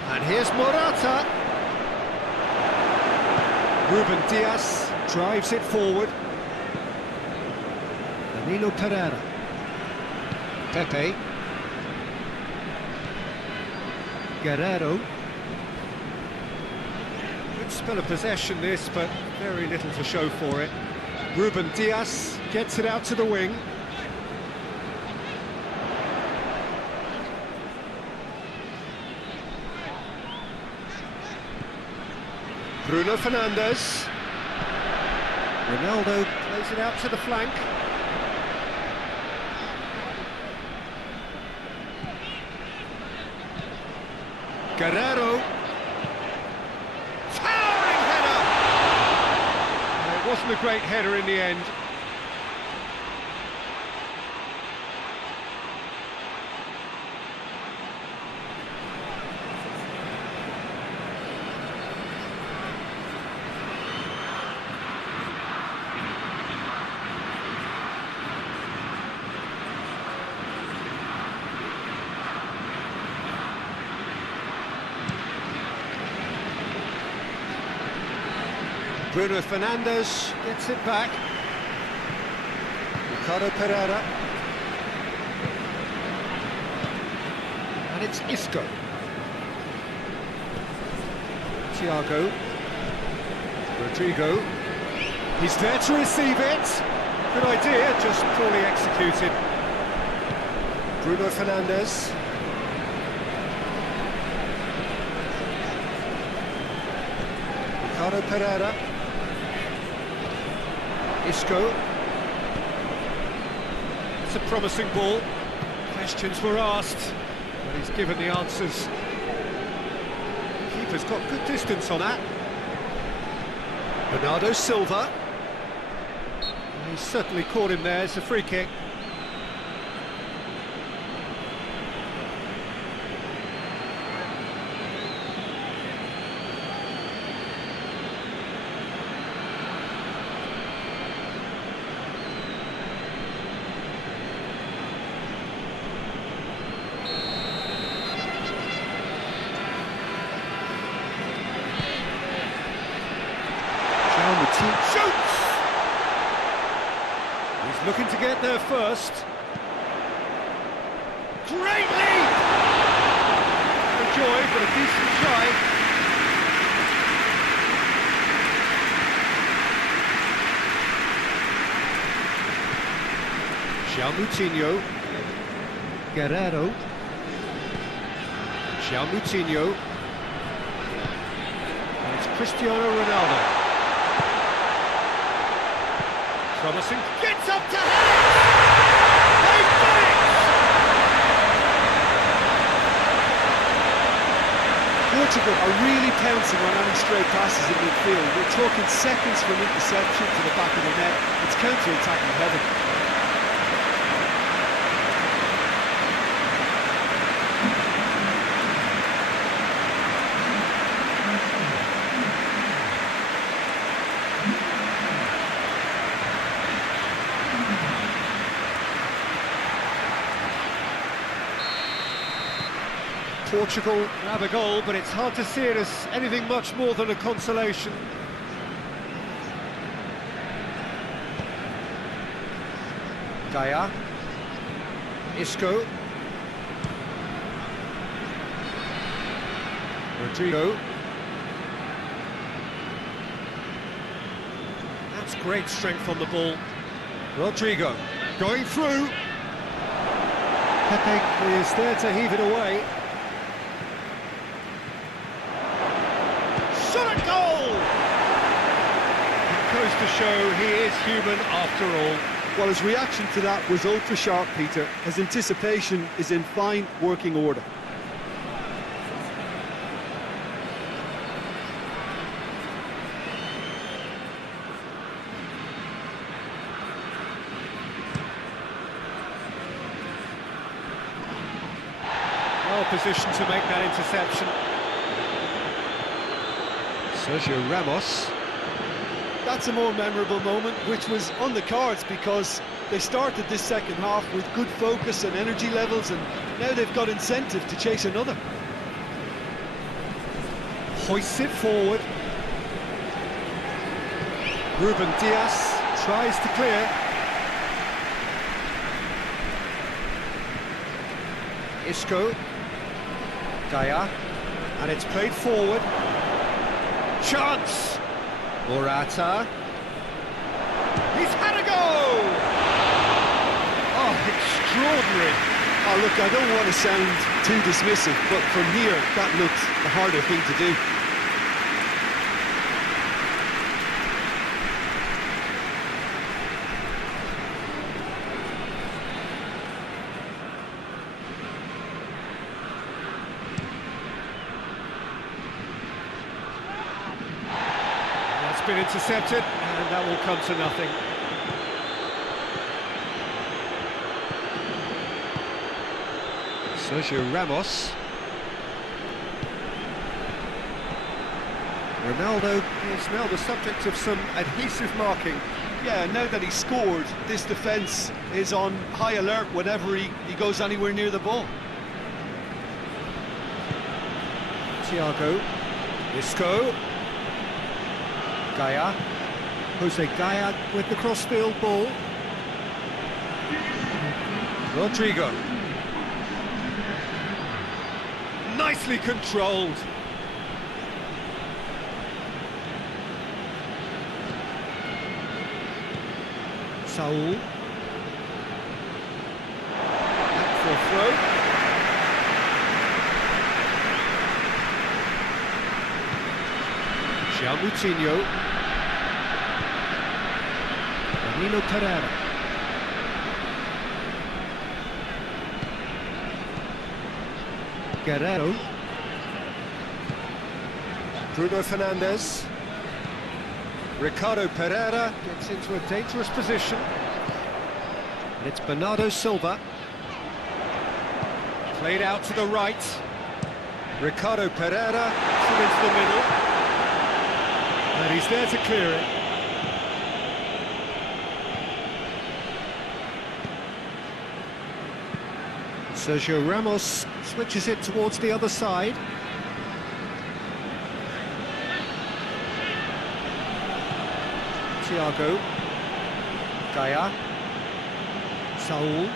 And here's Morata. Ruben Diaz drives it forward. Danilo Pereira. Pepe. Guerrero. Good spell of possession this, but very little to show for it. Ruben Diaz gets it out to the wing. Bruno Fernandes. Ronaldo plays it out to the flank. Guerrero. Towering header! It wasn't a great header in the end. Bruno Fernandes gets it back. Ricardo Pereira. And it's Isco. Thiago. Rodrigo. He's there to receive it. Good idea, just poorly executed. Bruno Fernandes. Ricardo Pereira. Isco. It's a promising ball. Questions were asked, but he's given the answers. Keeper's got good distance on that. Bernardo Silva. He's certainly caught him there. It's a free kick. Shoots! He's looking to get there first. Great lead! No joy, but a decent try. João Moutinho. Guerrero. João Moutinho. And it's Cristiano Ronaldo. Promising, gets up to head! They've done it! Portugal are really pouncing on any stray passes in midfield. We're talking seconds from interception to the back of the net. It's counter-attacking heaven. Portugal have a goal, but it's hard to see it as anything much more than a consolation. Daya. Isco. Rodrigo. That's great strength on the ball. Rodrigo going through. Pepe is there to heave it away. Shot at goal! It goes to show he is human after all. Well, his reaction to that was ultra-sharp, Peter. His anticipation is in fine working order. Well positioned to make that interception. Sergio Ramos. That's a more memorable moment, which was on the cards because they started this second half with good focus and energy levels, and now they've got incentive to chase another. Hoists it forward. Ruben Diaz tries to clear. Isco. Gaia. And it's played forward. Chance! Morata. He's had a go! Oh, extraordinary. Oh, look, I don't want to sound too dismissive, but from here, that looks the harder thing to do. That's been intercepted, and that will come to nothing. Sergio Ramos. Ronaldo is now the subject of some adhesive marking. Yeah, now that he's scored, this defence is on high alert whenever he goes anywhere near the ball. Thiago. Isco. Gaia. Jose Gaia with the crossfield ball. Rodrigo. Nicely controlled. Saul. Back for a throw. João Moutinho. Danilo Pereira. Guerrero. Bruno Fernandes. Ricardo Pereira gets into a dangerous position. And it's Bernardo Silva. Played out to the right. Ricardo Pereira puts it into the middle. And he's there to clear it. Sergio Ramos switches it towards the other side. Thiago. Gaia. Saul.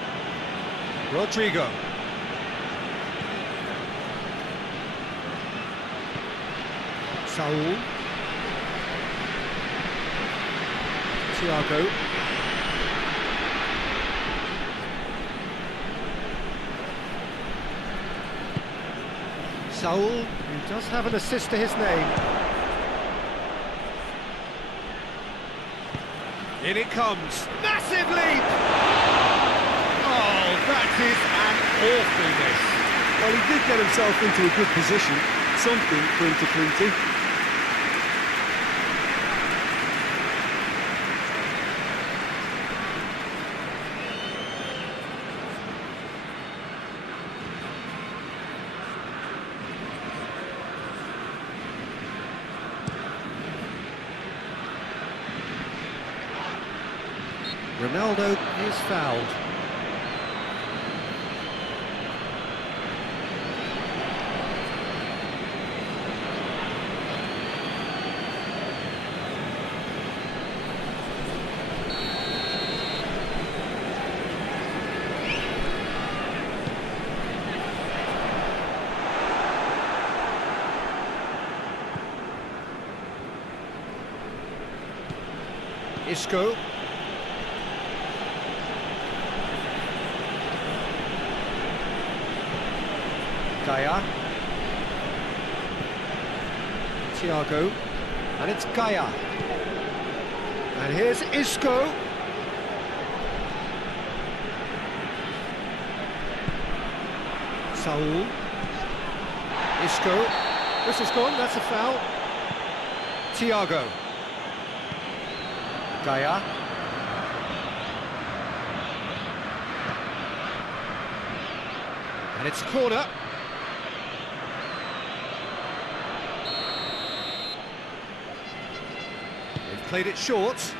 Rodrigo. Saul. Thiago. Saul, who does have an assist to his name. In it comes. Massive leap! Oh, that is an awful miss. Well, he did get himself into a good position, something for him to cling to. Ronaldo is fouled. Isco. Gaia. Thiago. And it's Gaia. And here's Isco. Saul. Isco. This is gone, that's a foul. Thiago. Gaia. And it's a corner. They've played it short.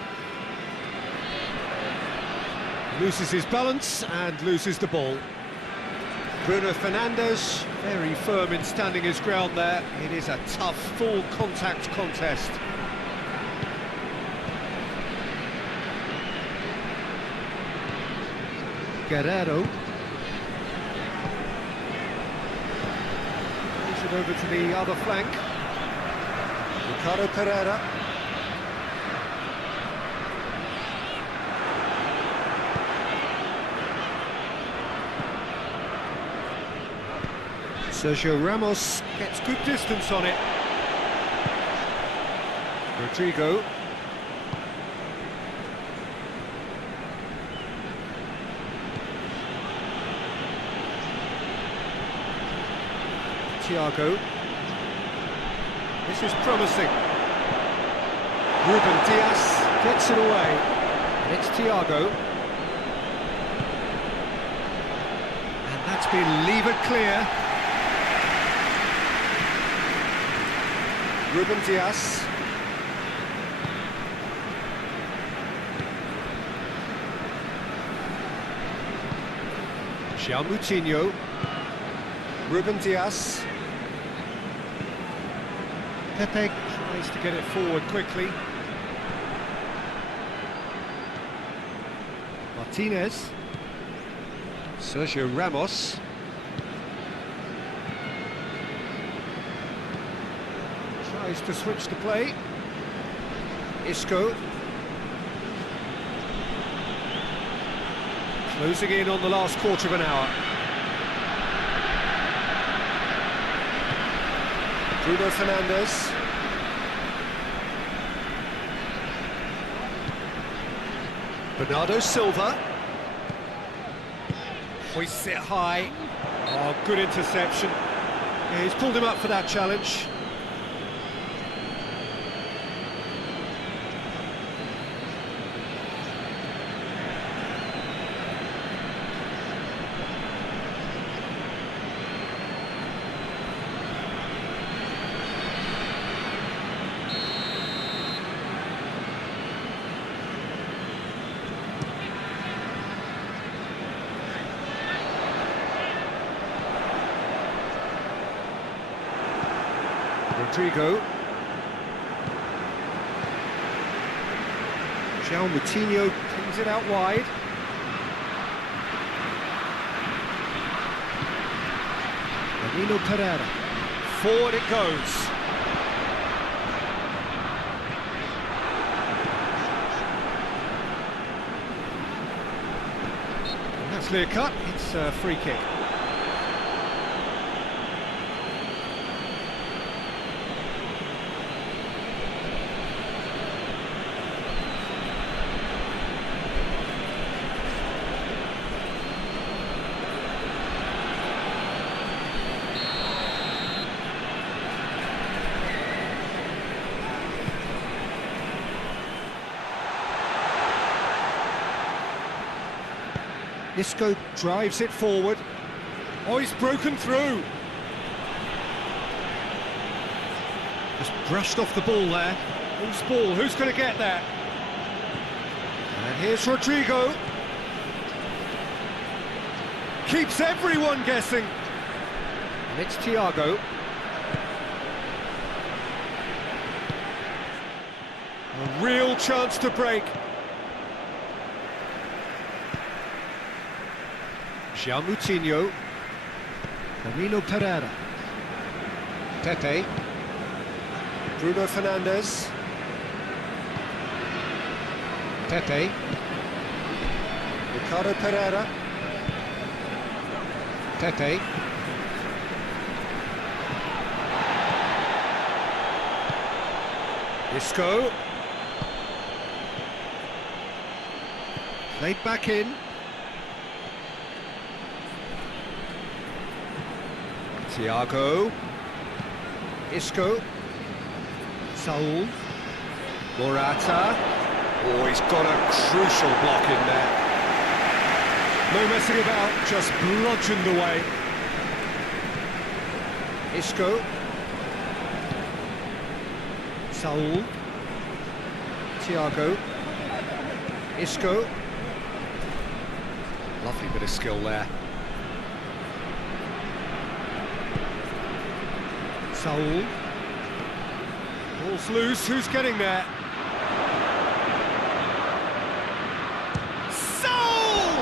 Loses his balance and loses the ball. Bruno Fernandes, very firm in standing his ground there. It is a tough, full contact contest. Guerrero. Moves it over to the other flank. Ricardo Pereira. Sergio Ramos gets good distance on it. Rodrigo. Thiago. This is promising. Ruben Dias gets it away. And it's Thiago. And that's been levered clear. Ruben Dias. João Moutinho. Ruben Dias. Pepe tries to get it forward quickly. Martinez. Sergio Ramos. Tries to switch the play. Isco. Closing in on the last quarter of an hour. Bruno Fernandes. Bernardo Silva. Hoists it high. Oh, good interception. Yeah, he's pulled him up for that challenge. Rodrigo. João Moutinho brings it out wide. Danilo Pereira. Forward it goes. And that's clear cut. It's a free kick. Isco drives it forward. Oh, he's broken through. Just brushed off the ball there. Who's ball? Who's going to get there? And here's Rodrigo. Keeps everyone guessing. And it's Thiago. A real chance to break. João Moutinho. Danilo Pereira. Pepe. Bruno Fernandes. Pepe. Ricardo Pereira. Pepe. Isco. Played back in. Thiago. Isco. Saul. Morata. Oh, he's got a crucial block in there. No messing about, just bludgeoned away. Isco. Saul. Thiago. Isco. Lovely bit of skill there. Saul. Ball's loose, who's getting there? Saul!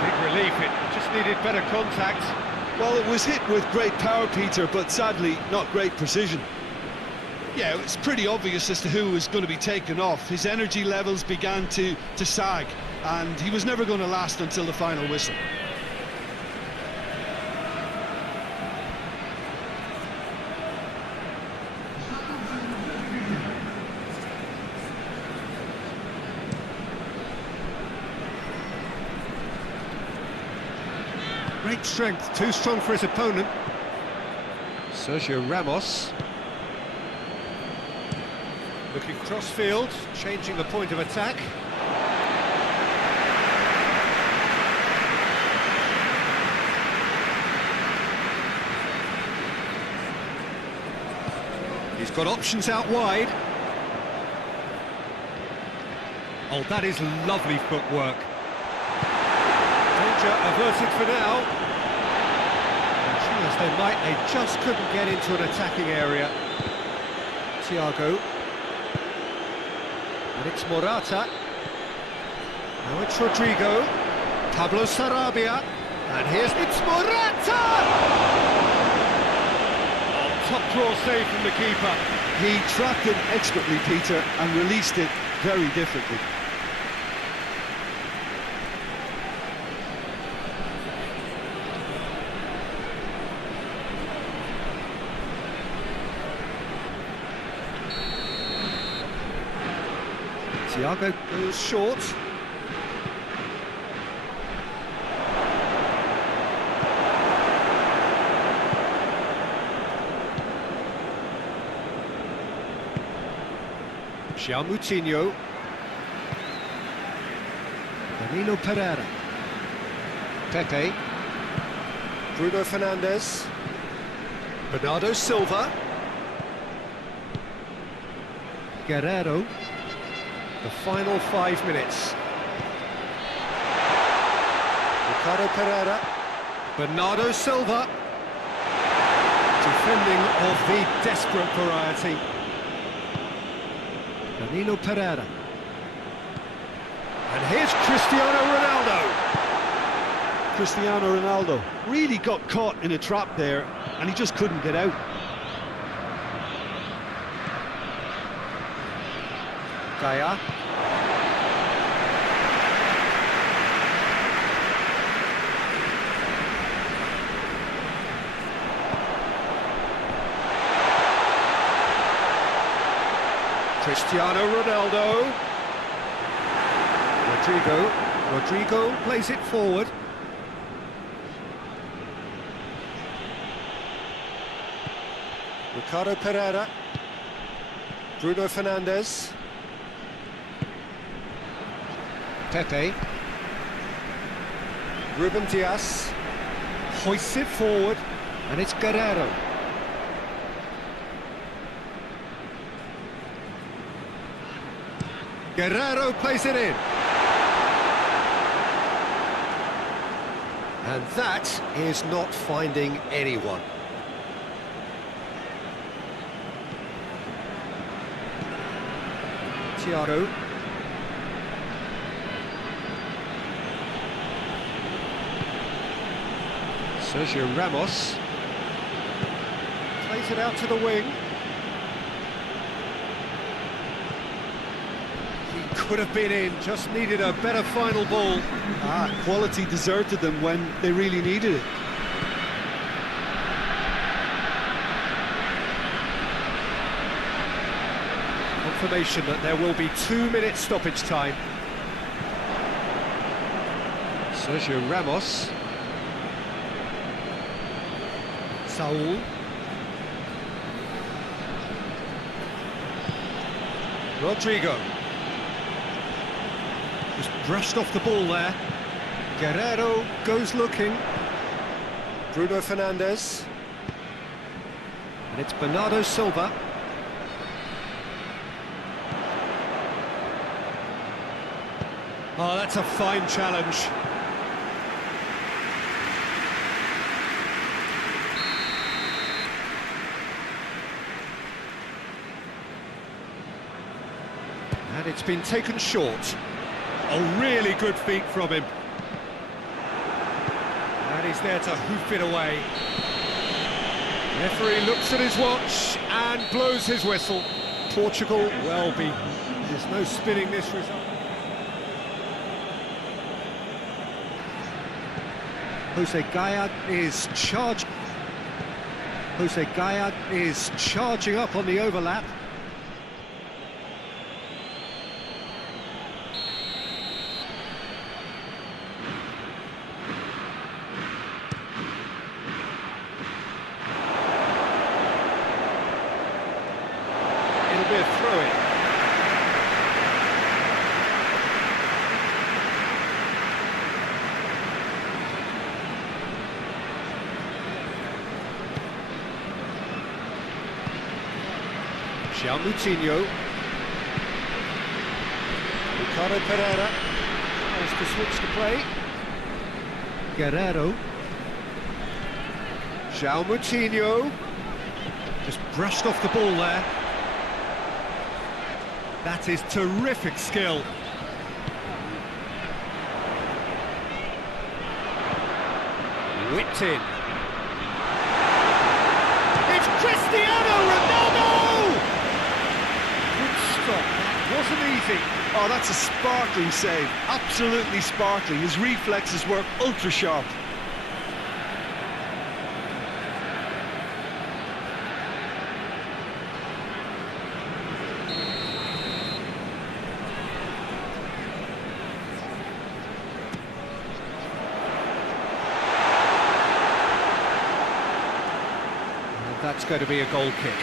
Big relief, it just needed better contact. Well, it was hit with great power, Peter, but sadly, not great precision. Yeah, it's pretty obvious as to who was going to be taken off. His energy levels began to sag, and he was never going to last until the final whistle. Great strength, too strong for his opponent. Sergio Ramos. Looking cross-field, changing the point of attack. He's got options out wide. Oh, that is lovely footwork. Danger averted for now. And try as they might, they just couldn't get into an attacking area. Thiago. And it's Morata. Now it's Rodrigo. Pablo Sarabia. And here's it's Morata! Oh, top draw save from the keeper. He trapped it expertly, Peter, and released it very differently. Thiago goes short. João Moutinho. Danilo Pereira. Pepe. Bruno Fernandes. Bernardo Silva. Guerrero. The final 5 minutes. Ricardo Pereira. Bernardo Silva. Defending of the desperate variety. Danilo Pereira. And here's Cristiano Ronaldo. Cristiano Ronaldo really got caught in a trap there, and he just couldn't get out. Gaia. Cristiano Ronaldo. Rodrigo plays it forward. Ricardo Pereira. Bruno Fernandes. Pepe. Ruben Dias hoists it forward, and it's Guerrero. Guerrero plays it in. And that is not finding anyone. Thiago. Sergio Ramos. Plays it out to the wing. He could have been in, just needed a better final ball. Quality deserted them when they really needed it. Confirmation that there will be 2 minutes stoppage time. Sergio Ramos. Saul. Rodrigo. Just brushed off the ball there. Guerrero goes looking. Bruno Fernandes. And it's Bernardo Silva. Oh, that's a fine challenge. And it's been taken short. A really good feat from him. And he's there to hoof it away. Referee looks at his watch and blows his whistle. Portugal well beaten. There's no spinning this result. Jose Gaya is charged. Jose Gaya is charging up on the overlap. It'll be a throw-in. Moutinho. Ricardo Pereira has to switch the play. Guerrero. João Moutinho. Just brushed off the ball there. That is terrific skill. Whipped in. It's Cristiano Ronaldo! That wasn't easy. Oh, that's a sparkling save. Absolutely sparkling. His reflexes work ultra sharp. And that's going to be a goal kick.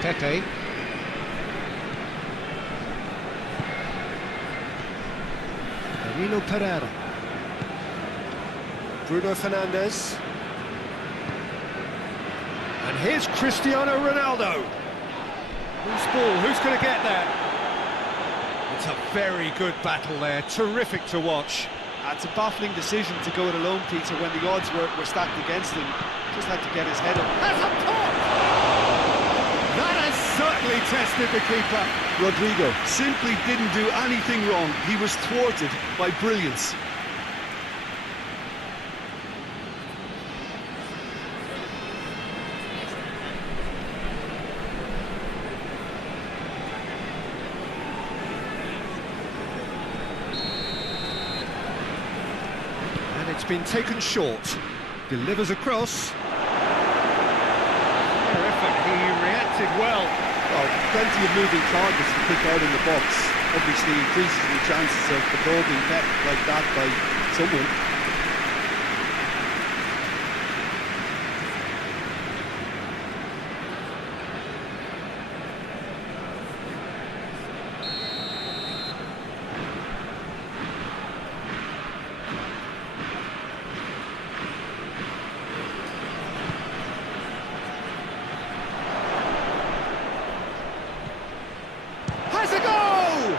Pepe. Danilo Pereira. Bruno Fernandes. And here's Cristiano Ronaldo. Who's ball? Who's going to get there? It's a very good battle there. Terrific to watch. It's a baffling decision to go it alone, Peter, when the odds were stacked against him. Just had to get his head up. That's a pop! That has certainly tested the keeper. Rodrigo simply didn't do anything wrong. He was thwarted by brilliance. And it's been taken short. Delivers across. Well, plenty of moving targets to pick out in the box. Obviously increases the chances of the ball being met like that by someone. has a goal!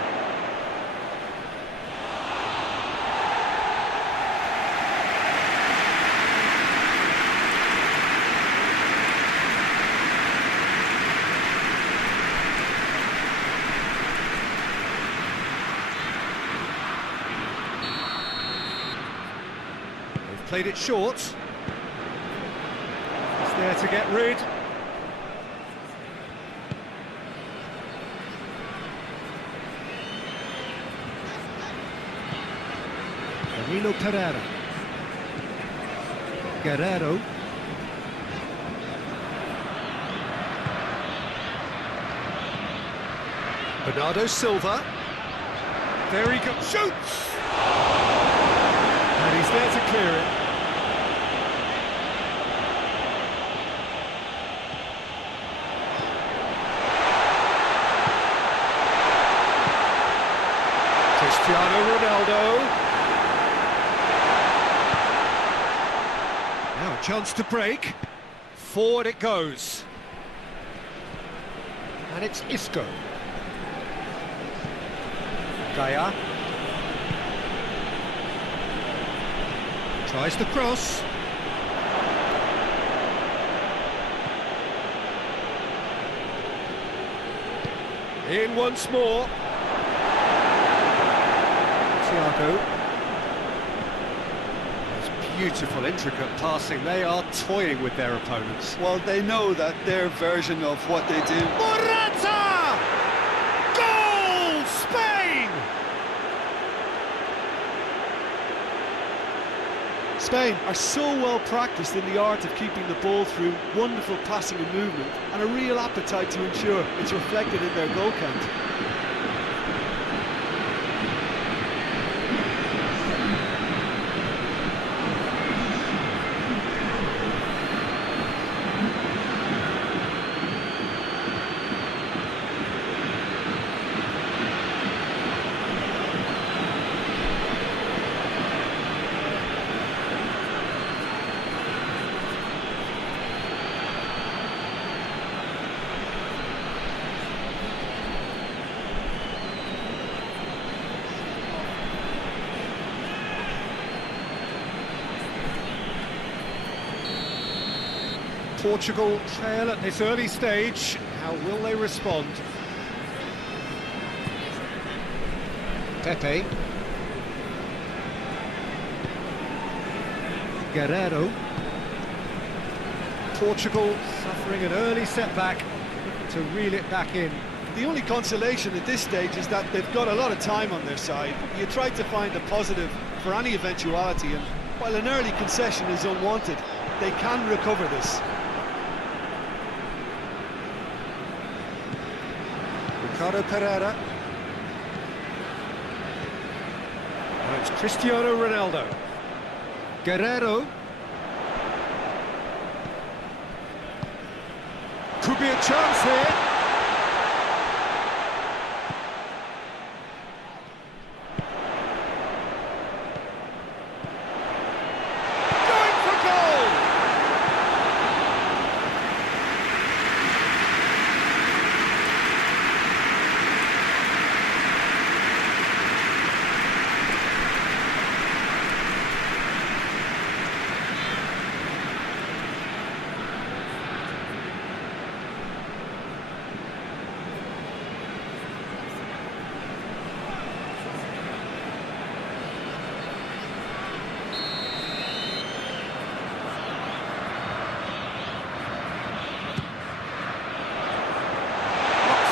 They've played it short. It's there to get rid. Danilo Pereira. Guerrero. Bernardo Silva. There he goes. Shoots! And he's there to clear it. Cristiano Ronaldo. Now a chance to break. Forward it goes. And it's Isco. Gaia. Tries the cross. In once more. Thiago. It's beautiful, intricate passing. They are toying with their opponents. Well, they know that their version of what they do. Morata! Goal! Spain! Spain are so well practiced in the art of keeping the ball through wonderful passing and movement, and a real appetite to ensure it's reflected in their goal count. Portugal trail at this early stage. How will they respond? Pepe. Guerrero. Portugal suffering an early setback, to reel it back in. The only consolation at this stage is that they've got a lot of time on their side. You try to find a positive for any eventuality, and while an early concession is unwanted, they can recover this. Ricardo Pereira. Now it's Cristiano Ronaldo. Guerrero. Could be a chance here. Going for goal!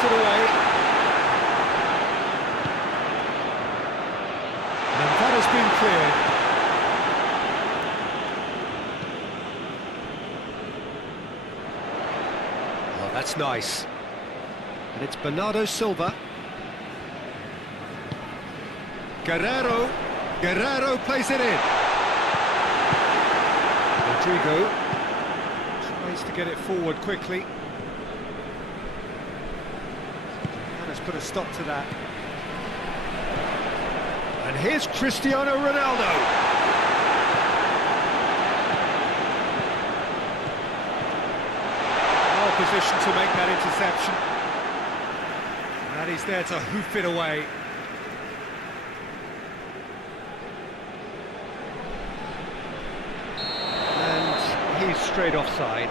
It away. And that has been cleared. Oh, that's nice. And it's Bernardo Silva. Guerrero. Guerrero plays it in. Rodrigo tries to get it forward quickly. Let's put a stop to that. And here's Cristiano Ronaldo. Well positioned to make that interception. And he's there to hoof it away. And he's straight offside.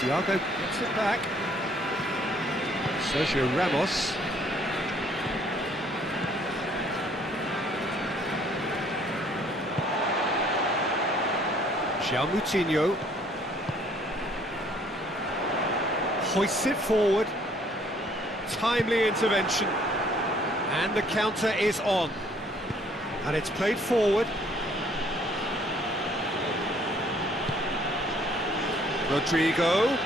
Thiago gets it back. Sergio Ramos. João Moutinho. Hoists it forward. Timely intervention. And the counter is on. And it's played forward. Rodrigo.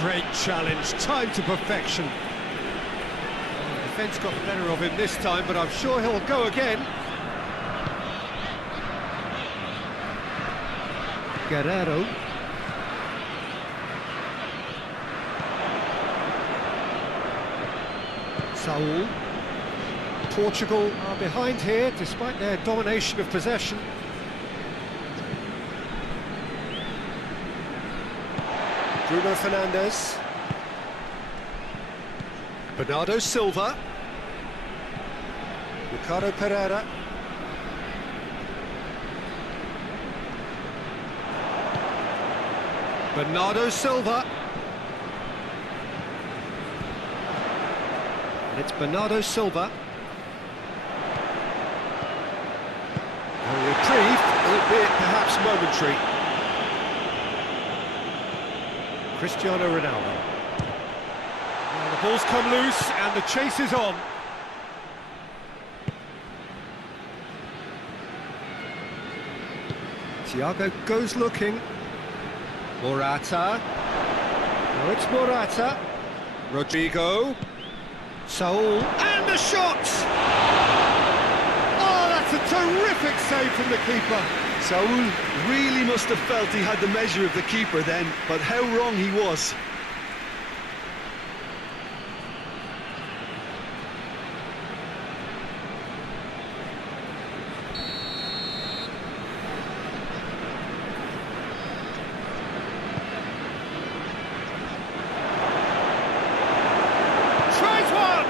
Great challenge, time to perfection. The defence got the better of him this time, but I'm sure he'll go again. Guerrero. Saul. Portugal are behind here, despite their domination of possession. Bruno Fernandes. Bernardo Silva. Ricardo Pereira. Bernardo Silva. And it's Bernardo Silva. A reprieve, albeit perhaps momentary. Cristiano Ronaldo. And the ball's come loose and the chase is on. Thiago goes looking. Morata. No, it's Morata. Rodrigo. Saul. And the shot! Oh, that's a terrific save from the keeper. Saul really must have felt he had the measure of the keeper then, but how wrong he was. Tries one!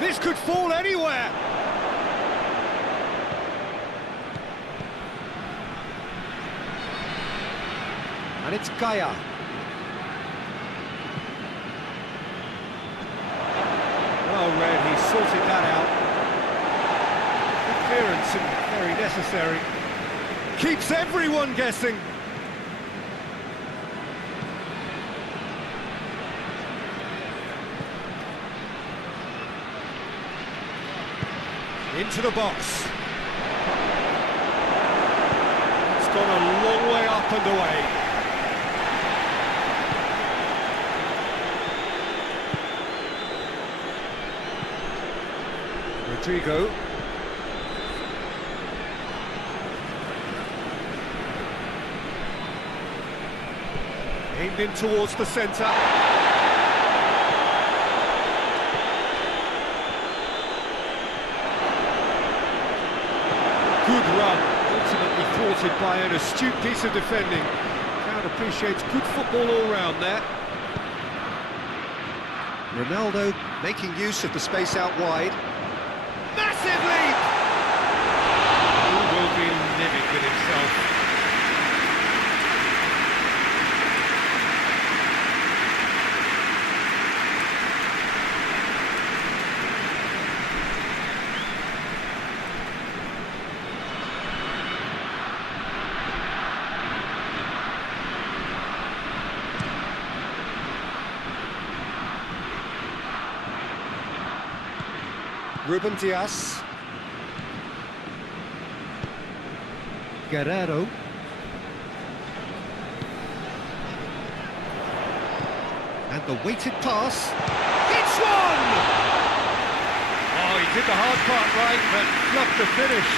This could fall anywhere. And it's Gaia. Well read, he sorted that out. Good clearance and very necessary. Keeps everyone guessing. Into the box. It's gone a long way up and away. Rodrigo. Aimed in towards the centre. Good run, ultimately thwarted by an astute piece of defending. The crowd appreciates good football all round there. Ronaldo making use of the space out wide. Massive leap! He will be livid with himself. Ruben Dias. Guerrero. And the weighted pass. It's one! Oh, he did the hard part right, but fluffed the finish.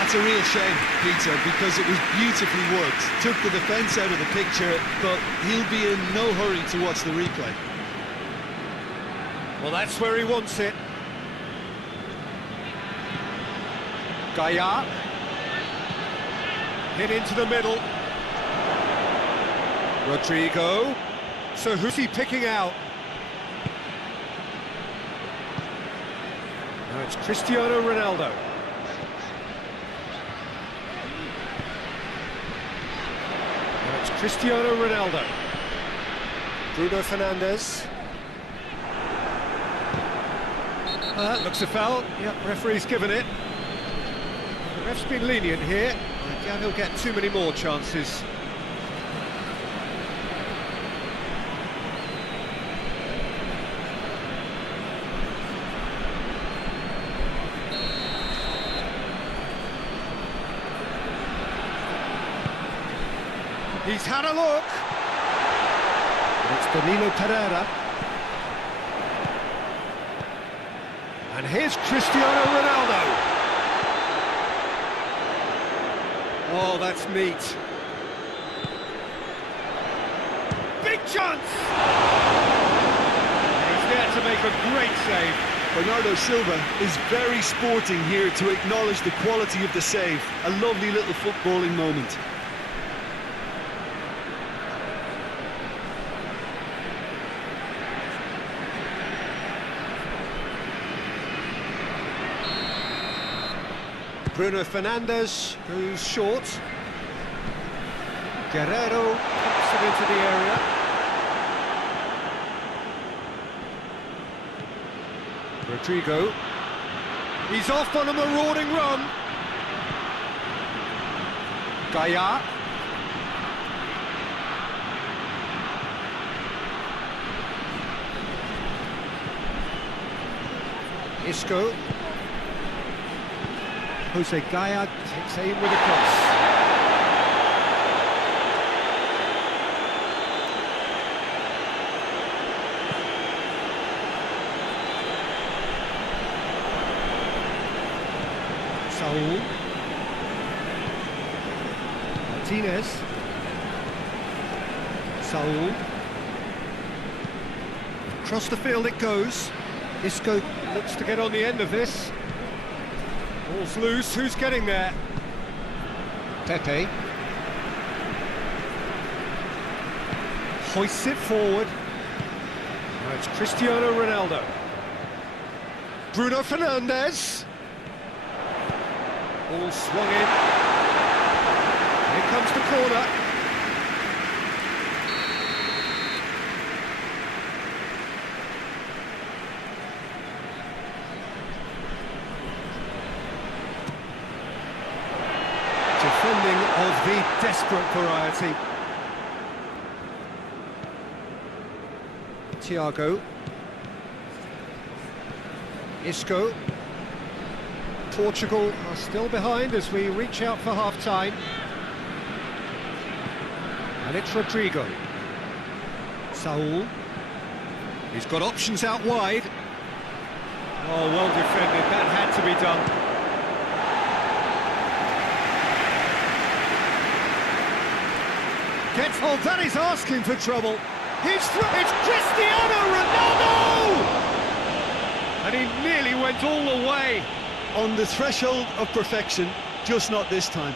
That's a real shame, Peter, because it was beautifully worked. Took the defence out of the picture, but he'll be in no hurry to watch the replay. Well, that's where he wants it. Gaia. Hit into the middle. Rodrigo. So who's he picking out? Now it's Cristiano Ronaldo. Now it's Cristiano Ronaldo. Bruno Fernandes. That looks a foul. Yep, referee's given it. The ref's been lenient here. I doubt he'll get too many more chances. He's had a look. It's Danilo Pereira. And here's Cristiano Ronaldo. Oh, that's neat. Big chance! He's there to make a great save. Bernardo Silva is very sporting here to acknowledge the quality of the save. A lovely little footballing moment. Bruno Fernandes goes short. Guerrero pops it into the area. Rodrigo. He's off on a marauding run. Gaia. Isco. Jose Gaia takes aim with a cross. Saul. Martinez. Saul. Across the field it goes. Isco looks to get on the end of this. Ball's loose, who's getting there? Pepe. Hoists it forward. Now it's Cristiano Ronaldo. Bruno Fernandes. Ball swung in. Here comes the corner. Defending of the desperate variety. Thiago. Isco. Portugal are still behind as we reach out for half-time. And it's Rodrigo. Saul. He's got options out wide. Oh, well defended, that had to be done. Gets hold, that is asking for trouble. He's through, it's Cristiano Ronaldo! And he nearly went all the way. On the threshold of perfection, just not this time.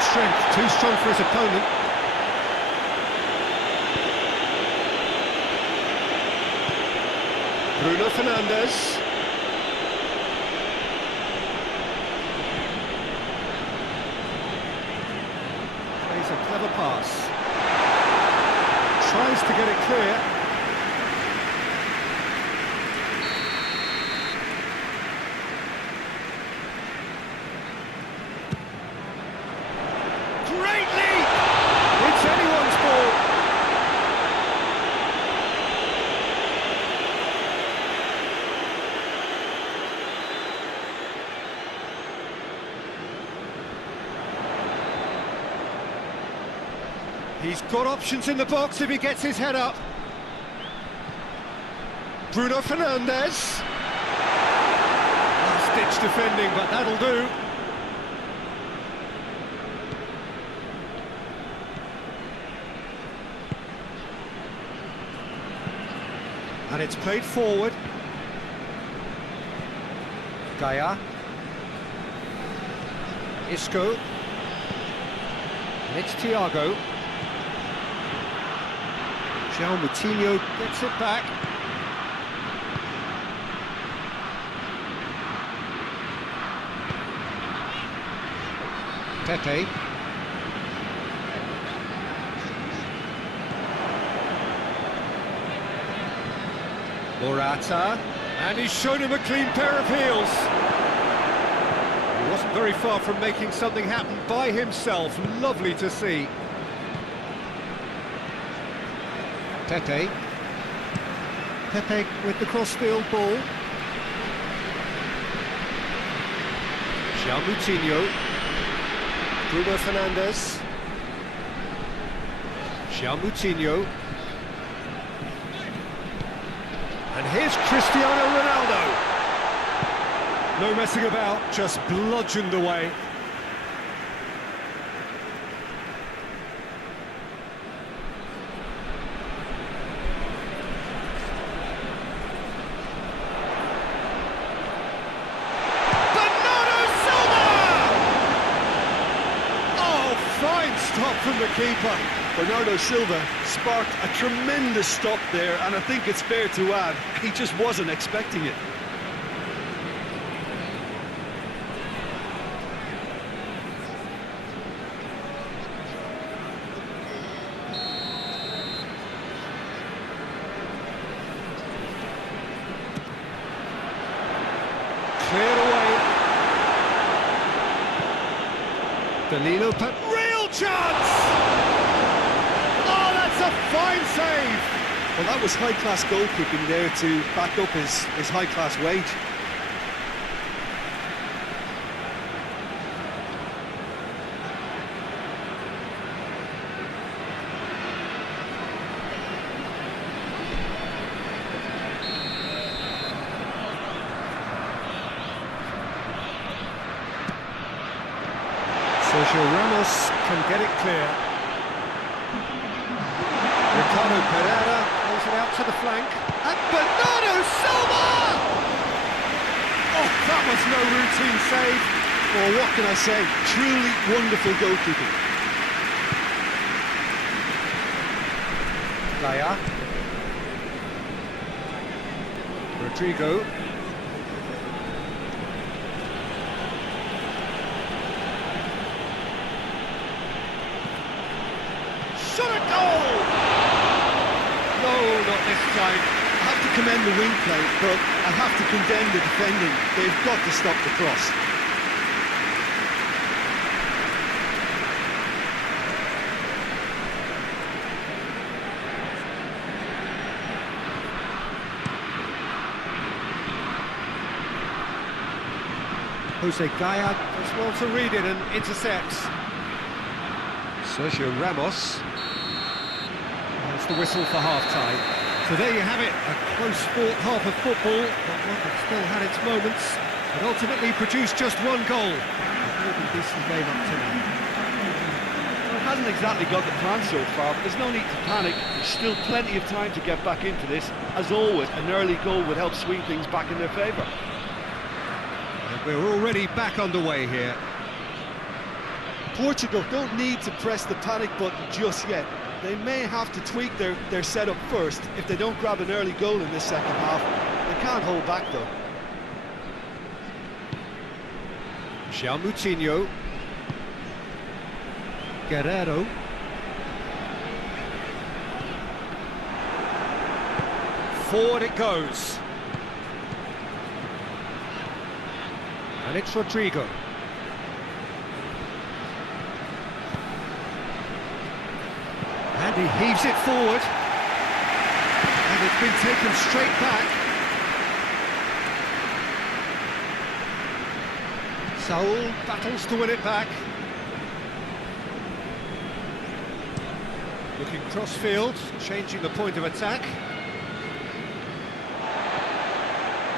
Strength, too strong for his opponent. Bruno Fernandes. Plays a clever pass. Tries to get it clear. Great leap! It's anyone's ball. He's got options in the box if he gets his head up. Bruno Fernandes. Last-ditch defending, but that'll do. And it's played forward. Gaia. Isco. And it's Thiago. João Moutinho gets it back. Pepe. Morata. And he's shown him a clean pair of heels. He wasn't very far from making something happen by himself. Lovely to see. Pepe. Pepe with the crossfield ball. João Moutinho. Bruno Fernandes. João Moutinho. And here's Cristiano Ronaldo. No messing about, just bludgeoned away. Stop from the keeper. Bernardo Silva sparked a tremendous stop there, and I think it's fair to add, he just wasn't expecting it. Cleared away. Danilo real chance! Oh, that's a fine save! Well, that was high-class goalkeeping there to back up his high-class wage. Sergio Ramos can get it clear. Ricardo Pereira plays it out to the flank. And Bernardo Silva! Oh, that was no routine save. Well, what can I say? Truly wonderful goalkeeping. Gaia. Rodrigo. Shot a goal! No, not this time. I have to commend the wing play, but I have to condemn the defending. They've got to stop the cross. Jose Gaia does well to read it and intercepts. Sergio Ramos. That's the whistle for half-time. So there you have it, a close-fought half of football, but one that still had its moments, and ultimately produced just one goal. A really decent game up to now. Well, it hasn't exactly got the plan so far, but there's no need to panic. There's still plenty of time to get back into this. As always, an early goal would help swing things back in their favour. And we're already back underway here. Portugal don't need to press the panic button just yet. They may have to tweak their setup first if they don't grab an early goal in this second half. They can't hold back though. João Moutinho. Guerrero. Forward it goes. And it's Rodrigo. And he heaves it forward. And it's been taken straight back. Saul battles to win it back. Looking cross-field, changing the point of attack.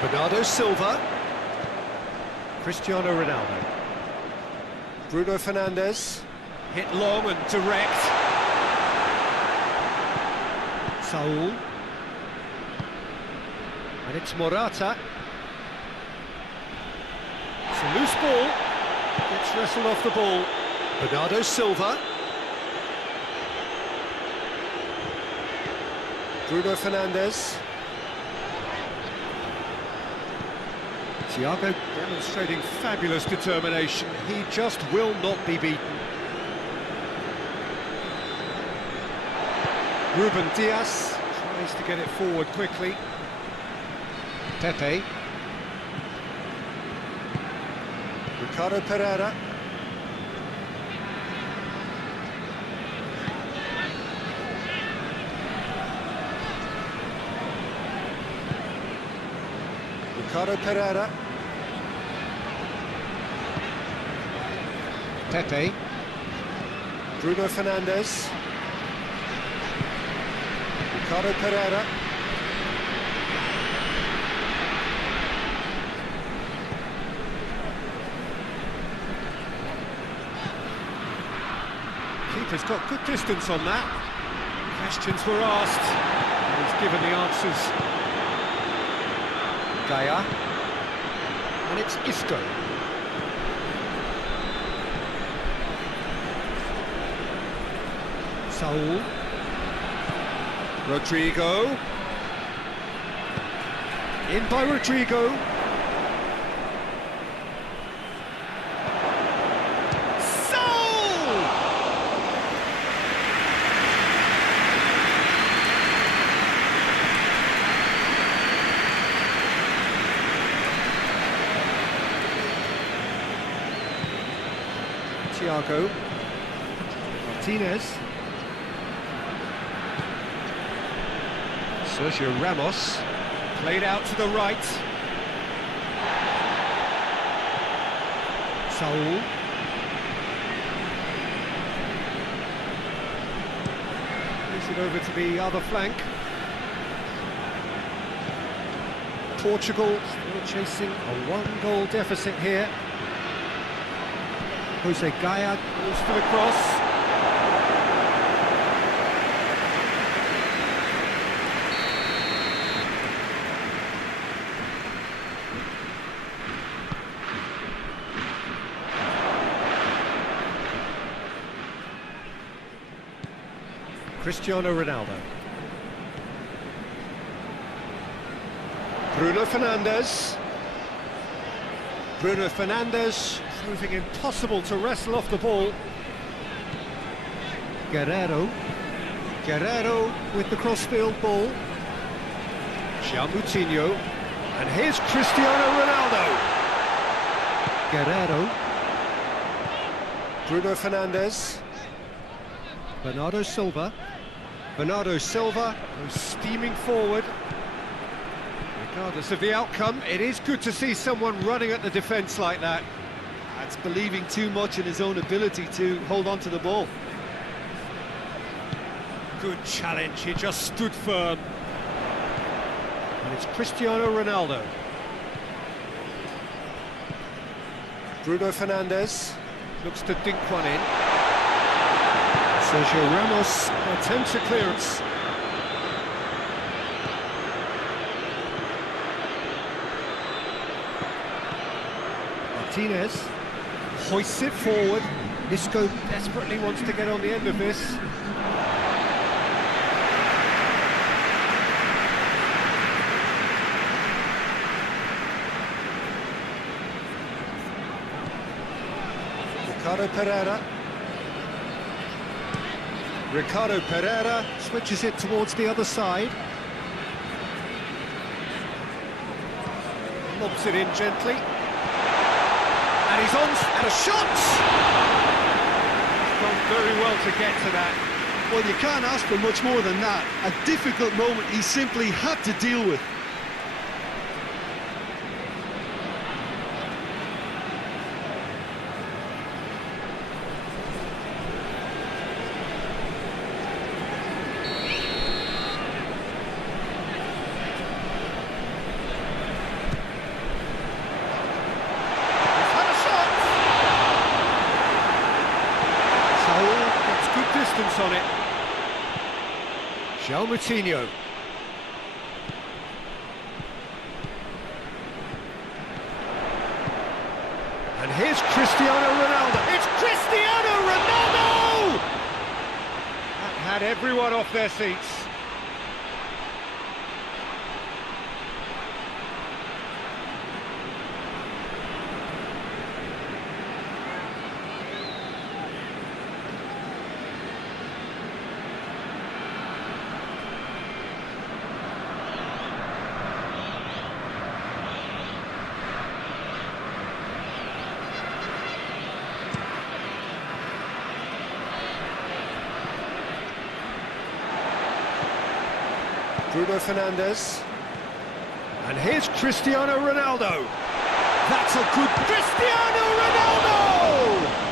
Bernardo Silva. Cristiano Ronaldo. Bruno Fernandes. Hit long and direct. Saul. And it's Morata. It's a loose ball. Gets wrestled off the ball. Bernardo Silva. Bruno Fernandes. Thiago demonstrating fabulous determination. He just will not be beaten. Ruben Dias tries to get it forward quickly. Pepe. Ricardo Pereira. Ricardo Pereira. Pepe. Bruno Fernandes. Ricardo Pereira. Keeper's got good distance on that. Questions were asked, and he's given the answers. Gaia. And it's Isco. Saul. Rodrigo. In by Rodrigo. Saul! Thiago. Martinez. Sergio Ramos, played out to the right. Saul. Moves it over to the other flank. Portugal still chasing a one-goal deficit here. Jose Gaia goes for the cross. Cristiano Ronaldo. Bruno Fernandes. Bruno Fernandes proving impossible to wrestle off the ball. Guerrero. Guerrero with the crossfield ball. João Moutinho. And here's Cristiano Ronaldo. Guerrero. Bruno Fernandes. Bernardo Silva. Bernardo Silva goes steaming forward. Regardless of the outcome, it is good to see someone running at the defence like that. That's believing too much in his own ability to hold on to the ball. Good challenge, he just stood firm. And it's Cristiano Ronaldo. Bruno Fernandes looks to dink one in. Sergio Ramos attempts a clearance. Martinez hoists it forward. Isco desperately wants to get on the end of this. Ricardo Pereira. Ricardo Pereira switches it towards the other side. Lobs it in gently. And he's on, and a shot! He's gone very well to get to that. Well, you can't ask for much more than that. A difficult moment he simply had to deal with. On it. João Moutinho. And here's Cristiano Ronaldo. It's Cristiano Ronaldo! That had everyone off their seats. Bruno Fernandes. And here's Cristiano Ronaldo. That's a good Cristiano Ronaldo!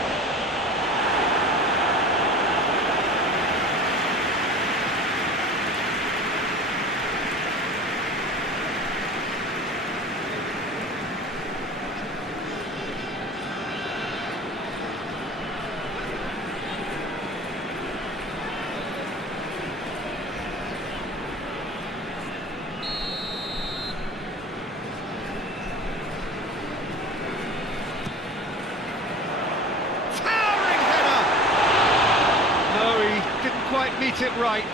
Quite meet it right.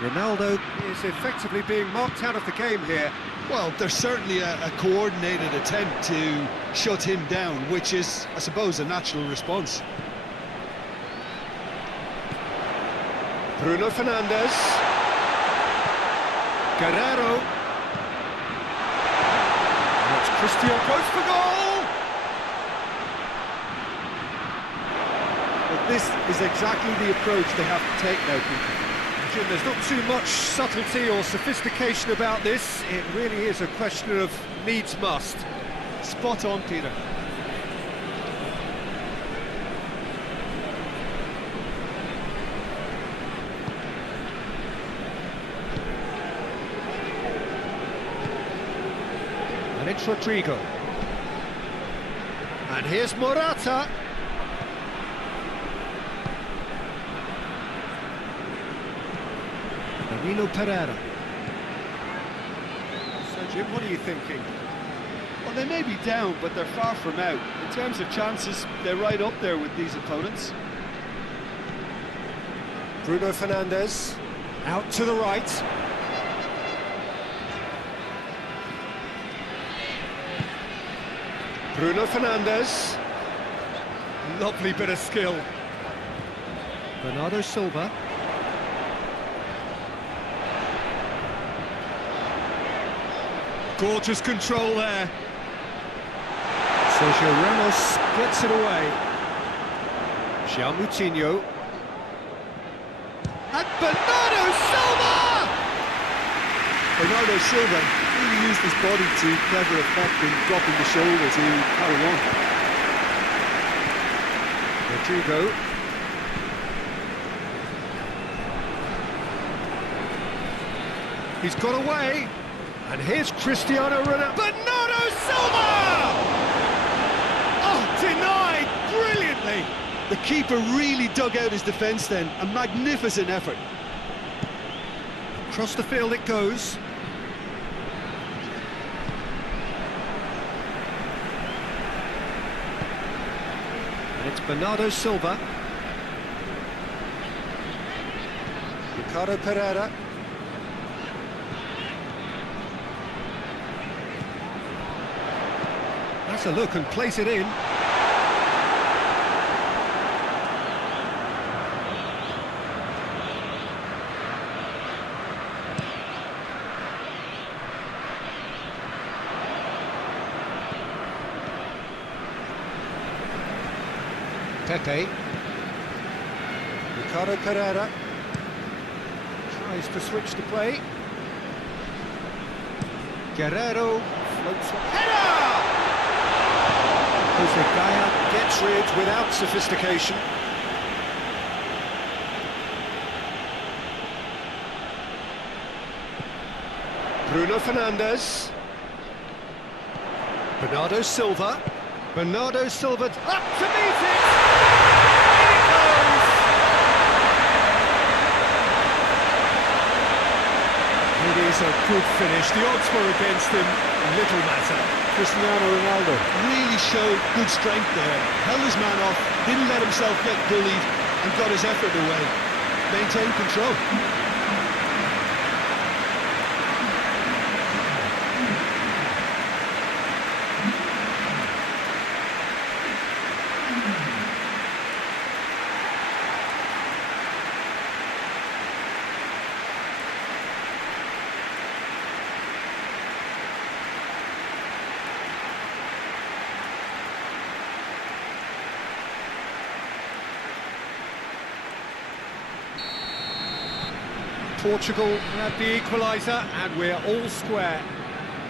Ronaldo is effectively being marked out of the game here. Well, there's certainly a coordinated attempt to shut him down, which is, I suppose, a natural response. Bruno Fernandes. Guerrero. And it's Cristiano goes for goal! But this is exactly the approach they have to take now, Peter. Jim, there's not too much subtlety or sophistication about this. It really is a question of needs must. Spot on, Peter. And it's Rodrigo. And here's Morata. Nino Pereira. So Jim, what are you thinking? Well, they may be down, but they're far from out. In terms of chances, they're right up there with these opponents. Bruno Fernandes, out to the right. Bruno Fernandes. Lovely bit of skill. Bernardo Silva. Gorgeous control there. Sergio Ramos splits it away. João Moutinho. And Bernardo Silva! Bernardo Silva really used his body to clever effect in dropping the shoulder to carry on. Rodrigo. He's got away. And here's Cristiano Ronaldo. Bernardo Silva! Oh, denied brilliantly. The keeper really dug out his defence then. A magnificent effort. Across the field it goes. And it's Bernardo Silva. Ricardo Pereira. That's a look and place it in. Pepe. Ricardo Pereira tries to switch the play. Guerrero floats. Header! Jose Gaya gets rid without sophistication. Bruno Fernandes. Bernardo Silva. Bernardo Silva up to meet it! In it goes! It is a good finish. The odds were against him. Little matter. Cristiano Ronaldo Really showed good strength there. Held his man off, didn't let himself get bullied, and got his effort away. Maintained control. Portugal have the equaliser, and we're all square.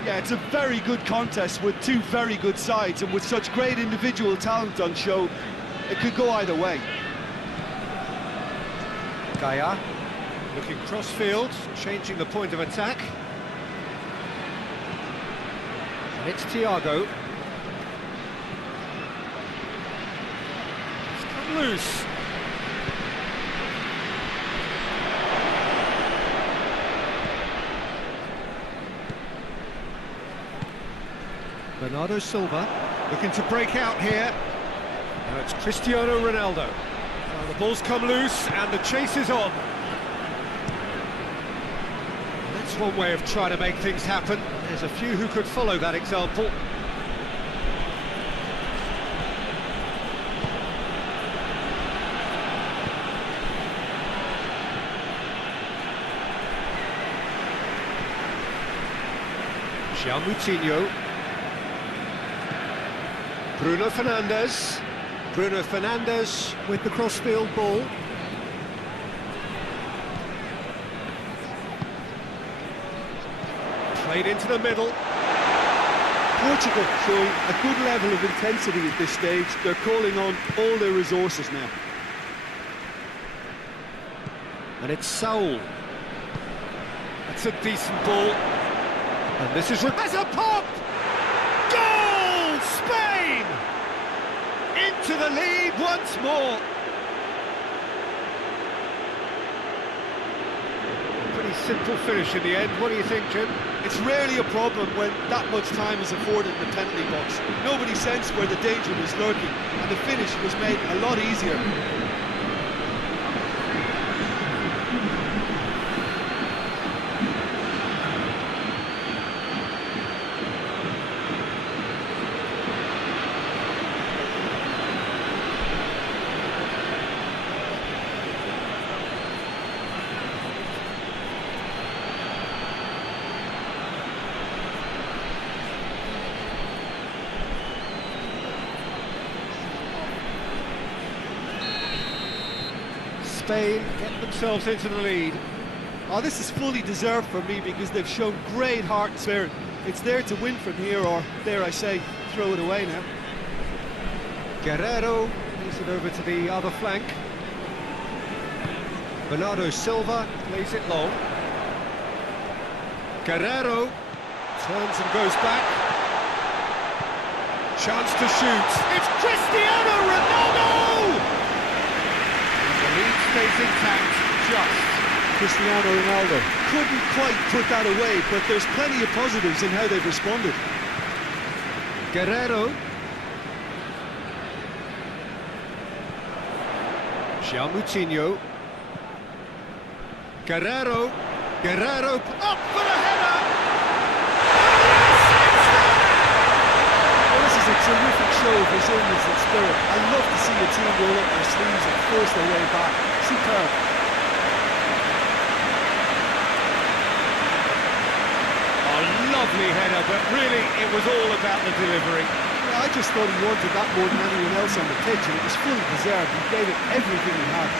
Yeah, it's a very good contest with two very good sides, and with such great individual talent on show, it could go either way. Gaia looking cross-field, changing the point of attack. And it's Thiago. It's come loose. Bernardo Silva looking to break out here. Now it's Cristiano Ronaldo. Well, the ball's come loose and the chase is on. That's one way of trying to make things happen. There's a few who could follow that example. Moutinho. Bruno Fernandes. Bruno Fernandes with the crossfield ball. Played into the middle. Portugal showing a good level of intensity at this stage. They're calling on all their resources now. And it's Saul. That's a decent ball. And this is... As a pop! Goal! Spain! Into the lead once more. Pretty simple finish in the end. What do you think, Jim? It's rarely a problem when that much time is afforded in the penalty box. Nobody sensed where the danger was lurking, and the finish was made a lot easier. Spain get themselves into the lead. Oh, this is fully deserved for me because they've shown great heart and spirit. It's there to win from here, or dare I say, throw it away now. Guerrero plays it over to the other flank. Bernardo Silva plays it long. Guerrero turns and goes back. Chance to shoot. It's Cristiano Ronaldo! The lead stays intact, just. Cristiano Ronaldo couldn't quite put that away, but there's plenty of positives in how they've responded. Guerrero. Moutinho. Guerrero. Guerrero up for the header! Well, this is a terrific show of resilience and spirit. I love to see a team roll up their sleeves and force their way back. Superb. Lovely header, but really it was all about the delivery. Yeah, I just thought he wanted that more than anyone else on the pitch, and it was fully deserved. He gave it everything he had.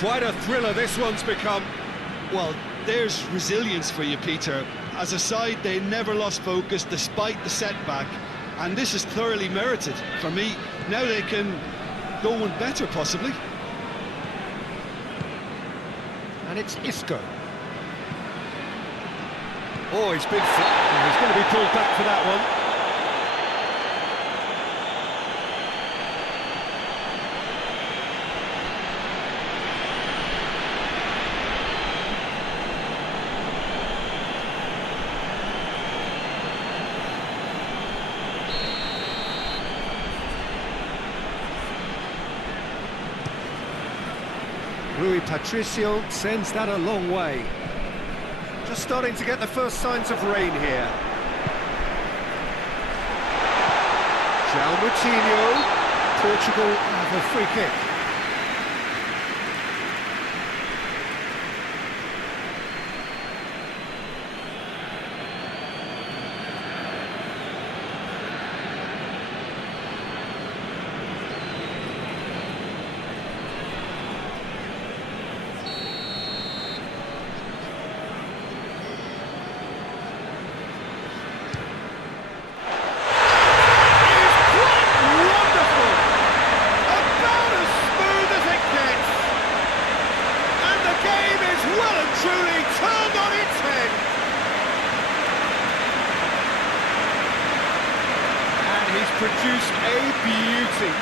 Quite a thriller this one's become. Well, there's resilience for you, Peter. As a side, they never lost focus despite the setback, and this is thoroughly merited. For me, now they can go one better, possibly. And it's Isco. Oh, he's been flat. He's going to be pulled back for that one. Rui Patricio sends that a long way. Just starting to get the first signs of rain here. João Moutinho. Portugal have a free kick. Truly turned on its head. And he's produced a beauty.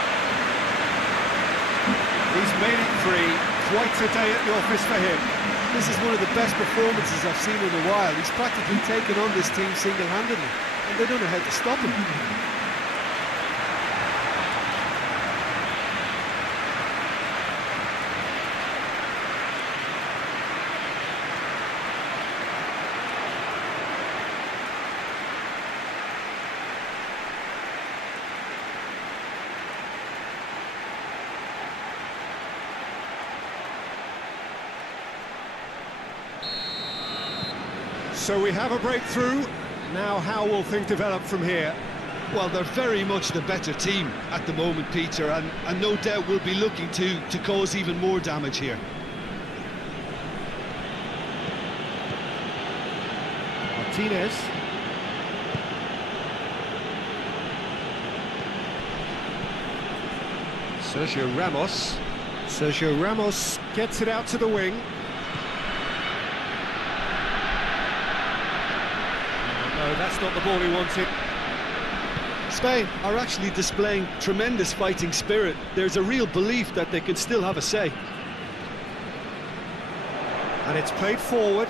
He's made it free. Quite a day at the office for him. This is one of the best performances I've seen in a while. He's practically taken on this team single-handedly, and they don't know how to stop him. So we have a breakthrough. Now how will things develop from here? Well, they're very much the better team at the moment, Peter, and no doubt will be looking to cause even more damage here. Martinez. Sergio Ramos. Sergio Ramos gets it out to the wing. No, that's not the ball he wanted. Spain are actually displaying tremendous fighting spirit. There's a real belief that they can still have a say. And it's played forward.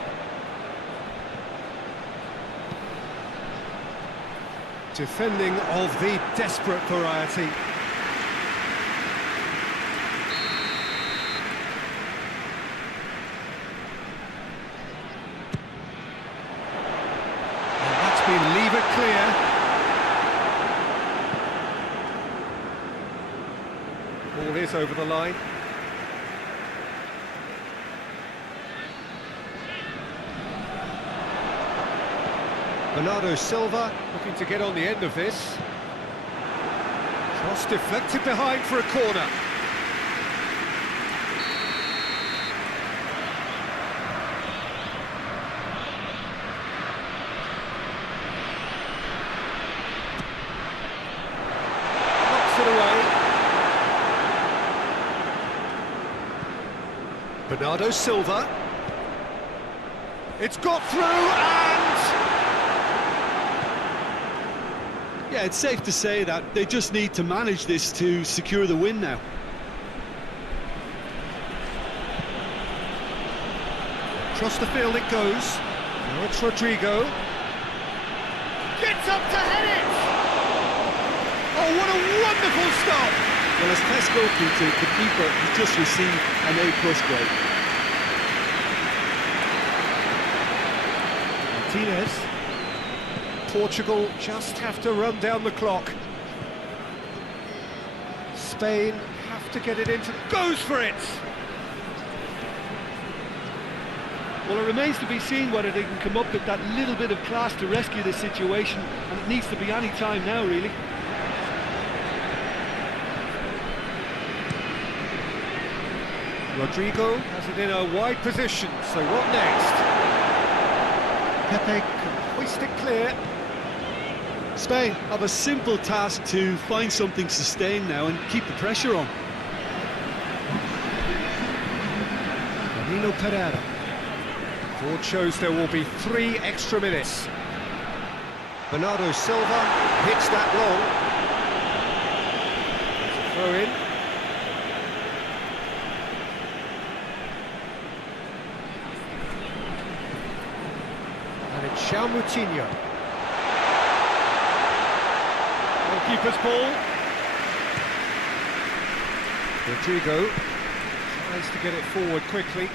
Defending of the desperate variety. Leave it clear. Ball is over the line. Bernardo Silva looking to get on the end of this. Cross deflected behind for a corner. Bernardo Silva. It's got through and... Yeah, it's safe to say that they just need to manage this to secure the win now. Across the field it goes. Now it's Rodrigo. Gets up to head it! Oh, what a wonderful stop! Well, as test goalkeeper, the keeper has just received an A+ grade. Martinez. Portugal just have to run down the clock. Spain have to get it into... Goes for it! Well, it remains to be seen whether they can come up with that little bit of class to rescue the situation, and it needs to be any time now, really. Rodrigo has it in a wide position, so what next? Pepe can hoist it clear. Spain have a simple task to find something sustained now and keep the pressure on. Danilo Pereira. Board shows there will be 3 extra minutes. Bernardo Silva hits that long. There's a throw in. João Moutinho. Goalkeeper's ball. Rodrigo tries to get it forward quickly.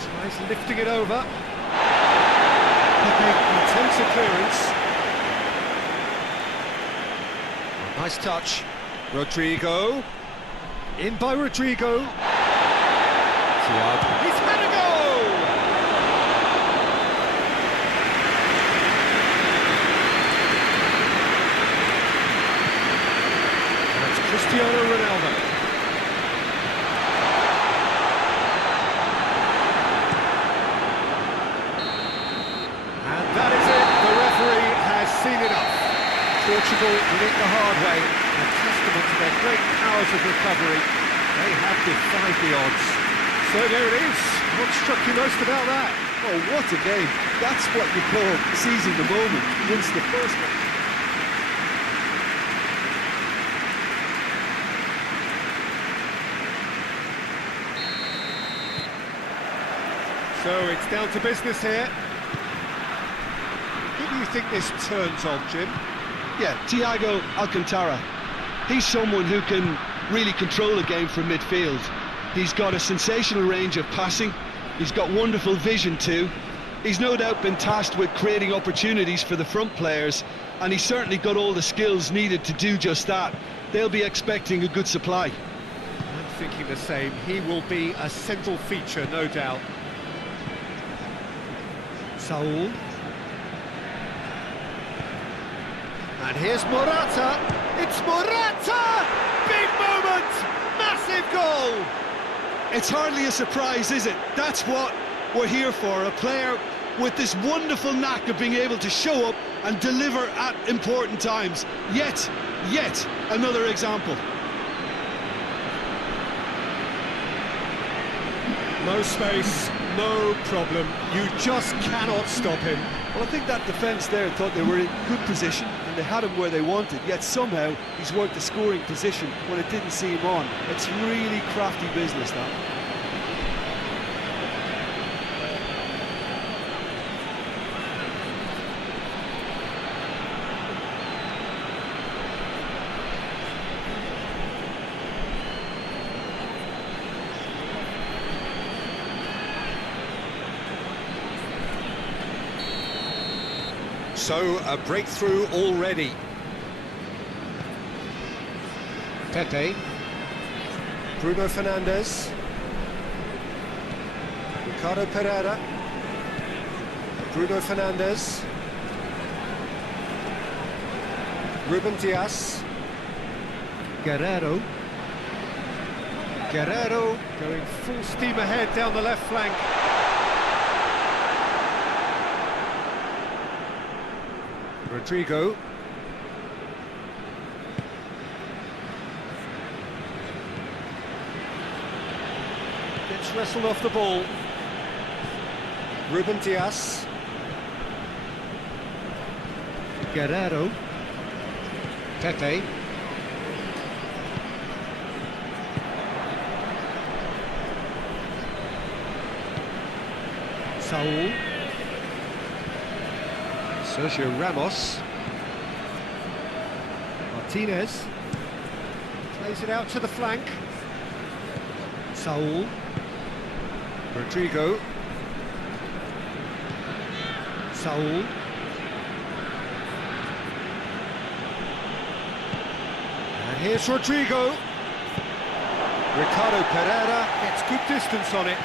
Tries lifting it over. Pepe attempts a clearance. Nice touch. Rodrigo. In by Rodrigo. Thiago. He's had a goal! That's Cristiano Ronaldo. And that is it. The referee has seen enough. Portugal win it the hard way. A testament to their great powers of recovery. They have defied the odds. So there it is. What struck you most about that? Oh, what a game. That's what you call seizing the moment. Wins the first one. So it's down to business here. Who do you think this turns on, Jim? Yeah, Thiago Alcantara. He's someone who can really control a game from midfield. He's got a sensational range of passing. He's got wonderful vision too. He's no doubt been tasked with creating opportunities for the front players, and he's certainly got all the skills needed to do just that. They'll be expecting a good supply. I'm thinking the same. He will be a central feature, no doubt. Saul. And here's Morata. It's Morata! Big moment! Massive goal! It's hardly a surprise, is it? That's what we're here for, a player with this wonderful knack of being able to show up and deliver at important times. Yet another example. No space, no problem. You just cannot stop him. Well, I think that defence there thought they were in good position and they had him where they wanted, yet somehow he's worked the scoring position when it didn't see him on. It's really crafty business, that. So, a breakthrough already. Pepe. Bruno Fernandes. Ricardo Pereira. Bruno Fernandes. Ruben Dias. Guerrero. Guerrero going full steam ahead down the left flank. Rodrigo. Gets wrestled off the ball. Ruben Dias. Guerrero. Pepe. Saul. Sergio Ramos. Martinez. Plays it out to the flank. Saul. Rodrigo. Saul. And here's Rodrigo. Ricardo Pereira gets good distance on it.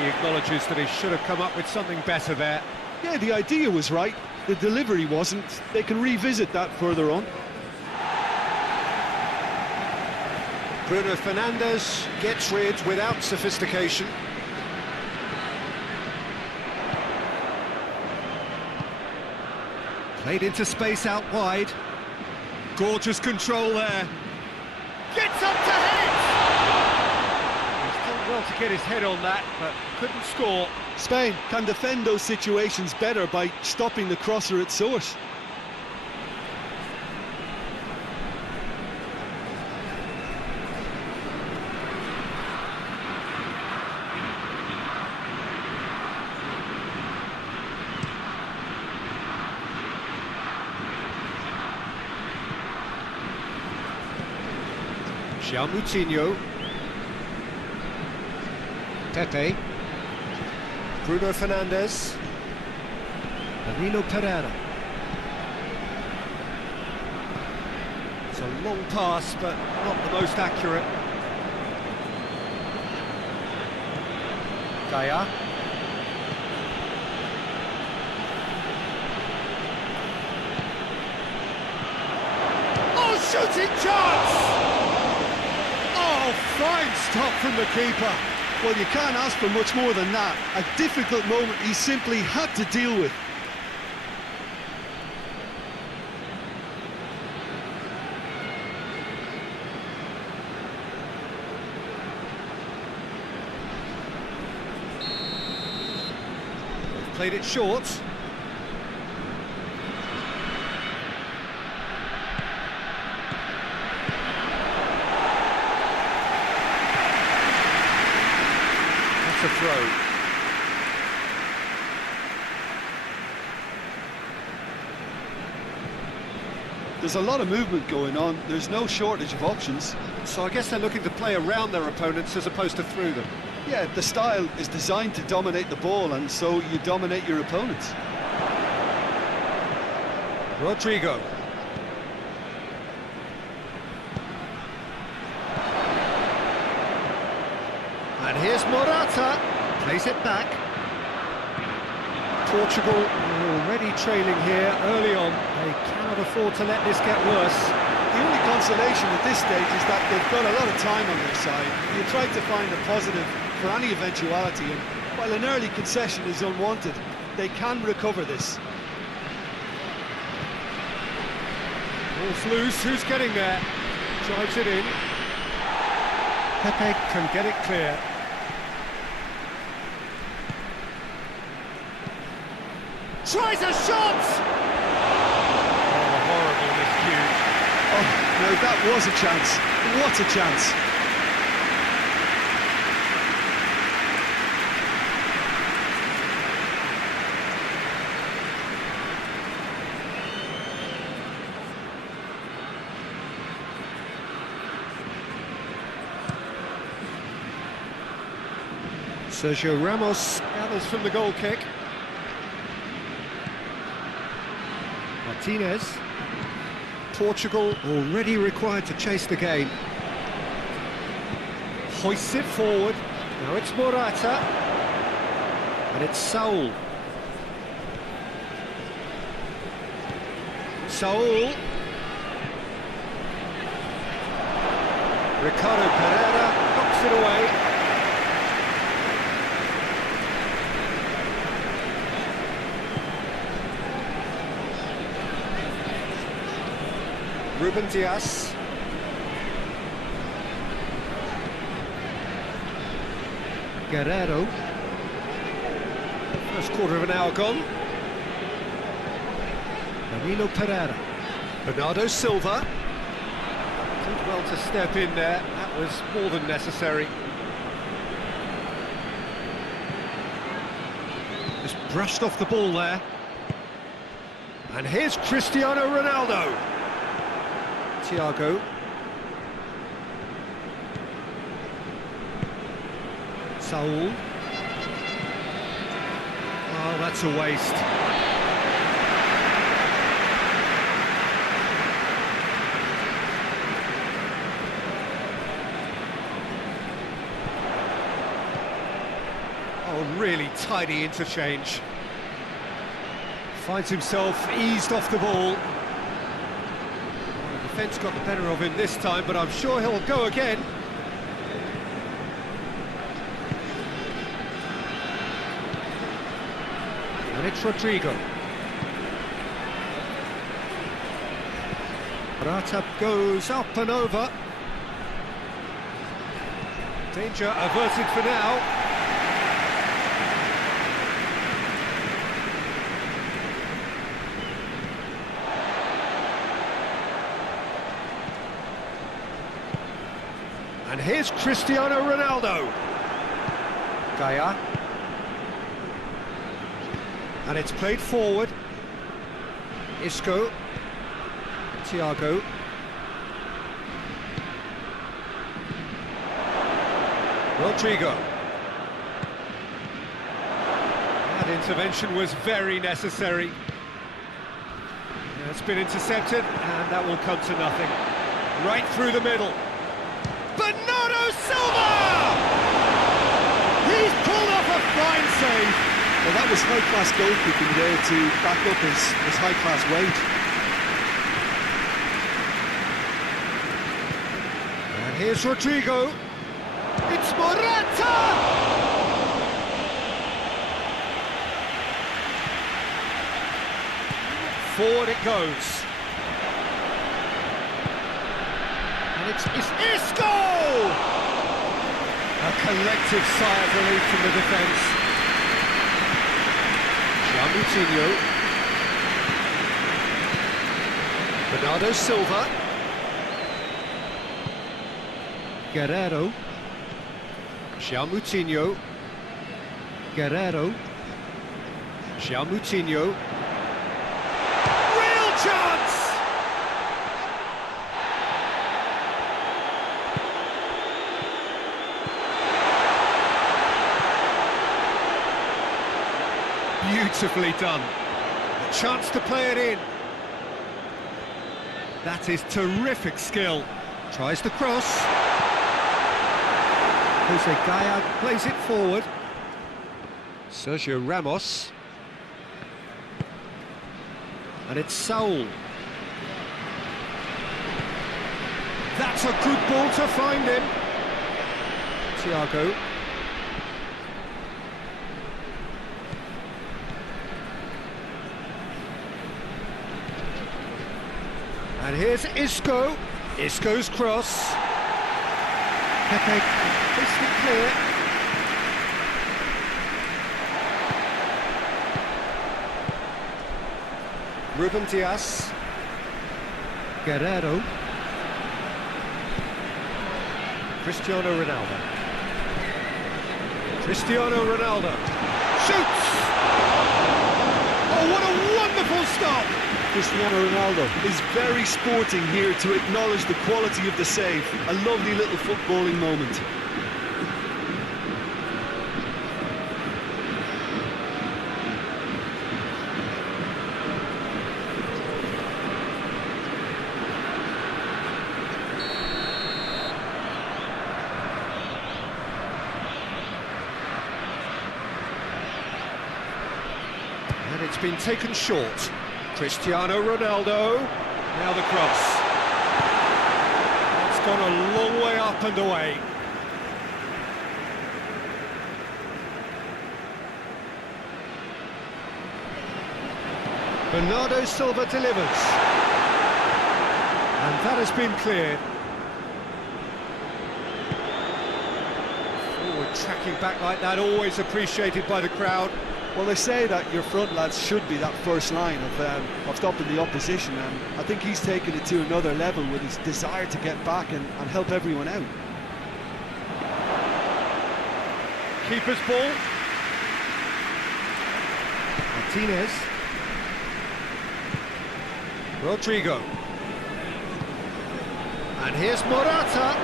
He acknowledges that he should have come up with something better there. Yeah, the idea was right, the delivery wasn't. They can revisit that further on. Bruno Fernandes gets rid without sophistication. Played into space out wide. Gorgeous control there. Gets up to head it! He's done well to get his head on that, but couldn't score. Spain can defend those situations better by stopping the crosser at source. Moutinho. Pepe. Bruno Fernandes. Danilo Pereira. It's a long pass, but not the most accurate. Gaya. Oh, shooting chance! Oh, fine stop from the keeper. Well, you can't ask for much more than that. A difficult moment he simply had to deal with. Played it short. That's a throw. There's a lot of movement going on. There's no shortage of options. So I guess they're looking to play around their opponents as opposed to through them. Yeah, the style is designed to dominate the ball, and so you dominate your opponents. Rodrigo. And here's Morata. Plays it back. Portugal are already trailing here early on. They cannot afford to let this get worse. The only consolation at this stage is that they've got a lot of time on their side. You try to find a positive for any eventuality, and while an early concession is unwanted, they can recover this. Ball's loose, who's getting there? Drives it in. Pepe can get it clear. Tries a shot! Oh, horrible miscue. Oh, no, that was a chance. What a chance. Sergio Ramos gathers from the goal kick. Martinez. Portugal already required to chase the game. Hoists it forward. Now it's Morata. And it's Saul. Saul. Ricardo Pereira knocks it away. Ruben Dias. Guerrero. First quarter of an hour gone. Danilo Pereira. Bernardo Silva. Did well to step in there. That was more than necessary. Just brushed off the ball there. And here's Cristiano Ronaldo. Thiago. Saul. Oh, that's a waste. Oh, really tidy interchange. Finds himself eased off the ball. The defence got the better of him this time, but I'm sure he'll go again. And it's Rodrigo. Morata goes up and over. Danger averted for now. And here's Cristiano Ronaldo. Gaya. And it's played forward. Isco. Thiago. Rodrigo. That intervention was very necessary. It's been intercepted, and that will come to nothing. Right through the middle. Bernardo Silva! He's pulled off a fine save. Well, that was high-class goalkeeping there to back up his high-class weight. And here's Rodrigo. It's Morata! Forward it goes. And it's Isco! A collective sigh of relief from the defence. Moutinho. Bernardo Silva. Guerrero. Moutinho. Guerrero. Moutinho. Real chance! Beautifully done. A chance to play it in. That is terrific skill. Tries the cross. Jose Gaya plays it forward. Sergio Ramos. And it's Saul. That's a good ball to find him. Thiago. And here's Isco. Isco's cross. Pepe, crystal clear. Ruben Dias. Guerrero. Cristiano Ronaldo. Cristiano Ronaldo. Shoots! Oh, what a wonderful stop! Cristiano Ronaldo is very sporting here to acknowledge the quality of the save. A lovely little footballing moment. And it's been taken short. Cristiano Ronaldo, now the cross. It's gone a long way up and away. Bernardo Silva delivers. And that has been cleared. Forward tracking back like that, always appreciated by the crowd. Well, they say that your front lads should be that first line of stopping the opposition, and I think he's taken it to another level with his desire to get back and help everyone out. Keeper's ball. Martinez. Rodrigo. And here's Morata.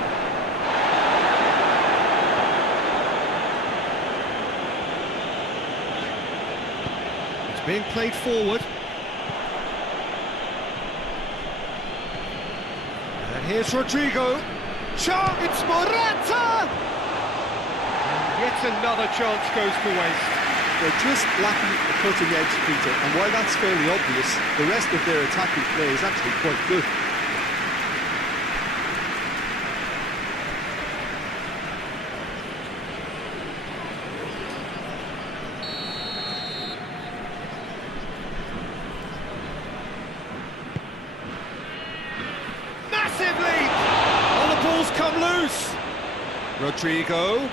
Being played forward. And here's Rodrigo. Chance! It's Morata! And yet another chance goes to waste. They're just lacking a cutting edge, Peter, and while that's fairly obvious, the rest of their attacking play is actually quite good. Come loose. Rodrigo.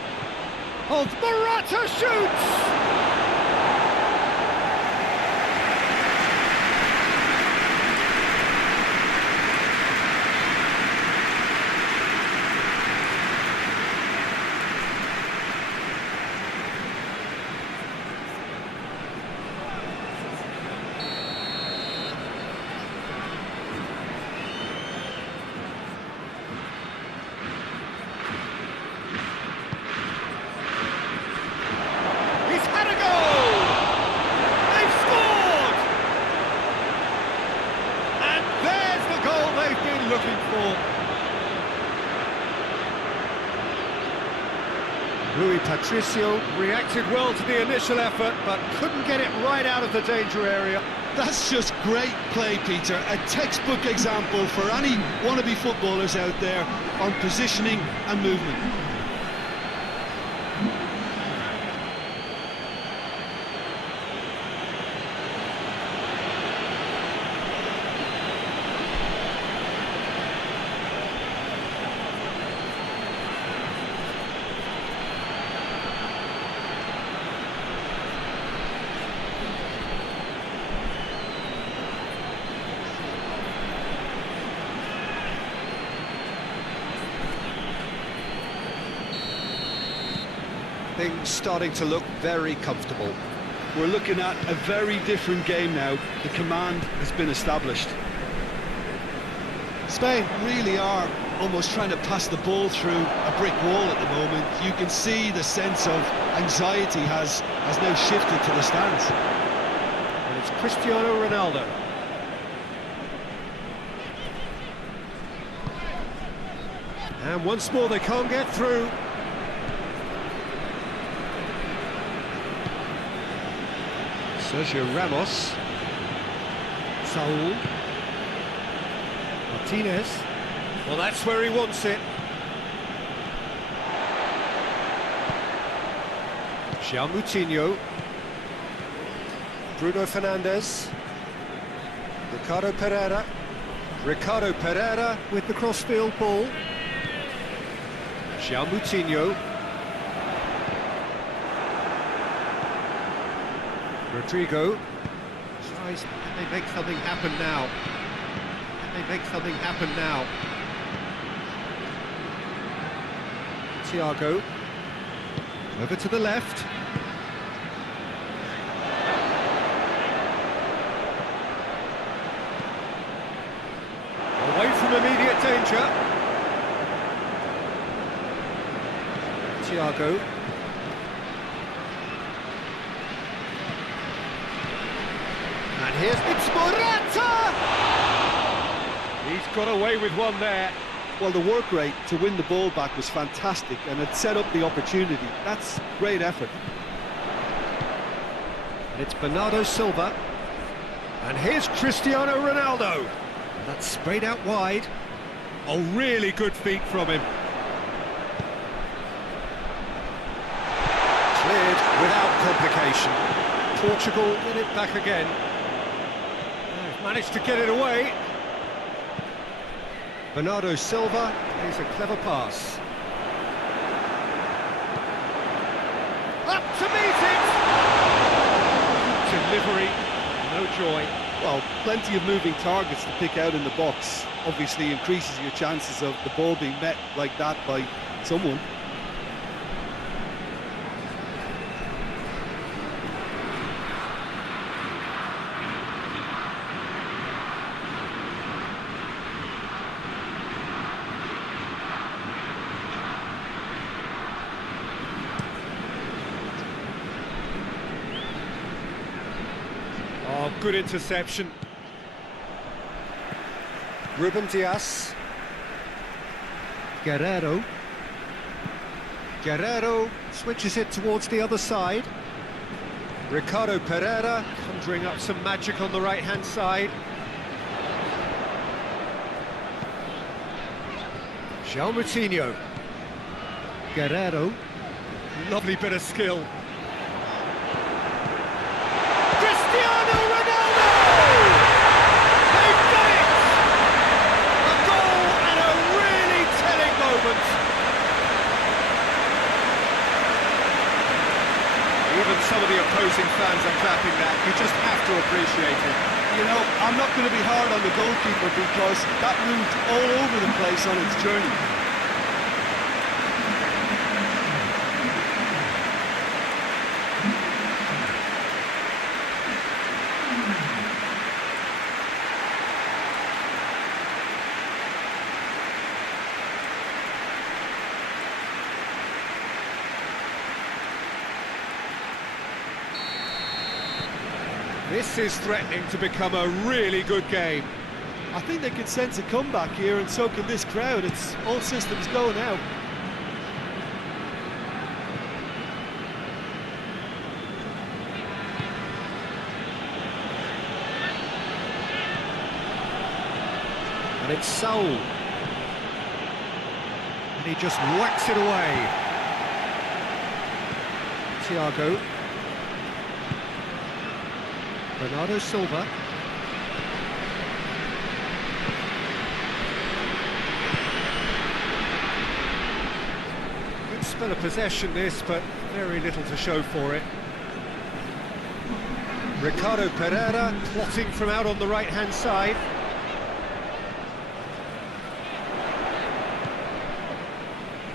Oh, Morata shoots. looking for. Rui Patricio reacted well to the initial effort, but couldn't get it right out of the danger area. That's just great play, Peter. A textbook example for any wannabe footballers out there on positioning and movement. Things starting to look very comfortable. We're looking at a very different game now. The command has been established. Spain really are almost trying to pass the ball through a brick wall at the moment. You can see the sense of anxiety has now shifted to the stands. And it's Cristiano Ronaldo. And once more they can't get through. Sergio Ramos, Saul, Martinez. Well, that's where he wants it. João Moutinho, Bruno Fernandes, Ricardo Pereira with the crossfield ball. João Moutinho. Rodrigo tries, can they make something happen now? Can they make something happen now? Thiago, over to the left. Away from immediate danger. Thiago. And here's it's Morata! He's got away with one there. Well, the work rate to win the ball back was fantastic, and it set up the opportunity. That's great effort. And it's Bernardo Silva. And here's Cristiano Ronaldo. And that's sprayed out wide. Oh, really good feet from him. Cleared without complication. Portugal get it back again. They've managed to get it away. Bernardo Silva plays a clever pass. Up to meet it! Delivery, no joy. Well, plenty of moving targets to pick out in the box. Obviously increases your chances of the ball being met like that by someone. Oh, good interception. Ruben Dias. Guerrero switches it towards the other side. Ricardo Pereira conjuring up some magic on the right-hand side. João Moutinho. Guerrero. Lovely bit of skill. Cristiano Ronaldo! They've done it! A goal and a really telling moment. Even some of the opposing fans are clapping that. You just have to appreciate it. You know, I'm not going to be hard on the goalkeeper because that moved all over the place on its journey. This is threatening to become a really good game. I think they can sense a comeback here, and so can this crowd. It's all systems go now. And it's Saul. And he just whacks it away. Thiago. Bernardo Silva. Good spell of possession this, but very little to show for it. Ricardo Pereira plotting from out on the right-hand side.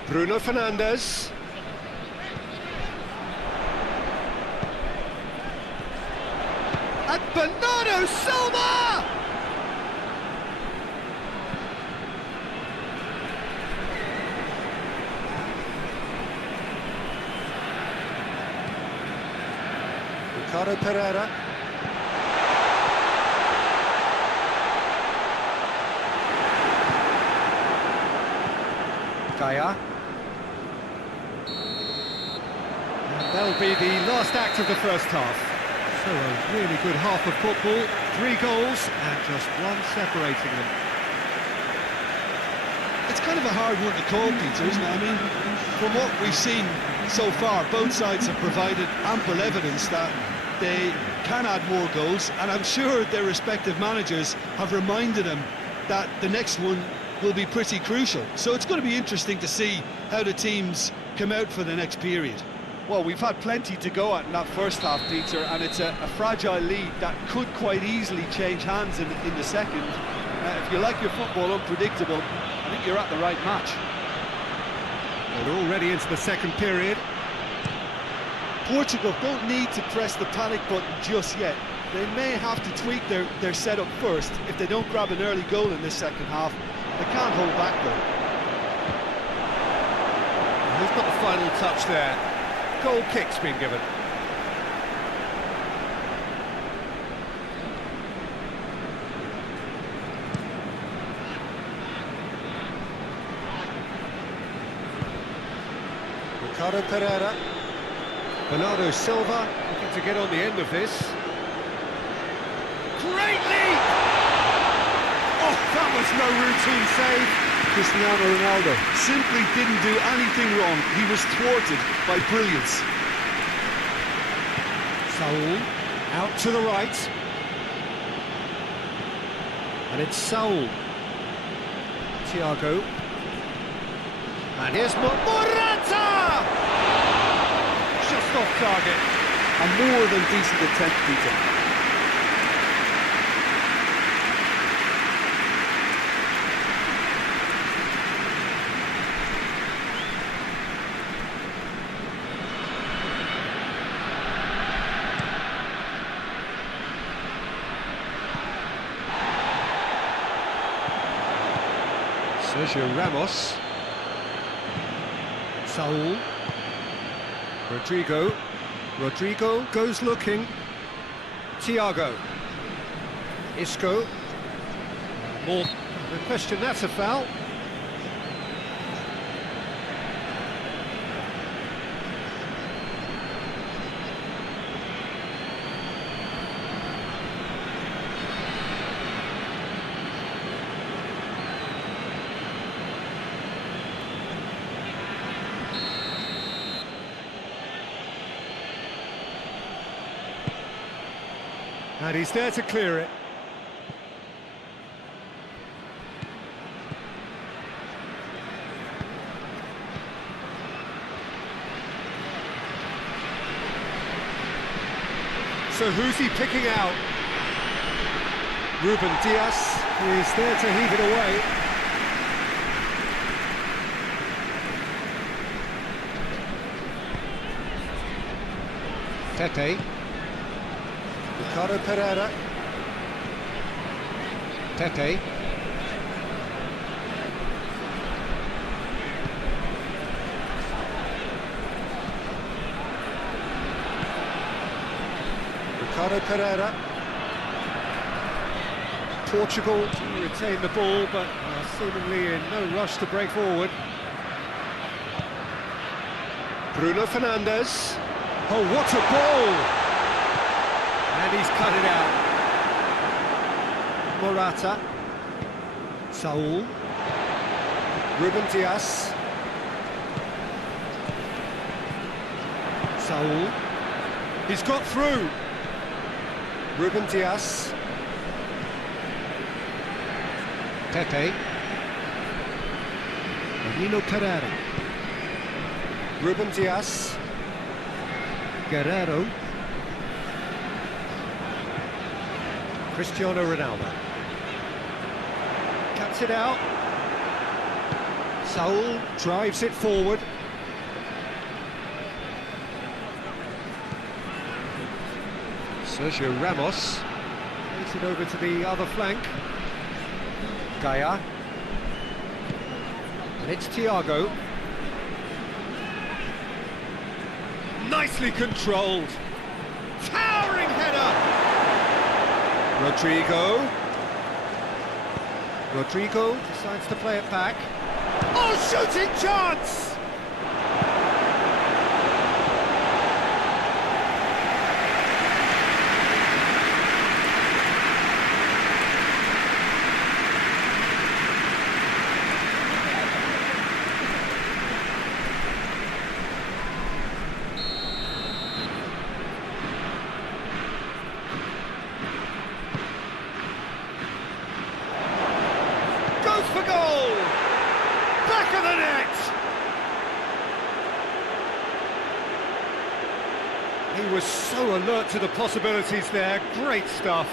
Bruno Fernandes. And Bernardo Silva! Ricardo Pereira. Gaia. And that'll be the last act of the first half. So a really good half of football, 3 goals and just one separating them. It's kind of a hard one to call, Peter, isn't it? I mean, from what we've seen so far, both sides have provided ample evidence that they can add more goals, and I'm sure their respective managers have reminded them that the next one will be pretty crucial. So it's going to be interesting to see how the teams come out for the next period. Well, we've had plenty to go at in that first half, Peter, and it's a fragile lead that could quite easily change hands in the second. If you like your football unpredictable, I think you're at the right match. They're already into the second period. Portugal don't need to press the panic button just yet. They may have to tweak their setup first if they don't grab an early goal in this second half. They can't hold back though. Who's got the final touch there? Goal kick's been given. Ricardo Pereira. Bernardo Silva looking to get on the end of this. Great lead! Oh, that was no routine save. Cristiano Ronaldo simply didn't do anything wrong. He was thwarted by brilliance. Saul out to the right. And it's Saul. Thiago. And here's Morata! Just off target. A more than decent attempt, Peter. Sergio Ramos. Saul. Rodrigo. Rodrigo goes looking. Thiago. Isco. More. The question, that's a foul. And he's there to clear it. So who's he picking out? Ruben Dias is there to heave it away. Pepe. Ricardo Pereira. Pepe. Ricardo Pereira. Portugal to retain the ball, but seemingly in no rush to break forward. Bruno Fernandes. Oh, what a ball! And he's cut it out. Morata. Saul. Ruben Dias. Saul. He's got through. Ruben Dias. Pepe. Danilo Pereira. Ruben Dias. Guerrero. Cristiano Ronaldo. Cuts it out. Saul drives it forward. Sergio Ramos. Takes it over to the other flank. Gaia. And it's Thiago. Nicely controlled. Towering header. Rodrigo decides to play it back. Oh, shooting chance! For goal! Back of the net! He was so alert to the possibilities there. Great stuff.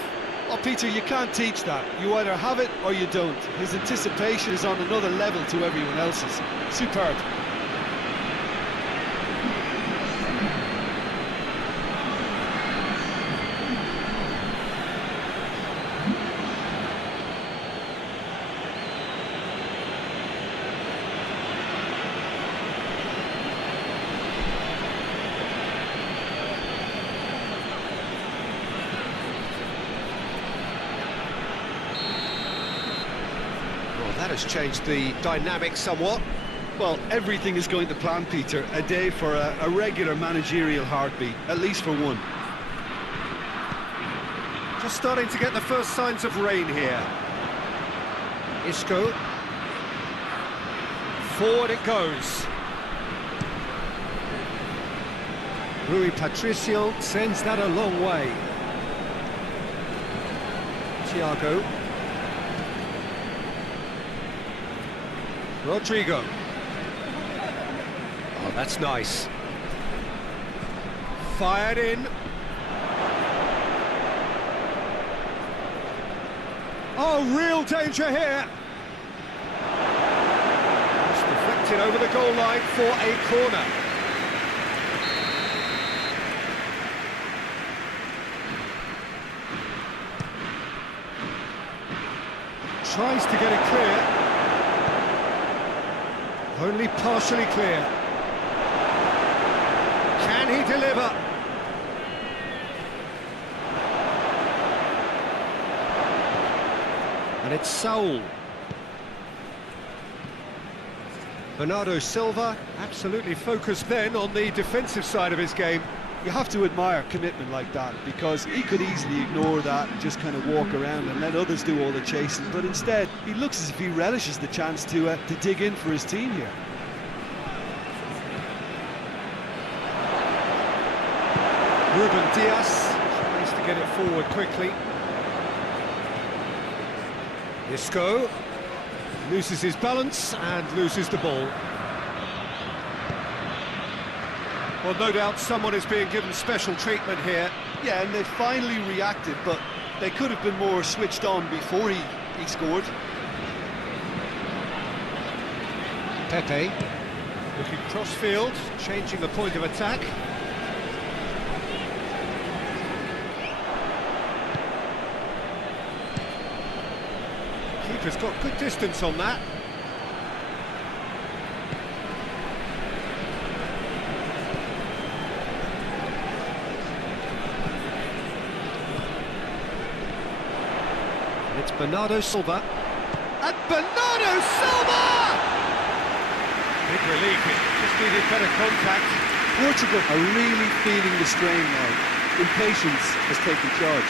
Well, Peter, you can't teach that. You either have it or you don't. His anticipation is on another level to everyone else's. Superb. That has changed the dynamic somewhat. Well, everything is going to plan, Peter. A day for a regular managerial heartbeat, at least for one. Just starting to get the first signs of rain here. Isco. Forward it goes. Rui Patricio sends that a long way. Thiago. Rodrigo. Oh, that's nice. Fired in. Oh, real danger here. It's deflected over the goal line for a corner. Tries to get it clear. Only partially clear. Can he deliver? And it's Saul. Bernardo Silva absolutely focused then on the defensive side of his game. You have to admire commitment like that, because he could easily ignore that and just kind of walk around and let others do all the chasing, but instead he looks as if he relishes the chance to dig in for his team here. Ruben Dias tries to get it forward quickly. Isco loses his balance and loses the ball. Well, no doubt someone is being given special treatment here. Yeah, and they finally reacted, but they could have been more switched on before he scored. Pepe looking cross-field, changing the point of attack. Keeper's got good distance on that. It's Bernardo Silva. And Bernardo Silva! Big relief, it just needed better contact. Portugal are really feeling the strain now. Impatience has taken charge.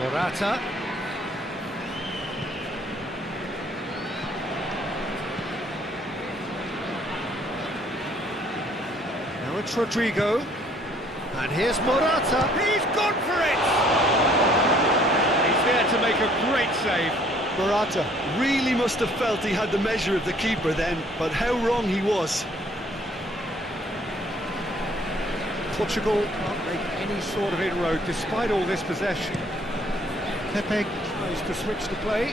Morata. Now it's Rodrigo. And here's Morata. He's gone for it! He's there to make a great save. Morata really must have felt he had the measure of the keeper then, but how wrong he was. Portugal can't make any sort of inroad despite all this possession. Pepe tries to switch the play.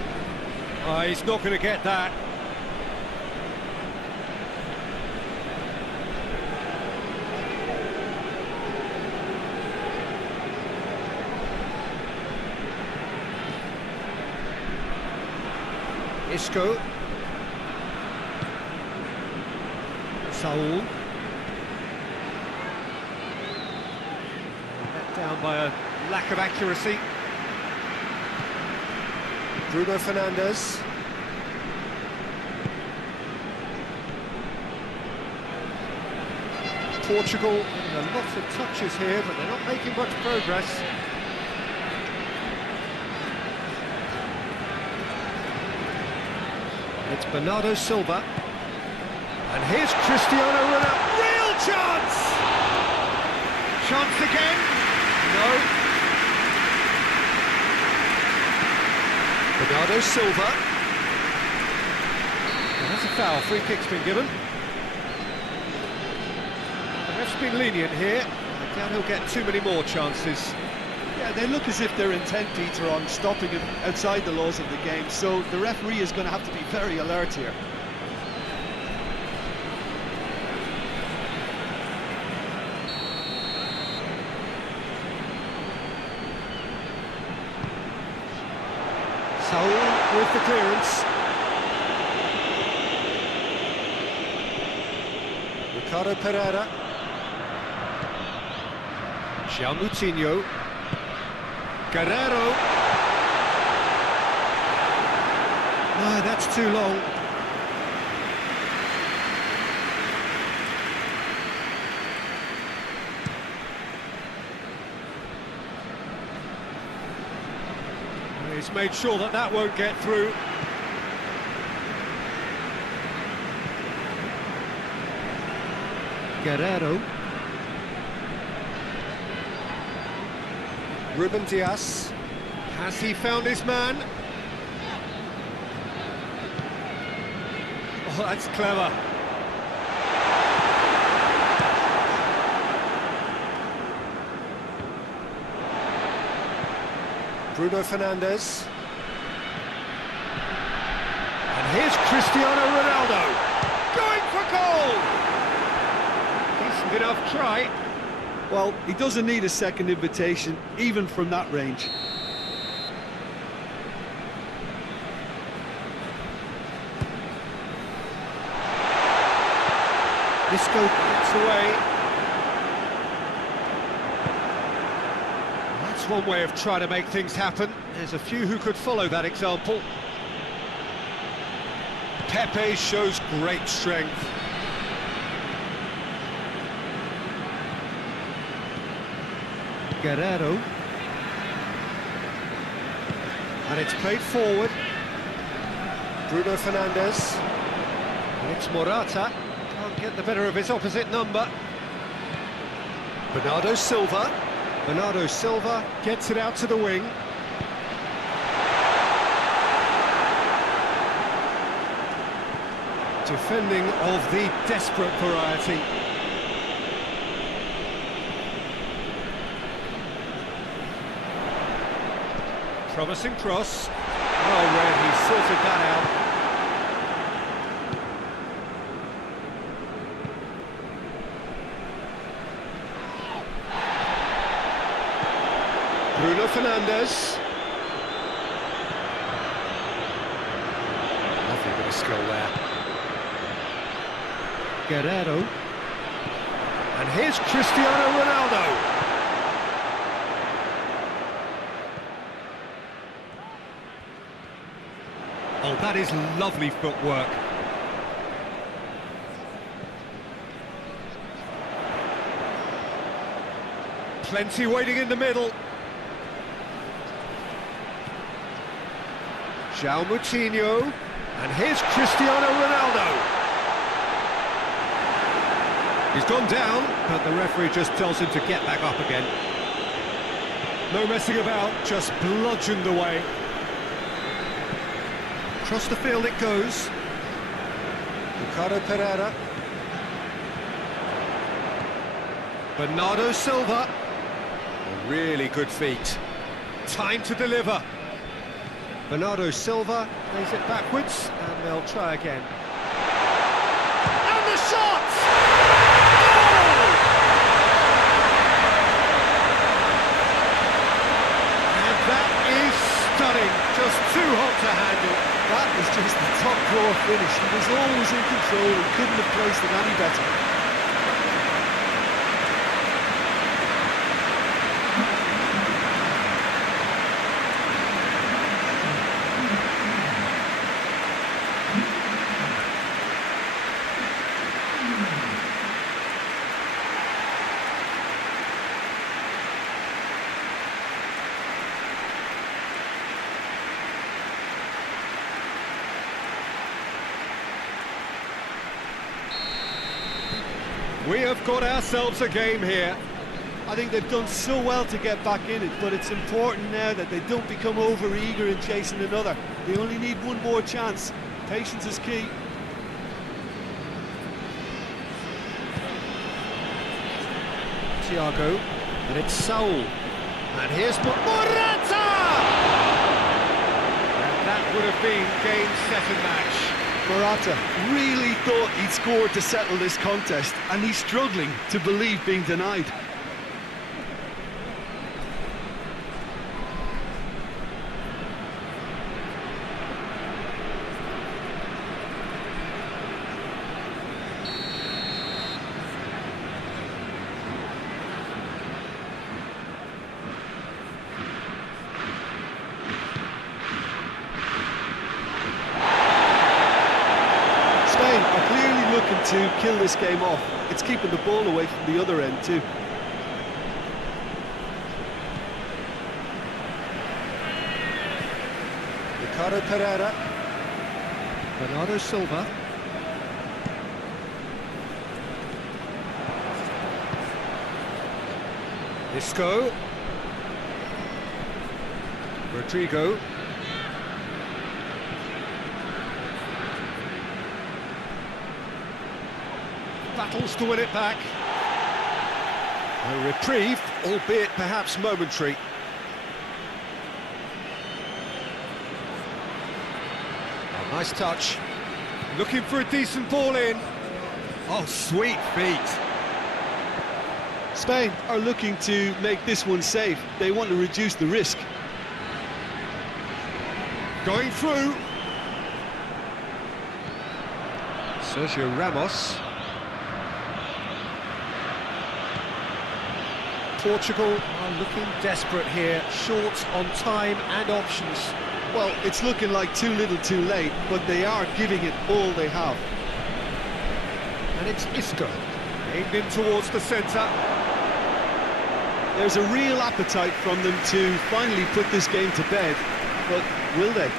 He's not going to get that. Isco. Saul. Let down by a lack of accuracy. Bruno Fernandes. Portugal getting lots of touches here, but they're not making much progress. It's Bernardo Silva. And here's Cristiano Ronaldo. Real chance! Chance again? No. Bernardo Silva. And that's a foul. Free kick's been given. The ref's been lenient here. I doubt he'll get too many more chances. Yeah, they look as if they're intent, Peter, on stopping him outside the laws of the game, so the referee is going to have to be very alert here. Saul with the clearance. Ricardo Pereira. João Moutinho. Guerrero. No, that's too long. He's made sure that that won't get through. Guerrero. Ruben Dias. Has he found his man? Oh, that's clever. Bruno Fernandes. And here's Cristiano Ronaldo. Going for goal! Decent enough try. Well, he doesn't need a second invitation, even from that range. Isco gets away. That's one way of trying to make things happen. There's a few who could follow that example. Pepe shows great strength. Guerrero. And it's played forward. Bruno Fernandes. And it's Morata. Can't get the better of his opposite number. Bernardo Silva. Bernardo Silva gets it out to the wing. Defending of the desperate variety. Promising cross. Well read, he sorted that out. Bruno Fernandes. Lovely bit of skill there. Guerrero. And here's Cristiano Ronaldo. Oh, that is lovely footwork. Plenty waiting in the middle. João Moutinho. And here's Cristiano Ronaldo. He's gone down, but the referee just tells him to get back up again. No messing about, just bludgeoned away. Across the field it goes. Ricardo Pereira. Bernardo Silva. A really good feet. Time to deliver. Bernardo Silva plays it backwards, and they'll try again. And the shot! Oh! And that is stunning. Just too hot to handle. That was just the top drawer finish. He was always in control and couldn't have placed it any better. We have got ourselves a game here. I think they've done so well to get back in it, but it's important now that they don't become over-eager in chasing another. They only need one more chance. Patience is key. Thiago, and it's Saul. And here's Morata! And that would have been game, set and match. Morata really thought he'd scored to settle this contest, and he's struggling to believe being denied. Are clearly looking to kill this game off. It's keeping the ball away from the other end too. Ricardo Pereira. Bernardo Silva. Isco. Rodrigo. Battles to win it back. A reprieve, albeit perhaps momentary. Oh, nice touch. Looking for a decent ball in. Oh, sweet feet. Spain are looking to make this one safe. They want to reduce the risk. Going through. Sergio Ramos. Portugal are looking desperate here, short on time and options. Well, it's looking like too little too late, but they are giving it all they have. And it's Isco, aimed in towards the centre. There's a real appetite from them to finally put this game to bed, but will they?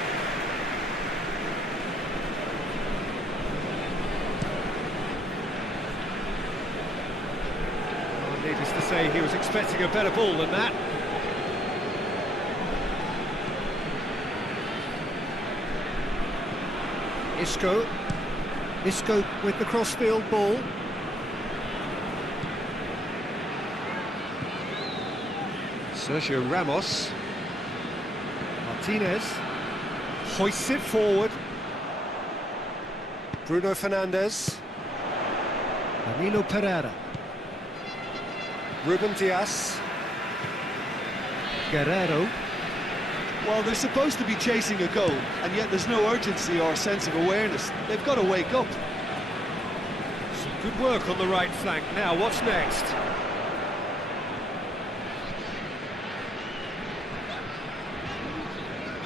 Needless to say, he was expecting a better ball than that. Isco. Isco with the crossfield ball. Sergio Ramos. Martinez. Hoists it forward. Bruno Fernandes. Danilo Pereira. Ruben Dias. Guerrero. Well, they're supposed to be chasing a goal, and yet there's no urgency or sense of awareness. They've got to wake up. Some good work on the right flank. Now, what's next?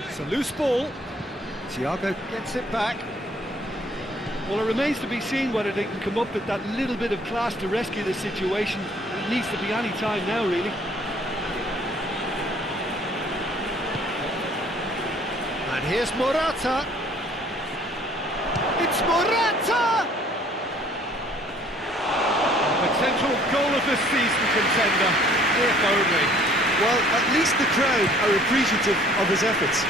It's a loose ball. Thiago gets it back. Well, it remains to be seen whether they can come up with that little bit of class to rescue the situation. It needs to be any time now, really. And here's Morata. It's Morata! Potential goal of the season contender, if only. Well, at least the crowd are appreciative of his efforts.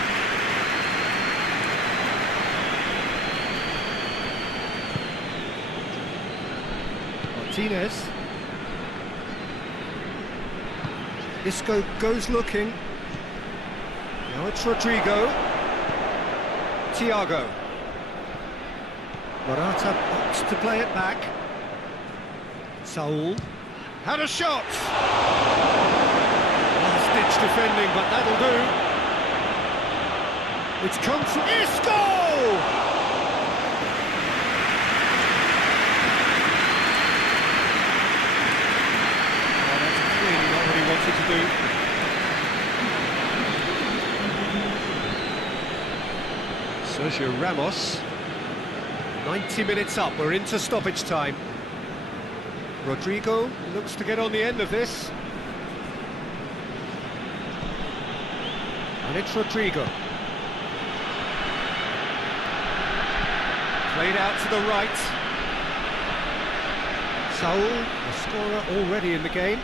Martinez. Isco goes looking. Now it's Rodrigo. Thiago. Morata opts to play it back. Saul. Had a shot! Last-ditch defending, but that'll do. It's come from Isco! Oh, that's clearly not what he wanted to do. Sergio Ramos. 90 minutes up, we're into stoppage time. Rodrigo looks to get on the end of this. And it's Rodrigo. Played out to the right. Saul, the scorer already in the game.